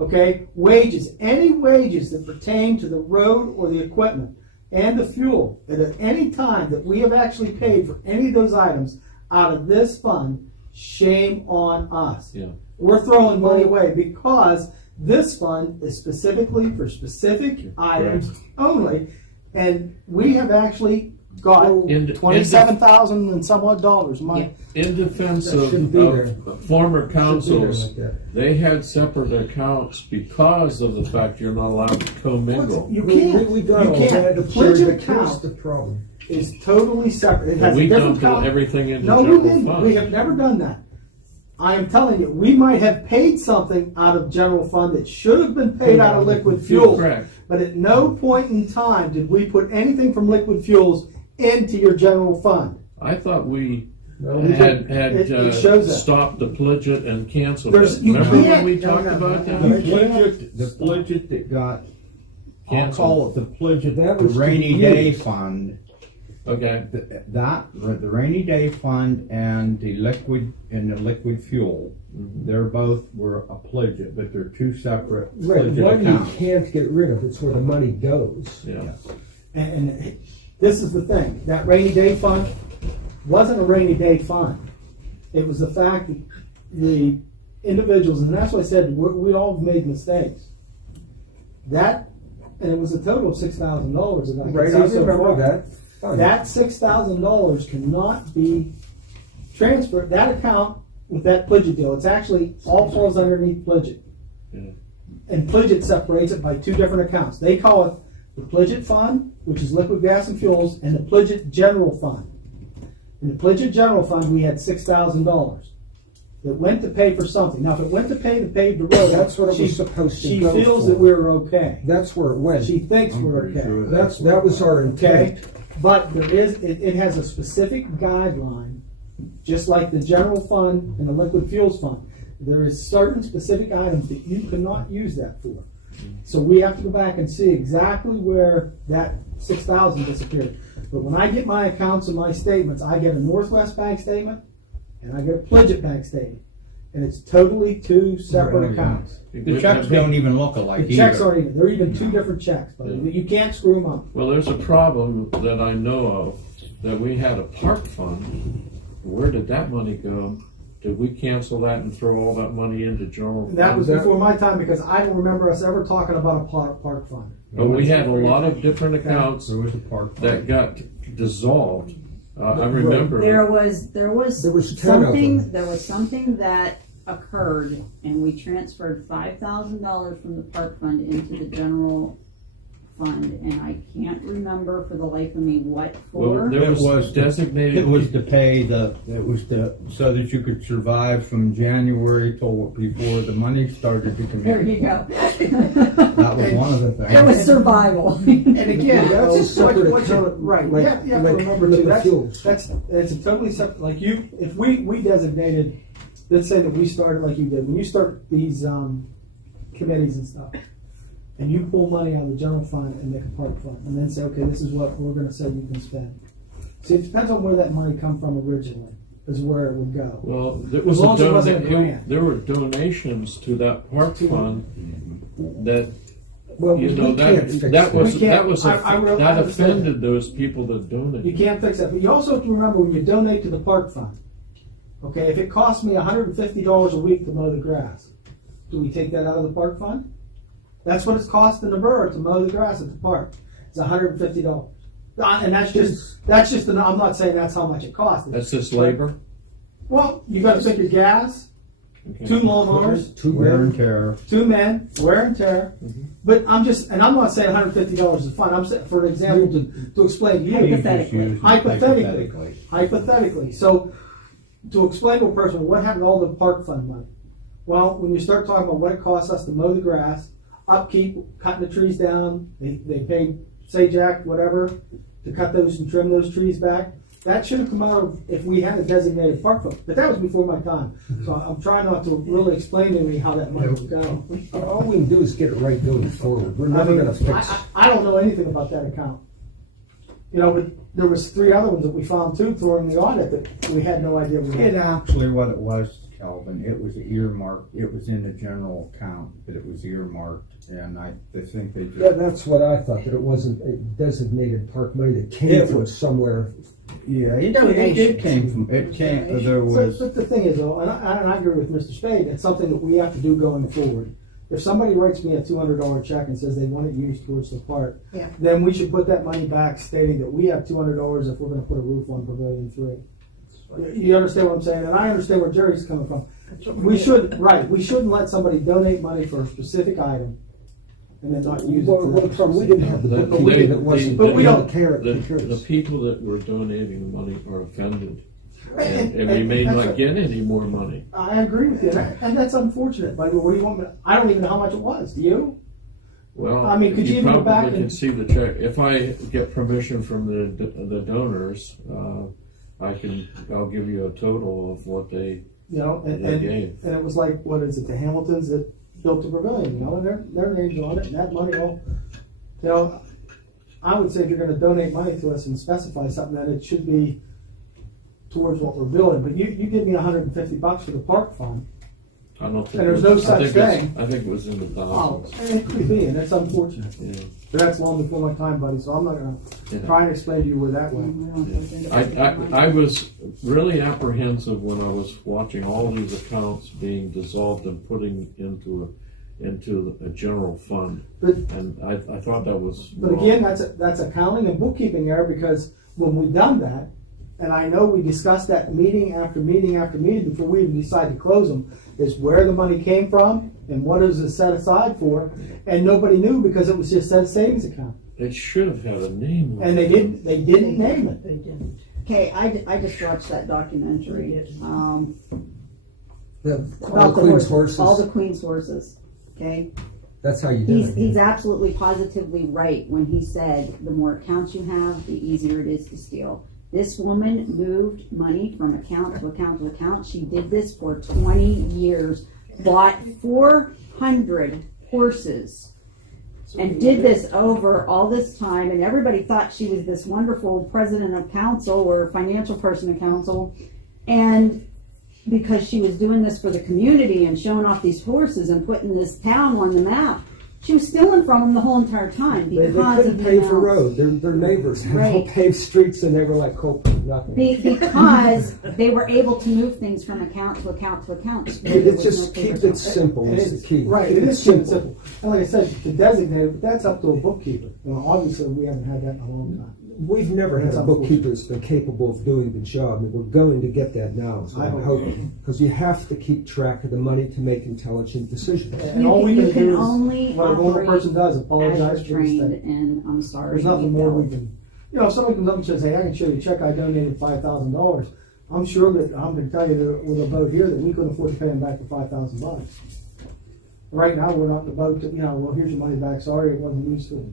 Okay? Wages, any wages that pertain to the road or the equipment and the fuel, and at any time that we have actually paid for any of those items out of this fund, shame on us. Yeah. We're throwing money away because this fund is specifically for specific items only, and we have actually got $27,000 and somewhat dollars. In defense of former councils, they had separate accounts because of the fact you're not allowed to commingle. You can't. You can't. The Pledget account is totally separate. It has we a different dumped account. everything into No, general we didn't. fund. We have never done that. I am telling you, we might have paid something out of general fund that should have been paid out of liquid fuels. Correct. But at no point in time did we put anything from liquid fuels into your general fund. I thought we it shows that. stopped the Pledget and canceled There's- it. you Remember when can't- we talked about that? The Pledget that got, I'll Canceled. call it the Pledget, That the was rainy used. day fund. Okay. The rainy day fund and the liquid fuel, they're both were a Pledget, but they're two separate Right, Pledget one you accounts. can't get rid of. It's where the money goes. Yeah. And this is the thing. That rainy day fund wasn't a rainy day fund. It was the fact that the individuals, and that's why I said we all made mistakes. And it was a total of $6,000. Right, I remember that. That $6,000 cannot be transferred. That account with that Pledget deal, it's actually all falls underneath Pledget. Yeah. And Pledget separates it by two different accounts. They call it the Pledget Fund, which is liquid gas and fuels, and the Pledget General Fund. In the Pledget General Fund, we had $6,000 that went to pay for something. Now, if it went to pay the road, that's what it was supposed to go She feels for. that we're okay. That's where it went. She thinks we're okay. Sure That was our intent. Okay, but it has a specific guideline, just like the general fund and the liquid fuels fund. There is certain specific items that you cannot use that for. So we have to go back and see exactly where that $6,000 disappeared. But when I get my accounts and my statements, I get a Northwest Bank statement and I get a Pledget Bank statement. And it's totally two separate accounts. The checks don't even look alike The checks either. aren't even. They're even two different checks, but you can't screw them up. Well, there's a problem that I know of, that we had a park fund. Where did that money go? Did we cancel that and throw all that money into general fund? That was before my time because I don't remember us ever talking about a park fund. But we had a lot of different accounts There was a park fund. that got dissolved. I remember. There was 10 of something. them. There was something that occurred, and we transferred $5,000 from the park fund into the general fund, and I can't remember for the life of me what for. Well, there was designated. It was to pay so that you could survive from January till before the money started to come in. There you go. That was one of the things. It was survival. And again, that's just separate what account, right. like- you have to like remember liquid too. fuels. That's a totally separate. Like you, if we designated, let's say that we started like you did. When you start these committees and stuff, and you pull money out of the general fund and make a park fund, and then say, okay, this is what we're going to say you can spend. See, it depends on where that money come from originally, is where it would go. Well, there As was long as it wasn't a grant. there were donations to that park fund that Well, you know we can't fix that was We can't. that was I really that understand. offended those people that donated. You can't fix that. But you also have to remember when you donate to the park fund, Okay, if it costs me $150 a week to mow the grass, do we take that out of the park fund? That's what it's costing the borough to mow the grass at the park. It's $150. And that's just I'm not saying that's how much it costs. That's just labor? Well, you got to take your gas, Okay. 2 lawnmowers, 2 wear and tear, 2 men, wear and tear. But I'm not saying $150 is fine. I'm saying, for an example, to explain to you. Hypothetically. So, to explain to a person what happened to all the park fund money. Well, when you start talking about what it costs us to mow the grass, upkeep, cutting the trees down, they paid Sage Act, whatever, to cut those and trim those trees back. That should have come out of if we had a designated park fund. But that was before my time. So I'm trying not to really explain to me how that money would go. All we can do is get it right going forward. We're never going to fix it. I don't know anything about that account. You know, but there was 3 other ones that we found too during the audit that we had no idea. It actually, what it was, Kelvin, it was earmarked. It was in the general account, but it was earmarked, and I think they just. Yeah, that's what I thought. That it wasn't a designated park money that came from somewhere. Yeah, it came from. It came. There was. But the thing is, though, and I agree with Mr. Spade. It's something that we have to do going forward. If somebody writes me a $200 check and says they want it used towards the park, then we should put that money back, stating that we have $200 if we're going to put a roof on Pavilion 3. You understand what I'm saying? And I understand where Jerry's coming from. We shouldn't let somebody donate money for a specific item and then not use it. We didn't have the bookkeeping that wasn't. But we don't care. The people that were donating the money are offended. And we may not get any more money. I agree with you, and that's unfortunate. But what do you want me to, I don't even know how much it was. Do you? Well, I mean, could you even go back and can see the check? If I get permission from the donors, I'll give you a total of what they gave. And it was like, what is it? The Hamiltons that built the pavilion, you know, and their names on it, and that money all. You know, I would say if you're going to donate money to us and specify something, that it should be towards what we're building. But you give me $150 for the park fund. I don't think. And there's no such thing. I think it was in the thousands. Oh, it could be, and that's unfortunate. Yeah. But that's long before my time, buddy. So I'm not going to try and explain to you where that went. Yeah. I was really apprehensive when I was watching all these accounts being dissolved and putting into a general fund, and I thought that was. But wrong. again, that's accounting and bookkeeping error, because when we done that, and I know we discussed that meeting after meeting after meeting before we even decided to close them, is where the money came from and what is it set aside for, and nobody knew because it was just set savings account. It should have had a name. And they didn't name it. They didn't. Okay, I just watched that documentary. All the Queen's horses. Okay. That's how you do it. He's absolutely positively right when he said the more accounts you have, the easier it is to steal. This woman moved money from account to account to account. She did this for 20 years, bought 400 horses, and did this over all this time. And everybody thought she was this wonderful president of council or financial person of council. And because she was doing this for the community and showing off these horses and putting this town on the map, she was stealing from them the whole entire time because they couldn't pave the road. Their neighbors had all paved streets, and they were like Coalport, nothing. Because they were able to move things from account to account to account. It's just keep it simple is the key. Right, it is simple. And like I said, to designate it, but that's up to a bookkeeper. And obviously, we haven't had that in a long time. We've never had a bookkeeper that's been capable of doing the job, and we're going to get that now. So I'm hoping, because you have to keep track of the money to make intelligent decisions. And all we can do only is what a normal person does, apologize for trained, and I'm sorry. There's nothing more we can. You know, if somebody comes up and says, "Hey, I can show you a check. I donated $5,000." I'm sure that I'm going to tell you that with a vote here that we couldn't afford to pay them back the $5,000. Right now, we're not in the boat. Well, here's your money back. Sorry, it wasn't used to it.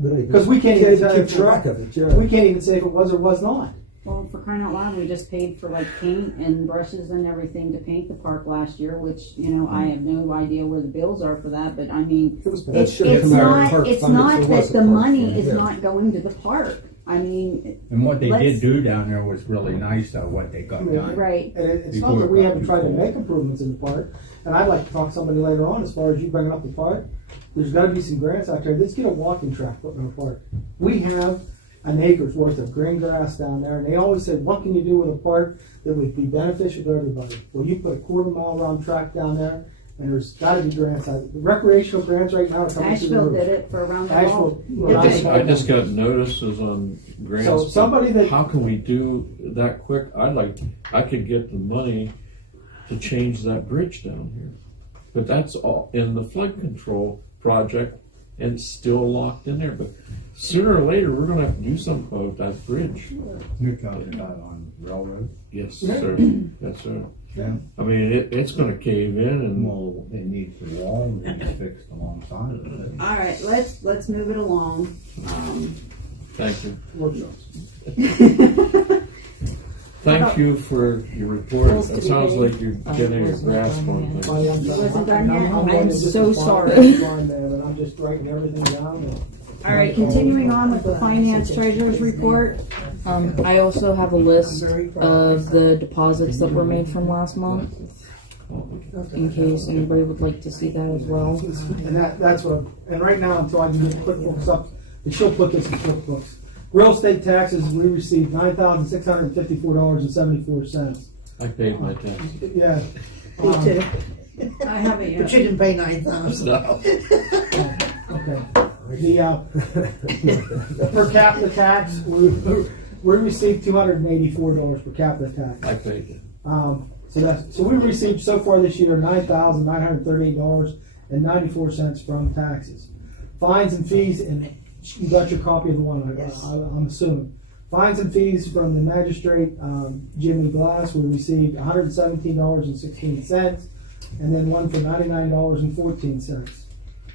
Because we can't even keep track of it. Yeah. We can't even say if it was or was not. Well, for crying out loud, we just paid for like paint and brushes and everything to paint the park last year, which, you know, I have no idea where the bills are for that, but I mean, it's not that the money is not going to the park. I mean, and what they did do down there was really nice, though, what they got done. Right. And it's not that we haven't tried to make improvements in the park, and I'd like to talk to somebody later on as far as you bringing up the park. There's got to be some grants out there. Let's get a walking track put in our park. We have an acre's worth of green grass down there, and they always said, what can you do with a park that would be beneficial to everybody? Well, you put a quarter-mile round track down there, and there's got to be grants. The recreational grants right now are coming through the Asheville roof. did it for around the Asheville, wall. I just got notices on grants. So somebody that- how can we do that quick? I could get the money to change that bridge down here, but that's all in the flood control project and it's still locked in there. But sooner or later, we're going to have to do something about that bridge. You're talking about on railroad? Yes, Yeah. sir. Yes, sir. Yeah. I mean, it's going to cave in, and Well, it needs the wall to be fixed alongside of it. All right, let's move it along. thank you. Workshops. Thank you for your report. Bills to It be sounds paid. like you're getting a grasp on things. You wasn't done yet? I'm so sorry. I'm just writing everything down. And All right, continuing on with the finance treasurer's report. I also have a list of the deposits that were made from last month, in case anybody would like to see that as well. And that's what, and right now, until I can get QuickBooks up, and she'll put this in QuickBooks. Real estate taxes, we received $9,654.74. I paid my tax. Yeah. Me too. I haven't yet. But you didn't pay $9,000. No. Okay. The per capita tax, we received $284 per capita tax. I paid it. So we received so far this year $9,938.94 from taxes. Fines and fees, and you got your copy of the one, Yes. I'm assuming. Fines and fees from the magistrate, Jimmy Glass, we received $117.16, and then one for $99.14.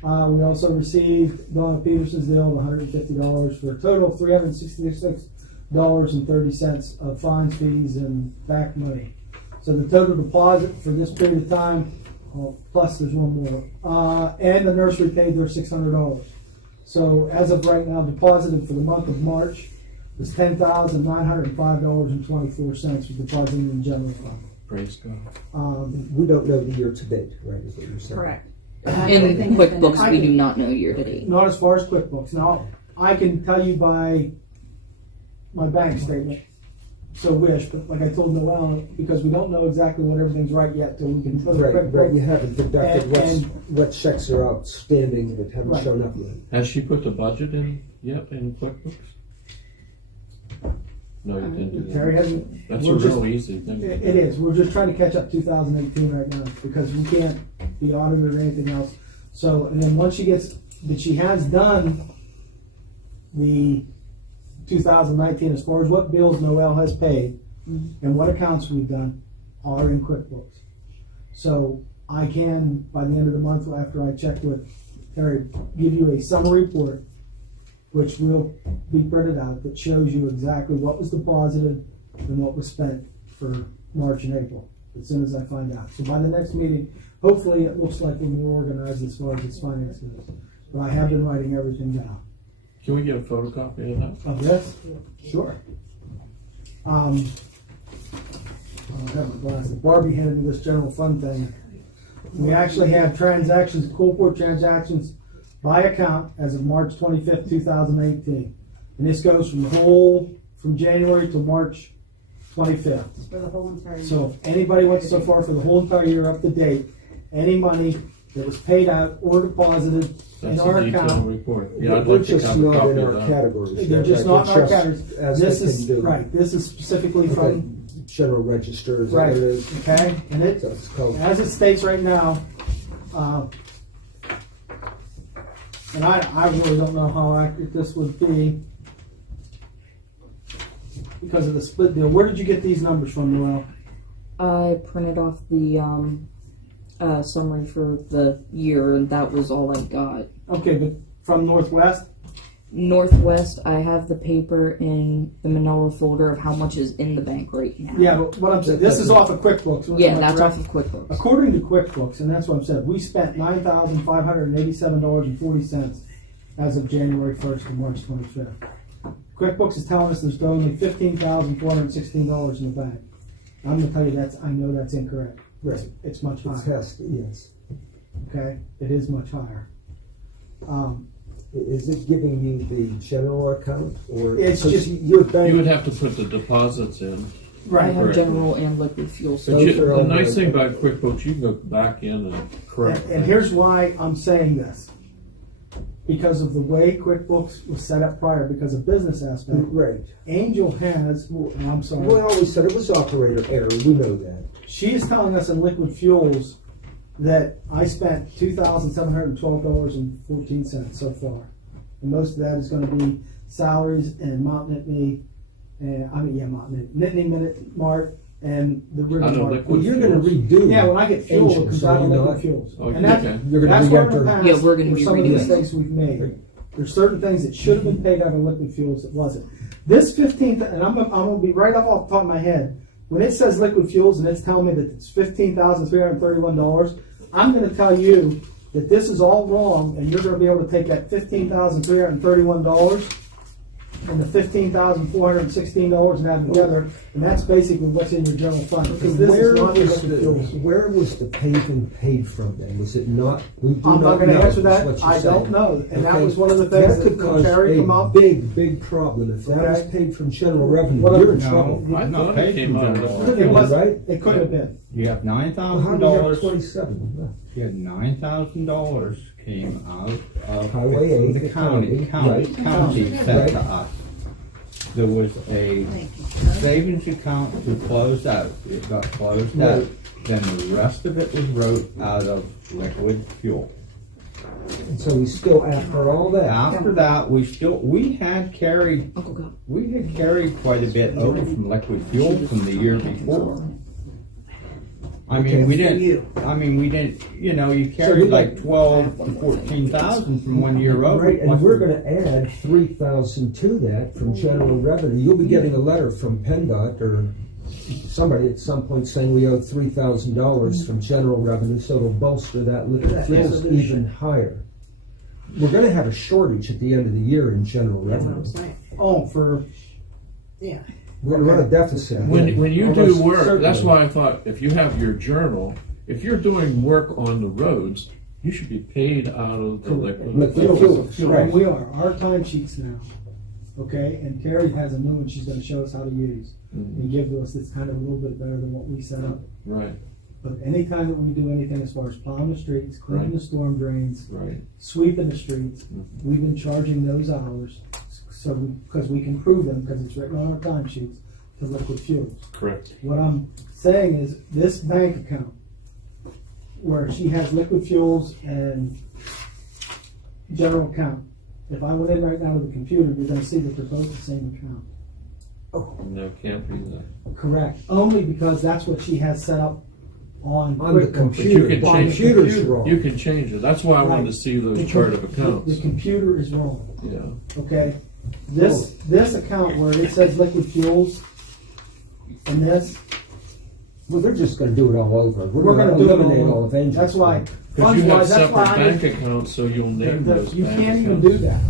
We also received Donna Peterson's bill of $150 for a total of $366.30 of fines, fees, and back money. So the total deposit for this period of time, plus there's one more, and the nursery paid their $600. So as of right now, deposited for the month of March was $10,905.24 for depositing in the general fund. Praise God. We don't know the year to date, right? Is what you're saying? Correct. In QuickBooks, we do not know year to date. Not as far as QuickBooks. Now, I can tell you by my bank statement, so wish, but like I told Noel, because we don't know exactly what everything's right yet till we can tell the Right, you haven't deducted And- what checks are outstanding that haven't Right. shown up yet. Has she put the budget in yet in QuickBooks? No, you didn't do that. Terry hasn't. That's we're a just- real easy thing. It is. We're just trying to catch up 2018 right now because we can't be audited or anything else. So, and then once she gets, that she has done the 2019 as far as what bills Noel has paid and what accounts we've done are in QuickBooks. So I can, by the end of the month after I check with Terry, give you a summary report which will be printed out that shows you exactly what was deposited and what was spent for March and April, as soon as I find out. So by the next meeting, hopefully it looks like we're more organized as far as its finance goes. But I have been writing everything down. Can we get a photocopy of that? Of this? Sure. I don't have my glasses. Barbie handed me this general fund thing. We actually have transactions, Coalport transactions by account as of March 25th, 2018. And this goes from January to March 25th. For the whole entire year. So if anybody wants so far for the whole entire year up to date, any money that was paid out or deposited in That's our a detailed account. report. Yeah, I'd We're like to just have a not copy in of our that. categories. They're just not in our Just categories. as This they is, can do. right, this is specifically Okay. from, General register, is that right, what it is? okay? And it, That's called. as it states right now, and I really don't know how accurate this would be because of the split deal. Where did you get these numbers from, Noel? I printed off the summary for the year, and that was all I got. Okay, but from Northwest? Northwest, I have the paper in the manila folder of how much is in the bank right now. Yeah, but what I'm saying, this is off of QuickBooks. Yeah, am I that's correct? off of QuickBooks. According to QuickBooks, and that's what I'm saying, we spent $9,587.40 as of January 1st to March 25th. QuickBooks is telling us there's only $15,416 in the bank. I'm going to tell you I know that's incorrect. Right. It's much It higher. has, yes. Okay, it is much higher. Is it giving you the general account, or It's just your bank? You would have to put the deposits in. I have Correct. general and liquid fuel. But the nice thing about QuickBooks, you can go back in and correct. And here's why I'm saying this. Because of the way QuickBooks was set up prior, because of business aspect. Right. Angel has, I'm sorry. We always said it was operator error. We know that. She is telling us in liquid fuels that I spent $2,712.14 so far. And most of that is going to be salaries and Mount Nittany, Nittany Minute Mart and the River Mart. Well, you're going to redo. Yeah, when I get fuel, it comes out of liquid fuels. And that's where I'm going to pass we're going to be some of the redoing. mistakes we've made. There's certain things that should have been paid out of liquid fuels that wasn't. This 15th, and I'm going to be right off the top of my head. When it says liquid fuels and it's telling me that it's $15,331, I'm going to tell you that this is all wrong, and you're going to be able to take that $15,331 and the $15,416 and add them together, and that's basically what's in your general fund. Because this is not liquid fuels. Where was the paving paid from then? Was it not? I'm not going to answer that. I don't know, and that was one of the things that could cause a big problem. If that was paid from general revenue, you're in trouble. I thought it came out of It was, right? It could have been. You have $9,000. 27. You had $9,000 came out of Highway the county sent to us. There was a savings account to close out. It got closed out. Then the rest of it was wrote out of liquid fuel. And so we still, after all that, after that, we had carried quite a bit over from liquid fuel from the year before. We didn't. You know, you carried like 12 to 14,000 from 1 year over. Right, and we're going to add 3,000 to that from general revenue. You'll be getting a letter from PennDOT or somebody at some point saying we owe $3,000 from general revenue, so it'll bolster that liquid fuels even higher. We're going to have a shortage at the end of the year in general revenue. We're going to run a deficit. When you do work, that's why I thought if you have your journal, if you're doing work on the roads, you should be paid out of the liquid fuels. Right. We are. Our timesheets now, okay? And Terry has a new one she's going to show us how to use and give to us. It's kind of a little bit better than what we set up. Right. But anytime that we do anything as far as plowing the streets, cleaning the storm drains, sweeping the streets, we've been charging those hours. So because we can prove them, because it's written on our timesheets, to liquid fuels. Correct. What I'm saying is this bank account, where she has liquid fuels and general account, if I went in right now to the computer, you're going to see that they're both the same account. Oh, no, can't be that. Correct. Only because that's what she has set up on the computer. You can change it. That's why I wanted to see those chart of accounts. The computer is wrong. Yeah. Okay. This account where it says liquid fuels and this. Well, they're just going to do it all over. We're going to eliminate all of Angel. That's why. Because you have separate bank accounts, so you'll name those You bank can't even accounts. do that.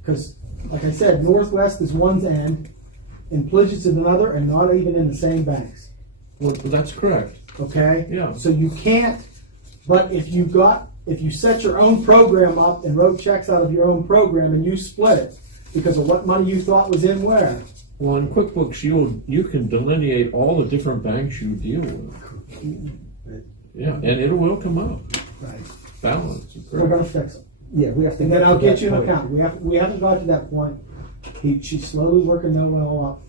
Because, like I said, Northwest is one end, and Pledges is another, and not even in the same banks. Well, that's correct. Okay? Yeah. So you can't, but if you set your own program up and wrote checks out of your own program and you split it because of what money you thought was in where. Well, in QuickBooks, you can delineate all the different banks you deal with. Yeah, and it will come up. Right. Balance. We're going to fix it. Yeah, we have to. And then I'll get you an account. We haven't got to that point. She's slowly working that well up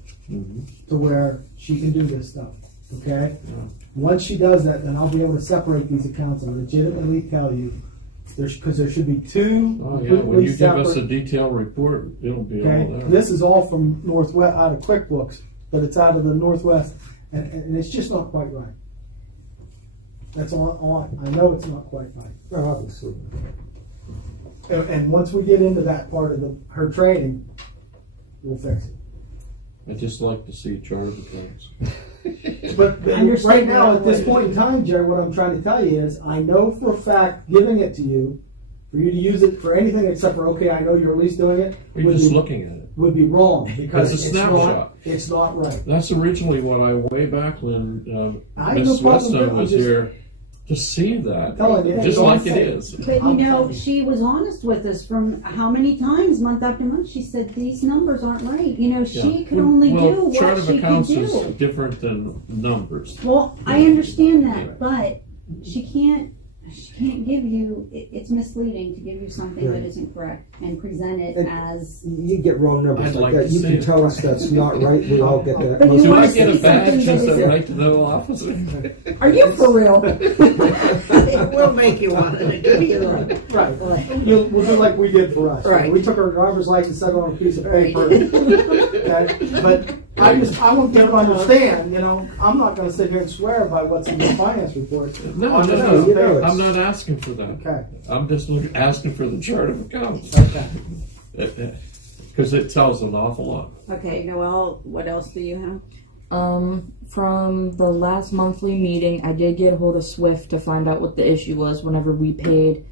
to where she can do this stuff. Okay. Yeah. Once she does that, then I'll be able to separate these accounts and legitimately tell you, because there should be two. Oh yeah, when you give us a detailed report, it'll be all there. This is all from Northwest out of QuickBooks, but it's out of the Northwest, and it's just not quite right. That's all. I know it's not quite right. No, obviously. And once we get into that part of her training, we'll fix it. I just like to see chart of accounts. But right now, at this point in time, Jerry, what I'm trying to tell you is, I know for a fact, giving it to you, for you to use it for anything except for, okay, I know you're at least doing it. You're just looking at it. Would be wrong because it's a snapshot. It's not right. That's originally what way back when I have Miss no problem Weston was here. to see that, Telling you, just like it is. But you know, she was honest with us from how many times, month after month, she said these numbers aren't right. You know, she could only do chart what of she could accounts do. is different than numbers. Well, I understand that, but she can't give you, it's misleading to give you something that isn't correct and present it as. You get wrong numbers I'd like like that. to You see can it. tell us that's not right. We all get that. But you Do wanna I get a see badge something as that the is- right to know officer? Are you for real? We'll make you one and give you one. Right. We'll do like we did for us. Right. We took our driver's license, set it on a piece of paper. Okay? But I want them to understand, you know, I'm not gonna sit here and swear by what's in the finance report. No, On this no, piece of paper. I'm not asking for that. Okay. I'm just asking for the chart of accounts. Okay. Because it tells an awful lot. Okay, Noel, what else do you have? From the last monthly meeting, I did get a hold of Swift to find out what the issue was whenever we paid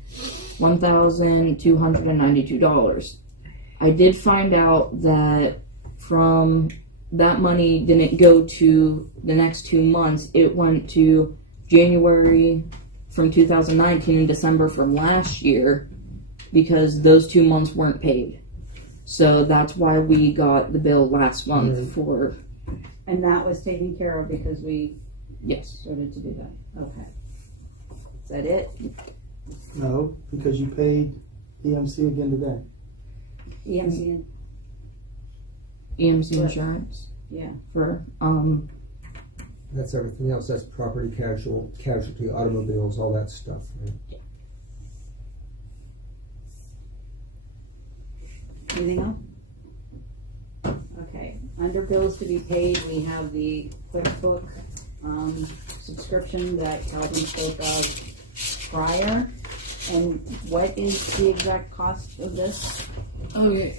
$1,292. I did find out that from that money didn't go to the next 2 months. It went to January from 2019 and December from last year because those 2 months weren't paid. So that's why we got the bill last month for... And that was taken care of because we Yes. started to do that. Okay. Is that it? No, because you paid EMC again today. EMC? EMC Right. insurance Yeah. for, That's everything else. That's property, casualty, automobiles, all that stuff. Right? Anything else? Okay. Under bills to be paid, we have the QuickBook subscription that Calvin spoke of prior. And what is the exact cost of this? okay,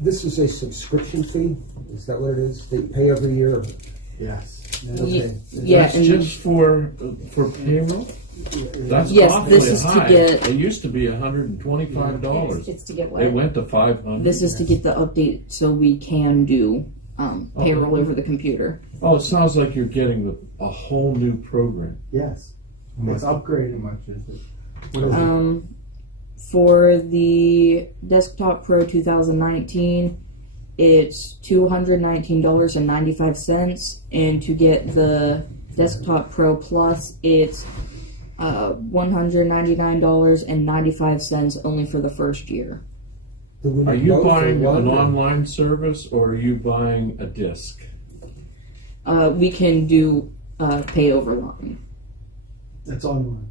This is a subscription fee. Is that what it is? They pay every year. Yes. Okay. yeah, That's and just for payroll? That's Yes, awfully this is to high. get- It used to be $125. It's to get It what? went to $500. this is to get the update so we can do payroll over the computer. Oh, it sounds like you're getting a whole new program. Yes. It's How upgraded. much is it? What is it? For the Desktop Pro 2019, it's $219.95, and to get the Desktop Pro Plus, it's $199.95 only for the first year. Do we Are need you both or buying one, an or- online service or are you buying a disc? We can do pay over line. It's online.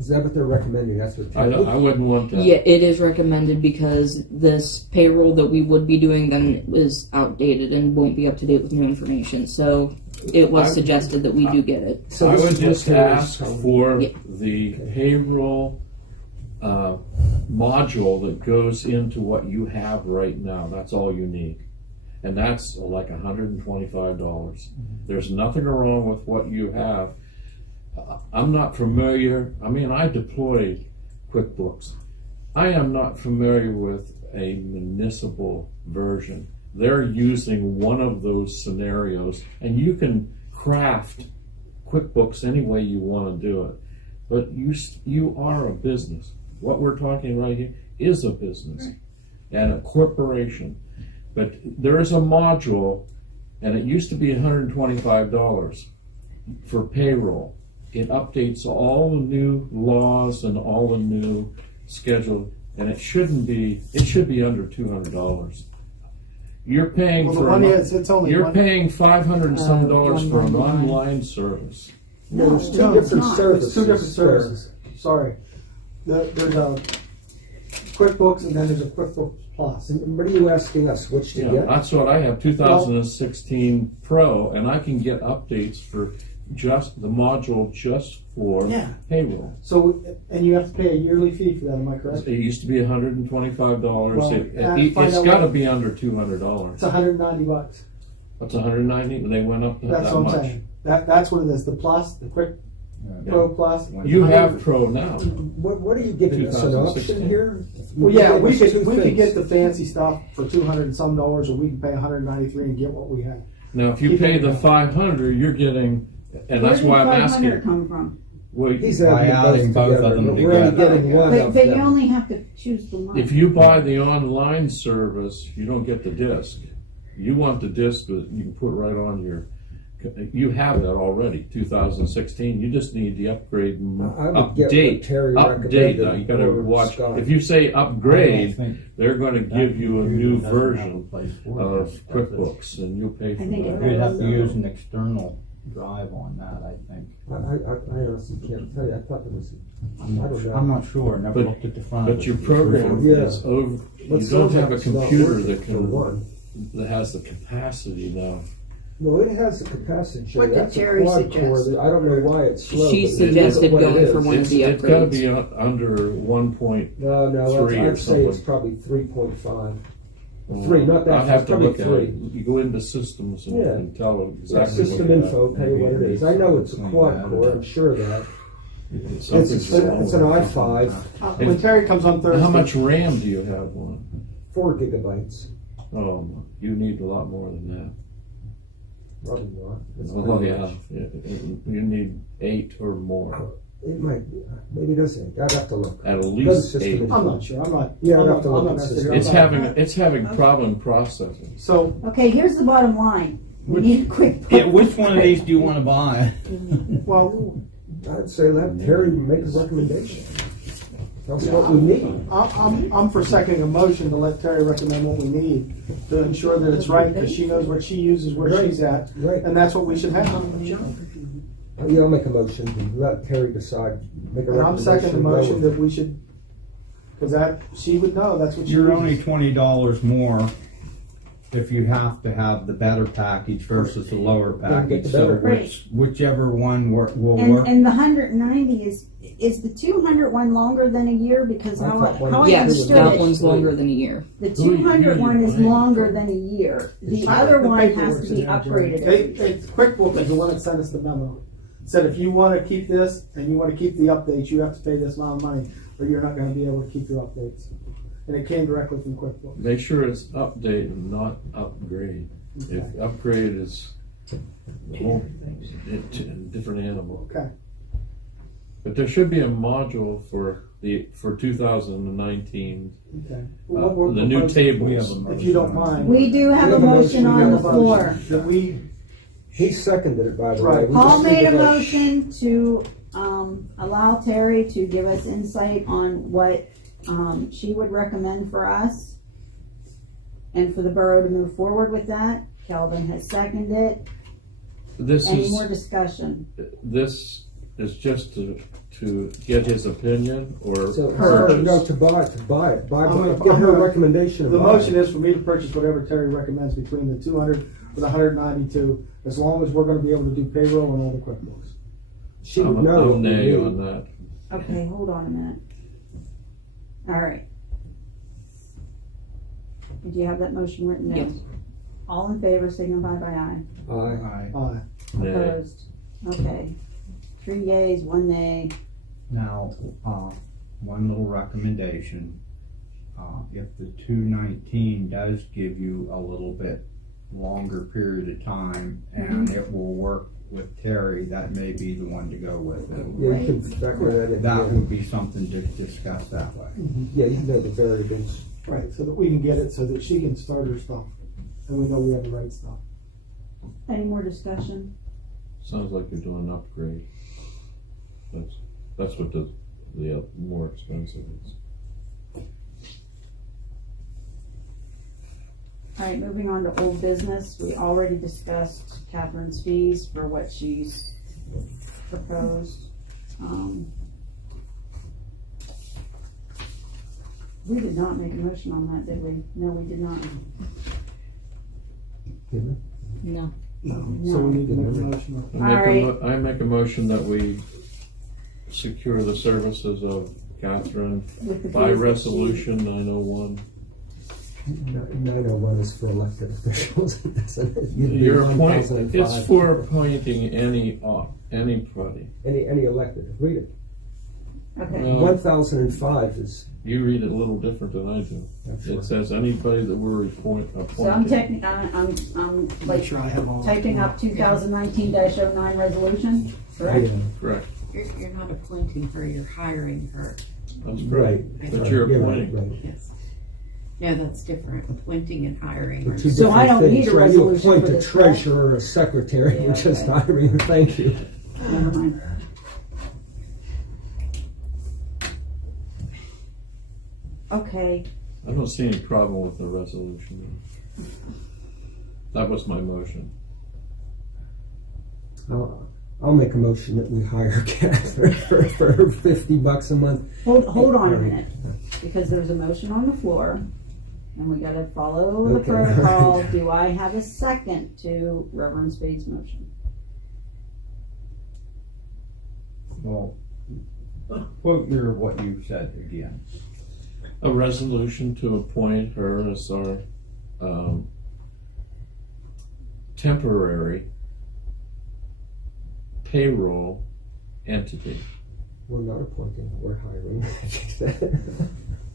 Is that what they're recommending? That's what. I wouldn't want that. Yeah, it is recommended because this payroll that we would be doing then is outdated and won't be up to date with new information. So it was suggested that we do get it. So I this would is what just Terry's ask telling me. for Yeah. the payroll module that goes into what you have right now. That's all you need. And that's like $125. There's nothing wrong with what you have. I'm not familiar. I mean, I deployed QuickBooks. I am not familiar with a municipal version. They're using one of those scenarios, and you can craft QuickBooks any way you want to do it. But you are a business. What we're talking right here is a business and a corporation. But there is a module, and it used to be $125 for payroll. It updates all the new laws and all the new schedule, and it should be under $200. You're paying Well, the for one is, it's only you're one- paying $500 and some dollars for an $199. online service. No, there's two No, it's different not. services. It's two different services. Sorry. There's a QuickBooks and then there's a QuickBooks Plus. And what are you asking us? Which to Yeah, get? that's what I have, 2016 Pro, and I can get updates for just the module just for payroll. So, and you have to pay a yearly fee for that, am I correct? It used to be $125. Well, It's find got out to what- be under $200. It's $190. That's $190, and they went up to That's that what I'm much. saying. That's what it is. The Plus, the Quick Pro Plus. You have Pro now. What are you giving us? An option here? Well, yeah, we gave us could two we could things. get the fancy stuff for $200 and some, or we can pay $193 and get what we have. Now, if you Keep pay it the going. $500, you're getting And that's why I'm Where did asking. 500 come from? Well, He's By adding both of them We're only together. getting one But, of but you them. only have to choose the one. if you buy the online service, you don't get the disc. You want the disc that you can put right on your. You have that already, 2016. You just need the upgrade, I would get what update. Terry Update. recommended Now you got to or watch. Scott. If you say I upgrade, think they're going to give you a new version place for of it. QuickBooks, and you'll pay for I think that. We'd have to use an external drive on that, I think. I honestly can't tell you. I thought there was. I don't know. I'm not sure, never But- looked at the front of But it. your program Yeah. is over. But You don't have a somehow it's not computer working that for can one. that has the capacity now. No, it has the capacity. Joe. What did That's a Jerry quad suggest? core. I don't know why it's slow. She but it- suggested what it going is. for one of the It's got to upgrades. be under 1.3 No, or I'd say it's something. probably 3.5. 3, not that. I'd have it's to probably look at 3. it. You go into systems and, Yeah. and tell Yeah, exactly system what you info, have. tell you what it is. I know it's a quad core. I'm sure of that. Something's wrong It's an with it. i5, When Terry comes on Thursday. How much RAM do you have on? 4 gigabytes. Oh, you need a lot more than that. Probably not. It's Oh pretty yeah, much. you need 8 or more. It might be. Maybe it doesn't. I'd have to look. At Go to least system 8. info. I'm not sure. I'm not. Yeah, I'd I'm have not, to I'm look not at gonna system. figure out. It's having problem processing. So Okay, here's the bottom line. We need a quick. Yeah, which one of these do you want to buy? well, I'd say let Terry make a recommendation. Tell us what we need. I'm for seconding a motion to let Terry recommend what we need to ensure that it's right because she knows what she uses, where Right. she's at, Right. and that's what we should have. Yeah, I'll make a motion to let Terry decide. Make a And I'm recommendation. seconding the go motion with that we should, because that she would know that's what she You're uses. only $20 more if you have to have the better package versus the lower Then get package. the So better. whichever one will work. And the 190 is the 200 one longer than a year? Because I how thought one I was understood that it, one's longer than a year. the 200 one is longer than a year. The other The one paperwork's has to in be there, upgraded. QuickBooks is the one that sent us the memo. Said if you want to keep this and you want to keep the updates, you have to pay this amount of money, or you're not going to be able to keep your updates. And it came directly from QuickBooks. Make sure it's update and not upgrade. If upgrade is a whole different animal. Okay. But there should be a module for 2019. Okay. The new tables. If you don't mind. We do have a motion on the floor. That we. He seconded it, by the Right. way. We Paul just need made to a vote. motion to allow Terry to give us insight on what she would recommend for us and for the borough to move forward with that. Kelvin has seconded it. Any more discussion? This is just to get his opinion or So, purchase. no, to buy it. Buy I'm Give her a gonna- recommendation. The of buy motion it. is for me to purchase whatever Terry recommends between the 200 or the 192, as long as we're going to be able to do payroll and all the QuickBooks. She would know. I'm what we nay need. on that. Okay, hold on a minute. All right. Do you have that motion written down? Yes. All in favor, signify by aye. Aye. Aye. Nay. Opposed? Okay. 3 yeas, 1 nay. Now, one little recommendation. If the 219 does give you a little bit longer period of time and it will work with Terry, that may be the one to go with. Yeah, you can factor that in. That yeah. would be something to discuss that way. Yeah, you know the variables. Right, so that we can get it so that she can start her stuff, and we know we have the right stuff. Any more discussion? Sounds like you're doing an upgrade. That's what the more expensive is. All right, moving on to old business. We already discussed Catherine's fees for what she's proposed. We did not make a motion on that, did we? No, we did not. No. So we need to make a motion. I make a motion that we secure the services of Catherine With the by fees that resolution 901. 901 is for elected officials. You're appointing. 1005. It's for appointing anybody. Any elected. Read it. Okay. 1005 is. You read it a little different than I do. It says anybody that we're appointed. So I'm like Make sure I have all typing up 2019-09 resolution, correct? Correct. You're not appointing her, you're hiring her. That's right. But you're appointing. Yes. Yeah, that's different. Appointing and hiring. Are So I don't need a resolution You appoint for a this, treasurer or a secretary, Yeah, which is okay. hiring. Thank you. Never mind. Okay. I don't see any problem with the resolution. That was my motion. I'll make a motion that we hire Catherine for $50 a month. Hold on a minute, because there's a motion on the floor, and we gotta follow the Okay. protocol. Do I have a second to Reverend Spade's motion? Well, quote what you said again. A resolution to appoint her as our temporary payroll entity. We're not appointing, we're hiring.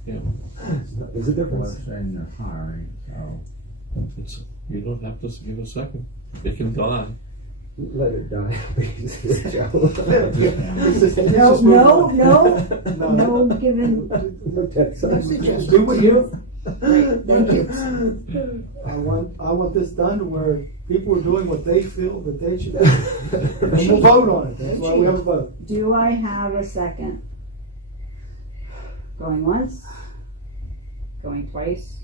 Yeah. There's a difference. We're saying they're hiring, so. You don't have to give a second. It can die. Let it die. No, given. Do what you. Right, thank you. I want this done to where people are doing what they feel that they should do. And we'll vote on it. That's why we have a vote. Do I have a second? Going once? Going twice?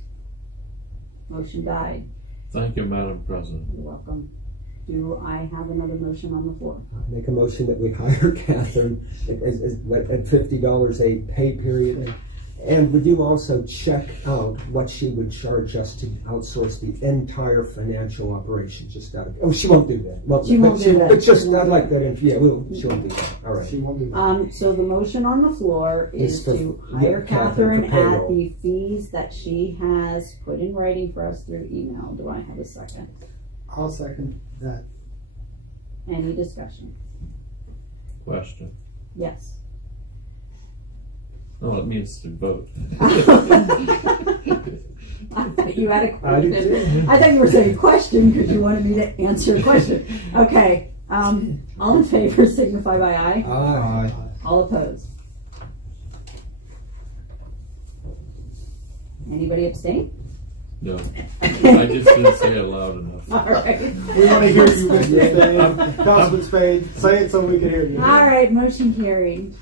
Motion died. Thank you, Madam President. You're welcome. Do I have another motion on the floor? Make a motion that we hire Catherine at $50 a pay period. And would you also check out what she would charge us to outsource the entire financial operation? Just out of, she won't do that. Well, She won't do that. But just, I'd like that, she won't do that. All right. She won't do that. So the motion on the floor is to hire Catherine at the fees that she has put in writing for us through email. Do I have a second? I'll second that. Any discussion? Question. Yes. Oh, it means to vote. I thought you had a I did question. too. I thought you were saying question because you wanted me to answer a question. Okay. All in favor signify by aye. Aye. All opposed. Anybody abstain? No. I just didn't say it loud enough. All right. We want to hear you, Mr. Spade. Councilman Spade, say it so we can hear you. All right, motion carried.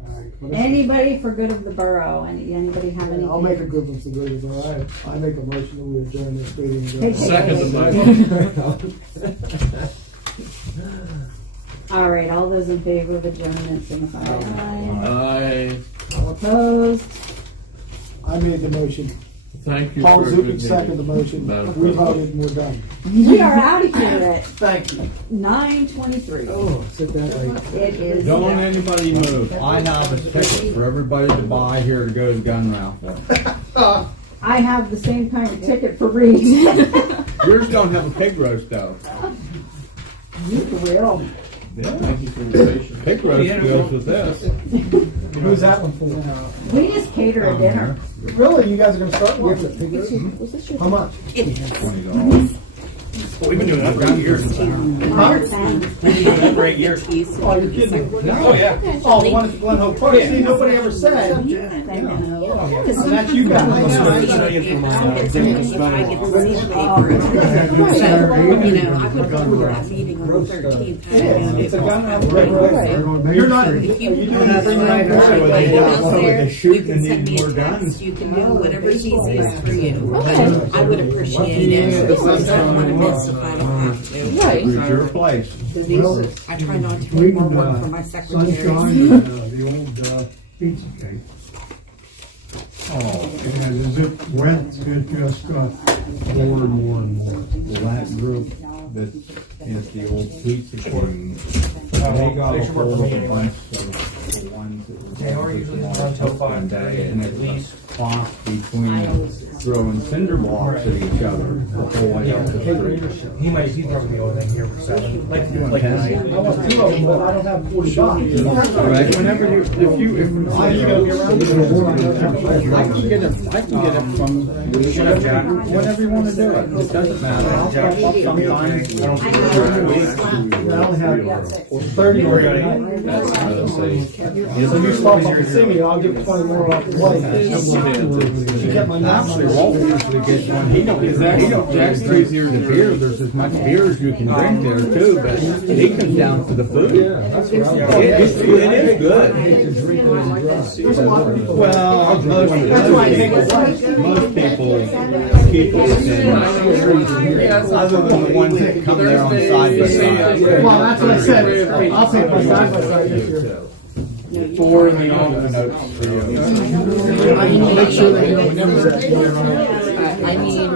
All right. Anybody for good of the borough? Anybody have anything? I'll make a good one for good of the borough. I make a motion that we adjourn this meeting. Second the motion. All right, all those in favor of adjournment signify by aye. Aye. All opposed? I made the motion. Thank you Paul for a Zukin good seconded the motion. Madam We President. voted and we're done. We are out of here at Thank you. 9:23. Oh, sit that way. It is. Don't anybody move. I have a ticket for everybody to buy here to go to gun raffle. I have the same kind of ticket for Reed. Yours don't have a pig roast though. You will. Yeah. Pig roast goes with this. Who's that one for? We just cater a dinner. Really? You guys are going to start with it? Was this your How much? $20. Well, we've been doing that for 8 years. We've been doing that for 8 years. Oh, you're kidding. Oh, yeah. Oh, one whole party. See, nobody ever said. Thank you. That's you guys. I would go to that meeting on the 13th. It's a gun raffle. You're not. If you You want doing to that bring right my now? emails there, you shoot can and send need me a more text. guns. You can do whatever's easiest for you. Okay. I would appreciate it. Because I don't want to miss if I don't have to. Right. It's your place. I try not to make more work for my secretary. Sunshine and the old pizza cake. Oh, And as it went, it just got more and more and more. that group that is the old pizza king. They got a hold of a bunch of the ones that were Yeah, we're usually on till 5 and it was cost between throwing cinder blocks at each other the whole way up the street. He's probably the only thing here for 7. Like tonight. I want 2 of them, but I don't have 45. Right, whenever you, if I can get it from whenever you want to do it. It doesn't matter. I'll pop up sometimes. I only have 30 more tonight. So you stop up and see me, I'll give 20 more off the plate. She kept my mouth. Actually, Walt usually gets one. He don't Jack's crazier than beer. There's as much beer as you can drink there too, but he comes down for the food. It is good. Well, most people keep it other than the ones that come there on side by side. Well, that's what I said. I'll take my side by side this year. 4 in the envelopes for you. I need to make sure that you don't use that. I need you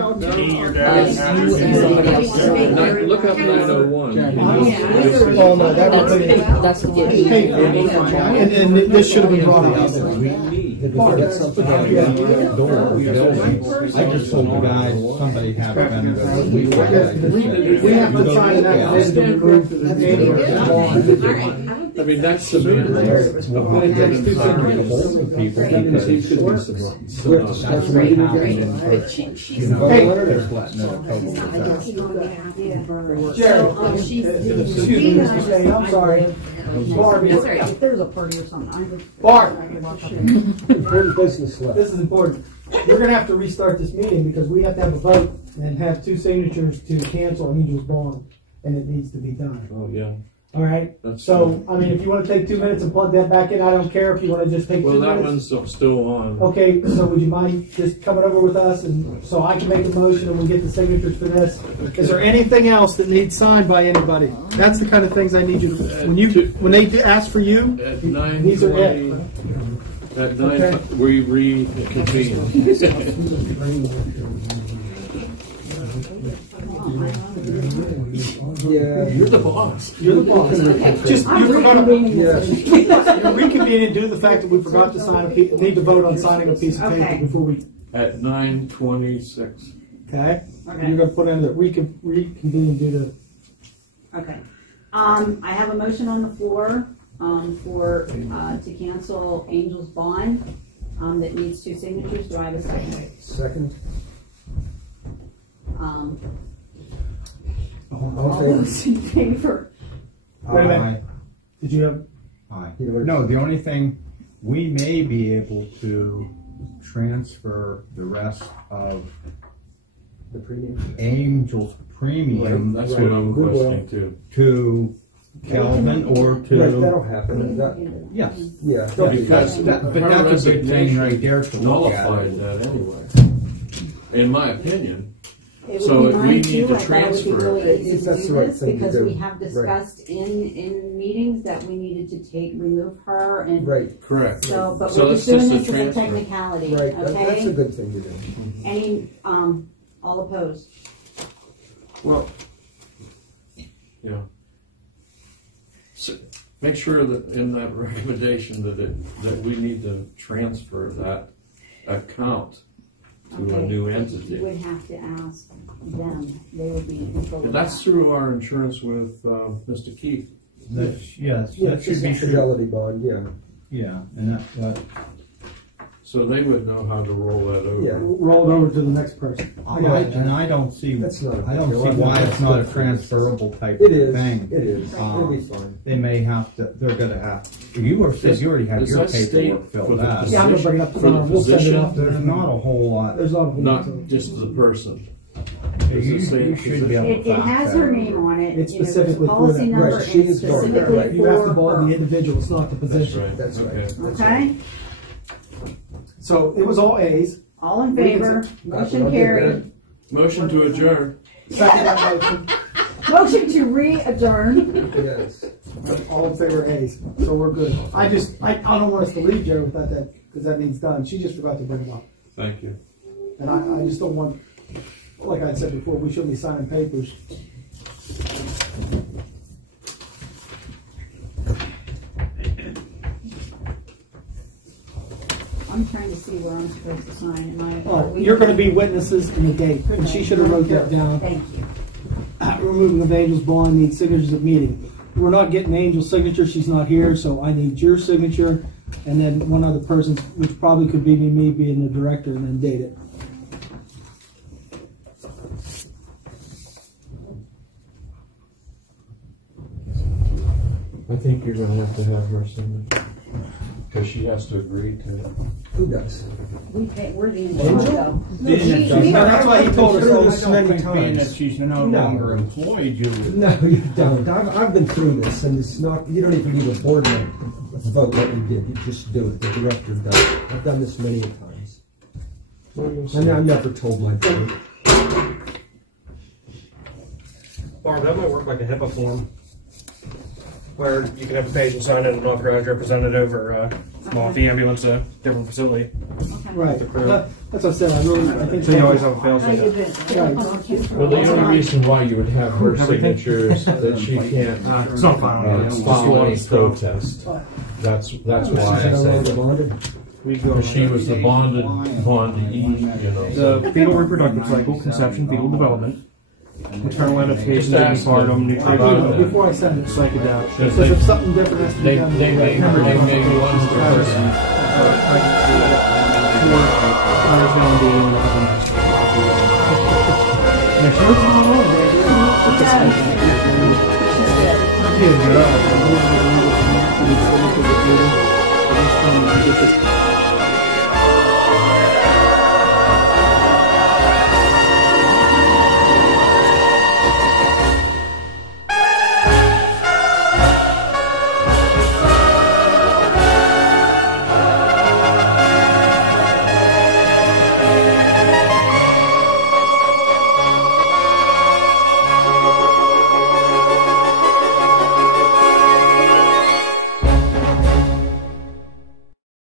and somebody else. Look up 901. Oh no, That's the and this should have been brought up. I just told the guy somebody had been. We have to sign an affidavit to remove the I mean, that's submitted there. Excuse me, Mr. Stain, I'm sorry. Barbie, If there's a party or something, Barb, Important business left. this is important. We're gonna have to restart this meeting because we have to have a vote and have 2 signatures to cancel Angel's bond, and it needs to be done. Oh, yeah. All right? That's So, I mean, if you wanna take 2 minutes and plug that back in, I don't care if you wanna just take 2 Well, minutes. that one's still on. Okay, so would you mind just coming over with us and so I can make a motion and we'll get the signatures for this? Is there anything else that needs signed by anybody? That's the kind of things I need you to, when they ask for you, At these are it. 9:20, at 9, we reconvene. Yeah. You're the boss. You're the boss. Just, you forgot to reconvene and do the fact that we forgot to sign need to vote on signing a piece of paper before we. At 9:26. Okay? You're gonna put in that reconvene and do the. Okay. I have a motion on the floor, for, to cancel Angel's bond, that needs 2 signatures. Do I have a second? Second. All those in favor? Wait a minute. Did you have? Aye. No, the only thing, we may be able to transfer the rest of the premium. Angel's premium. That's what I'm requesting too. To Kelvin or to. Right, that'll happen. Yes. Yeah. Because but that's a big thing right there to look at. nullified that anyway, in my opinion. It So would be if we mine need too. to I thought it would be transfer really it. easy to That's do the right this thing to because do. we have discussed in meetings that we needed to remove her and. Right. Correct. So, but So we're it's just doing just a this as a transfer. technicality, Right. okay? That's a good thing to do. Any, all opposed? Well, yeah. So make sure that in that recommendation that we need to transfer that account to a new You entity. would have to ask them. They would be in control And of that's that. through our insurance with Mr. Keith. Yes, Yeah, that should just be a true. fidelity bond. Yeah. Yeah, and that So they would know how to roll that over. Yeah. Rolled over to the next person. I don't see. That's not a I don't big see deal. why it's not a transferable type It of is. thing. It is. It'll be fine. They may have to. They're going to have. You were said you already have Does your that state paperwork for filled the out. Yeah, I'm gonna bring it up to For the front. We'll send it position? off. There's not a whole lot. There's not a whole lot. Not just the person. You should be able to. It has her name on it. It's You know, there's specifically for policy that. number Right, she and is going there, specifically right. You have to for bond the her. individual, it's not the That's position. right. That's right. Okay. Okay? So it was all A's. All in favor? Motion carried. Motion to adjourn. Second that motion. Motion to re-adjourn. Yes. All in favor A's. So we're good. I don't want us to leave Jerry without that, because that needs done. She just forgot to bring it up. Thank you. And I just don't want, like I said before, we shouldn't be signing papers. I'm trying to see see where I'm supposed to sign. Oh, you're going to be witnesses in the date, and she should have wrote that down. Thank you. Removing of Angel's bond needs signatures at meeting. We're not getting Angel's signature, she's not here, so I need your signature, and then one other person's, which probably could be me being the director, and then date it. I think you're going to have her signature because she has to agree to it. Who does? We're the Angel. That's why he told us all this many Being times. that she's no longer employed, you would. No, you don't. I've been through this, and it's not. You don't even need a board member to vote what you did. You just do it. The director does it. I've done this many times, and I never told my board. Barb, that might work like a HIPAA form, where you can have a patient sign in an authorized representative, or if the ambulance a different facility. Right. That's what I said. I think so. You always have a fail-safe. Well, the only reason why you would have her signature is that she can't file any protest. That's why I say that. Because she was the bondee, you know. The fetal reproductive cycle, conception, fetal development, maternal identification, postpartum, nutrition. Before I send it, psychedelic. Because if something different has to be done, they may one person. Yeah.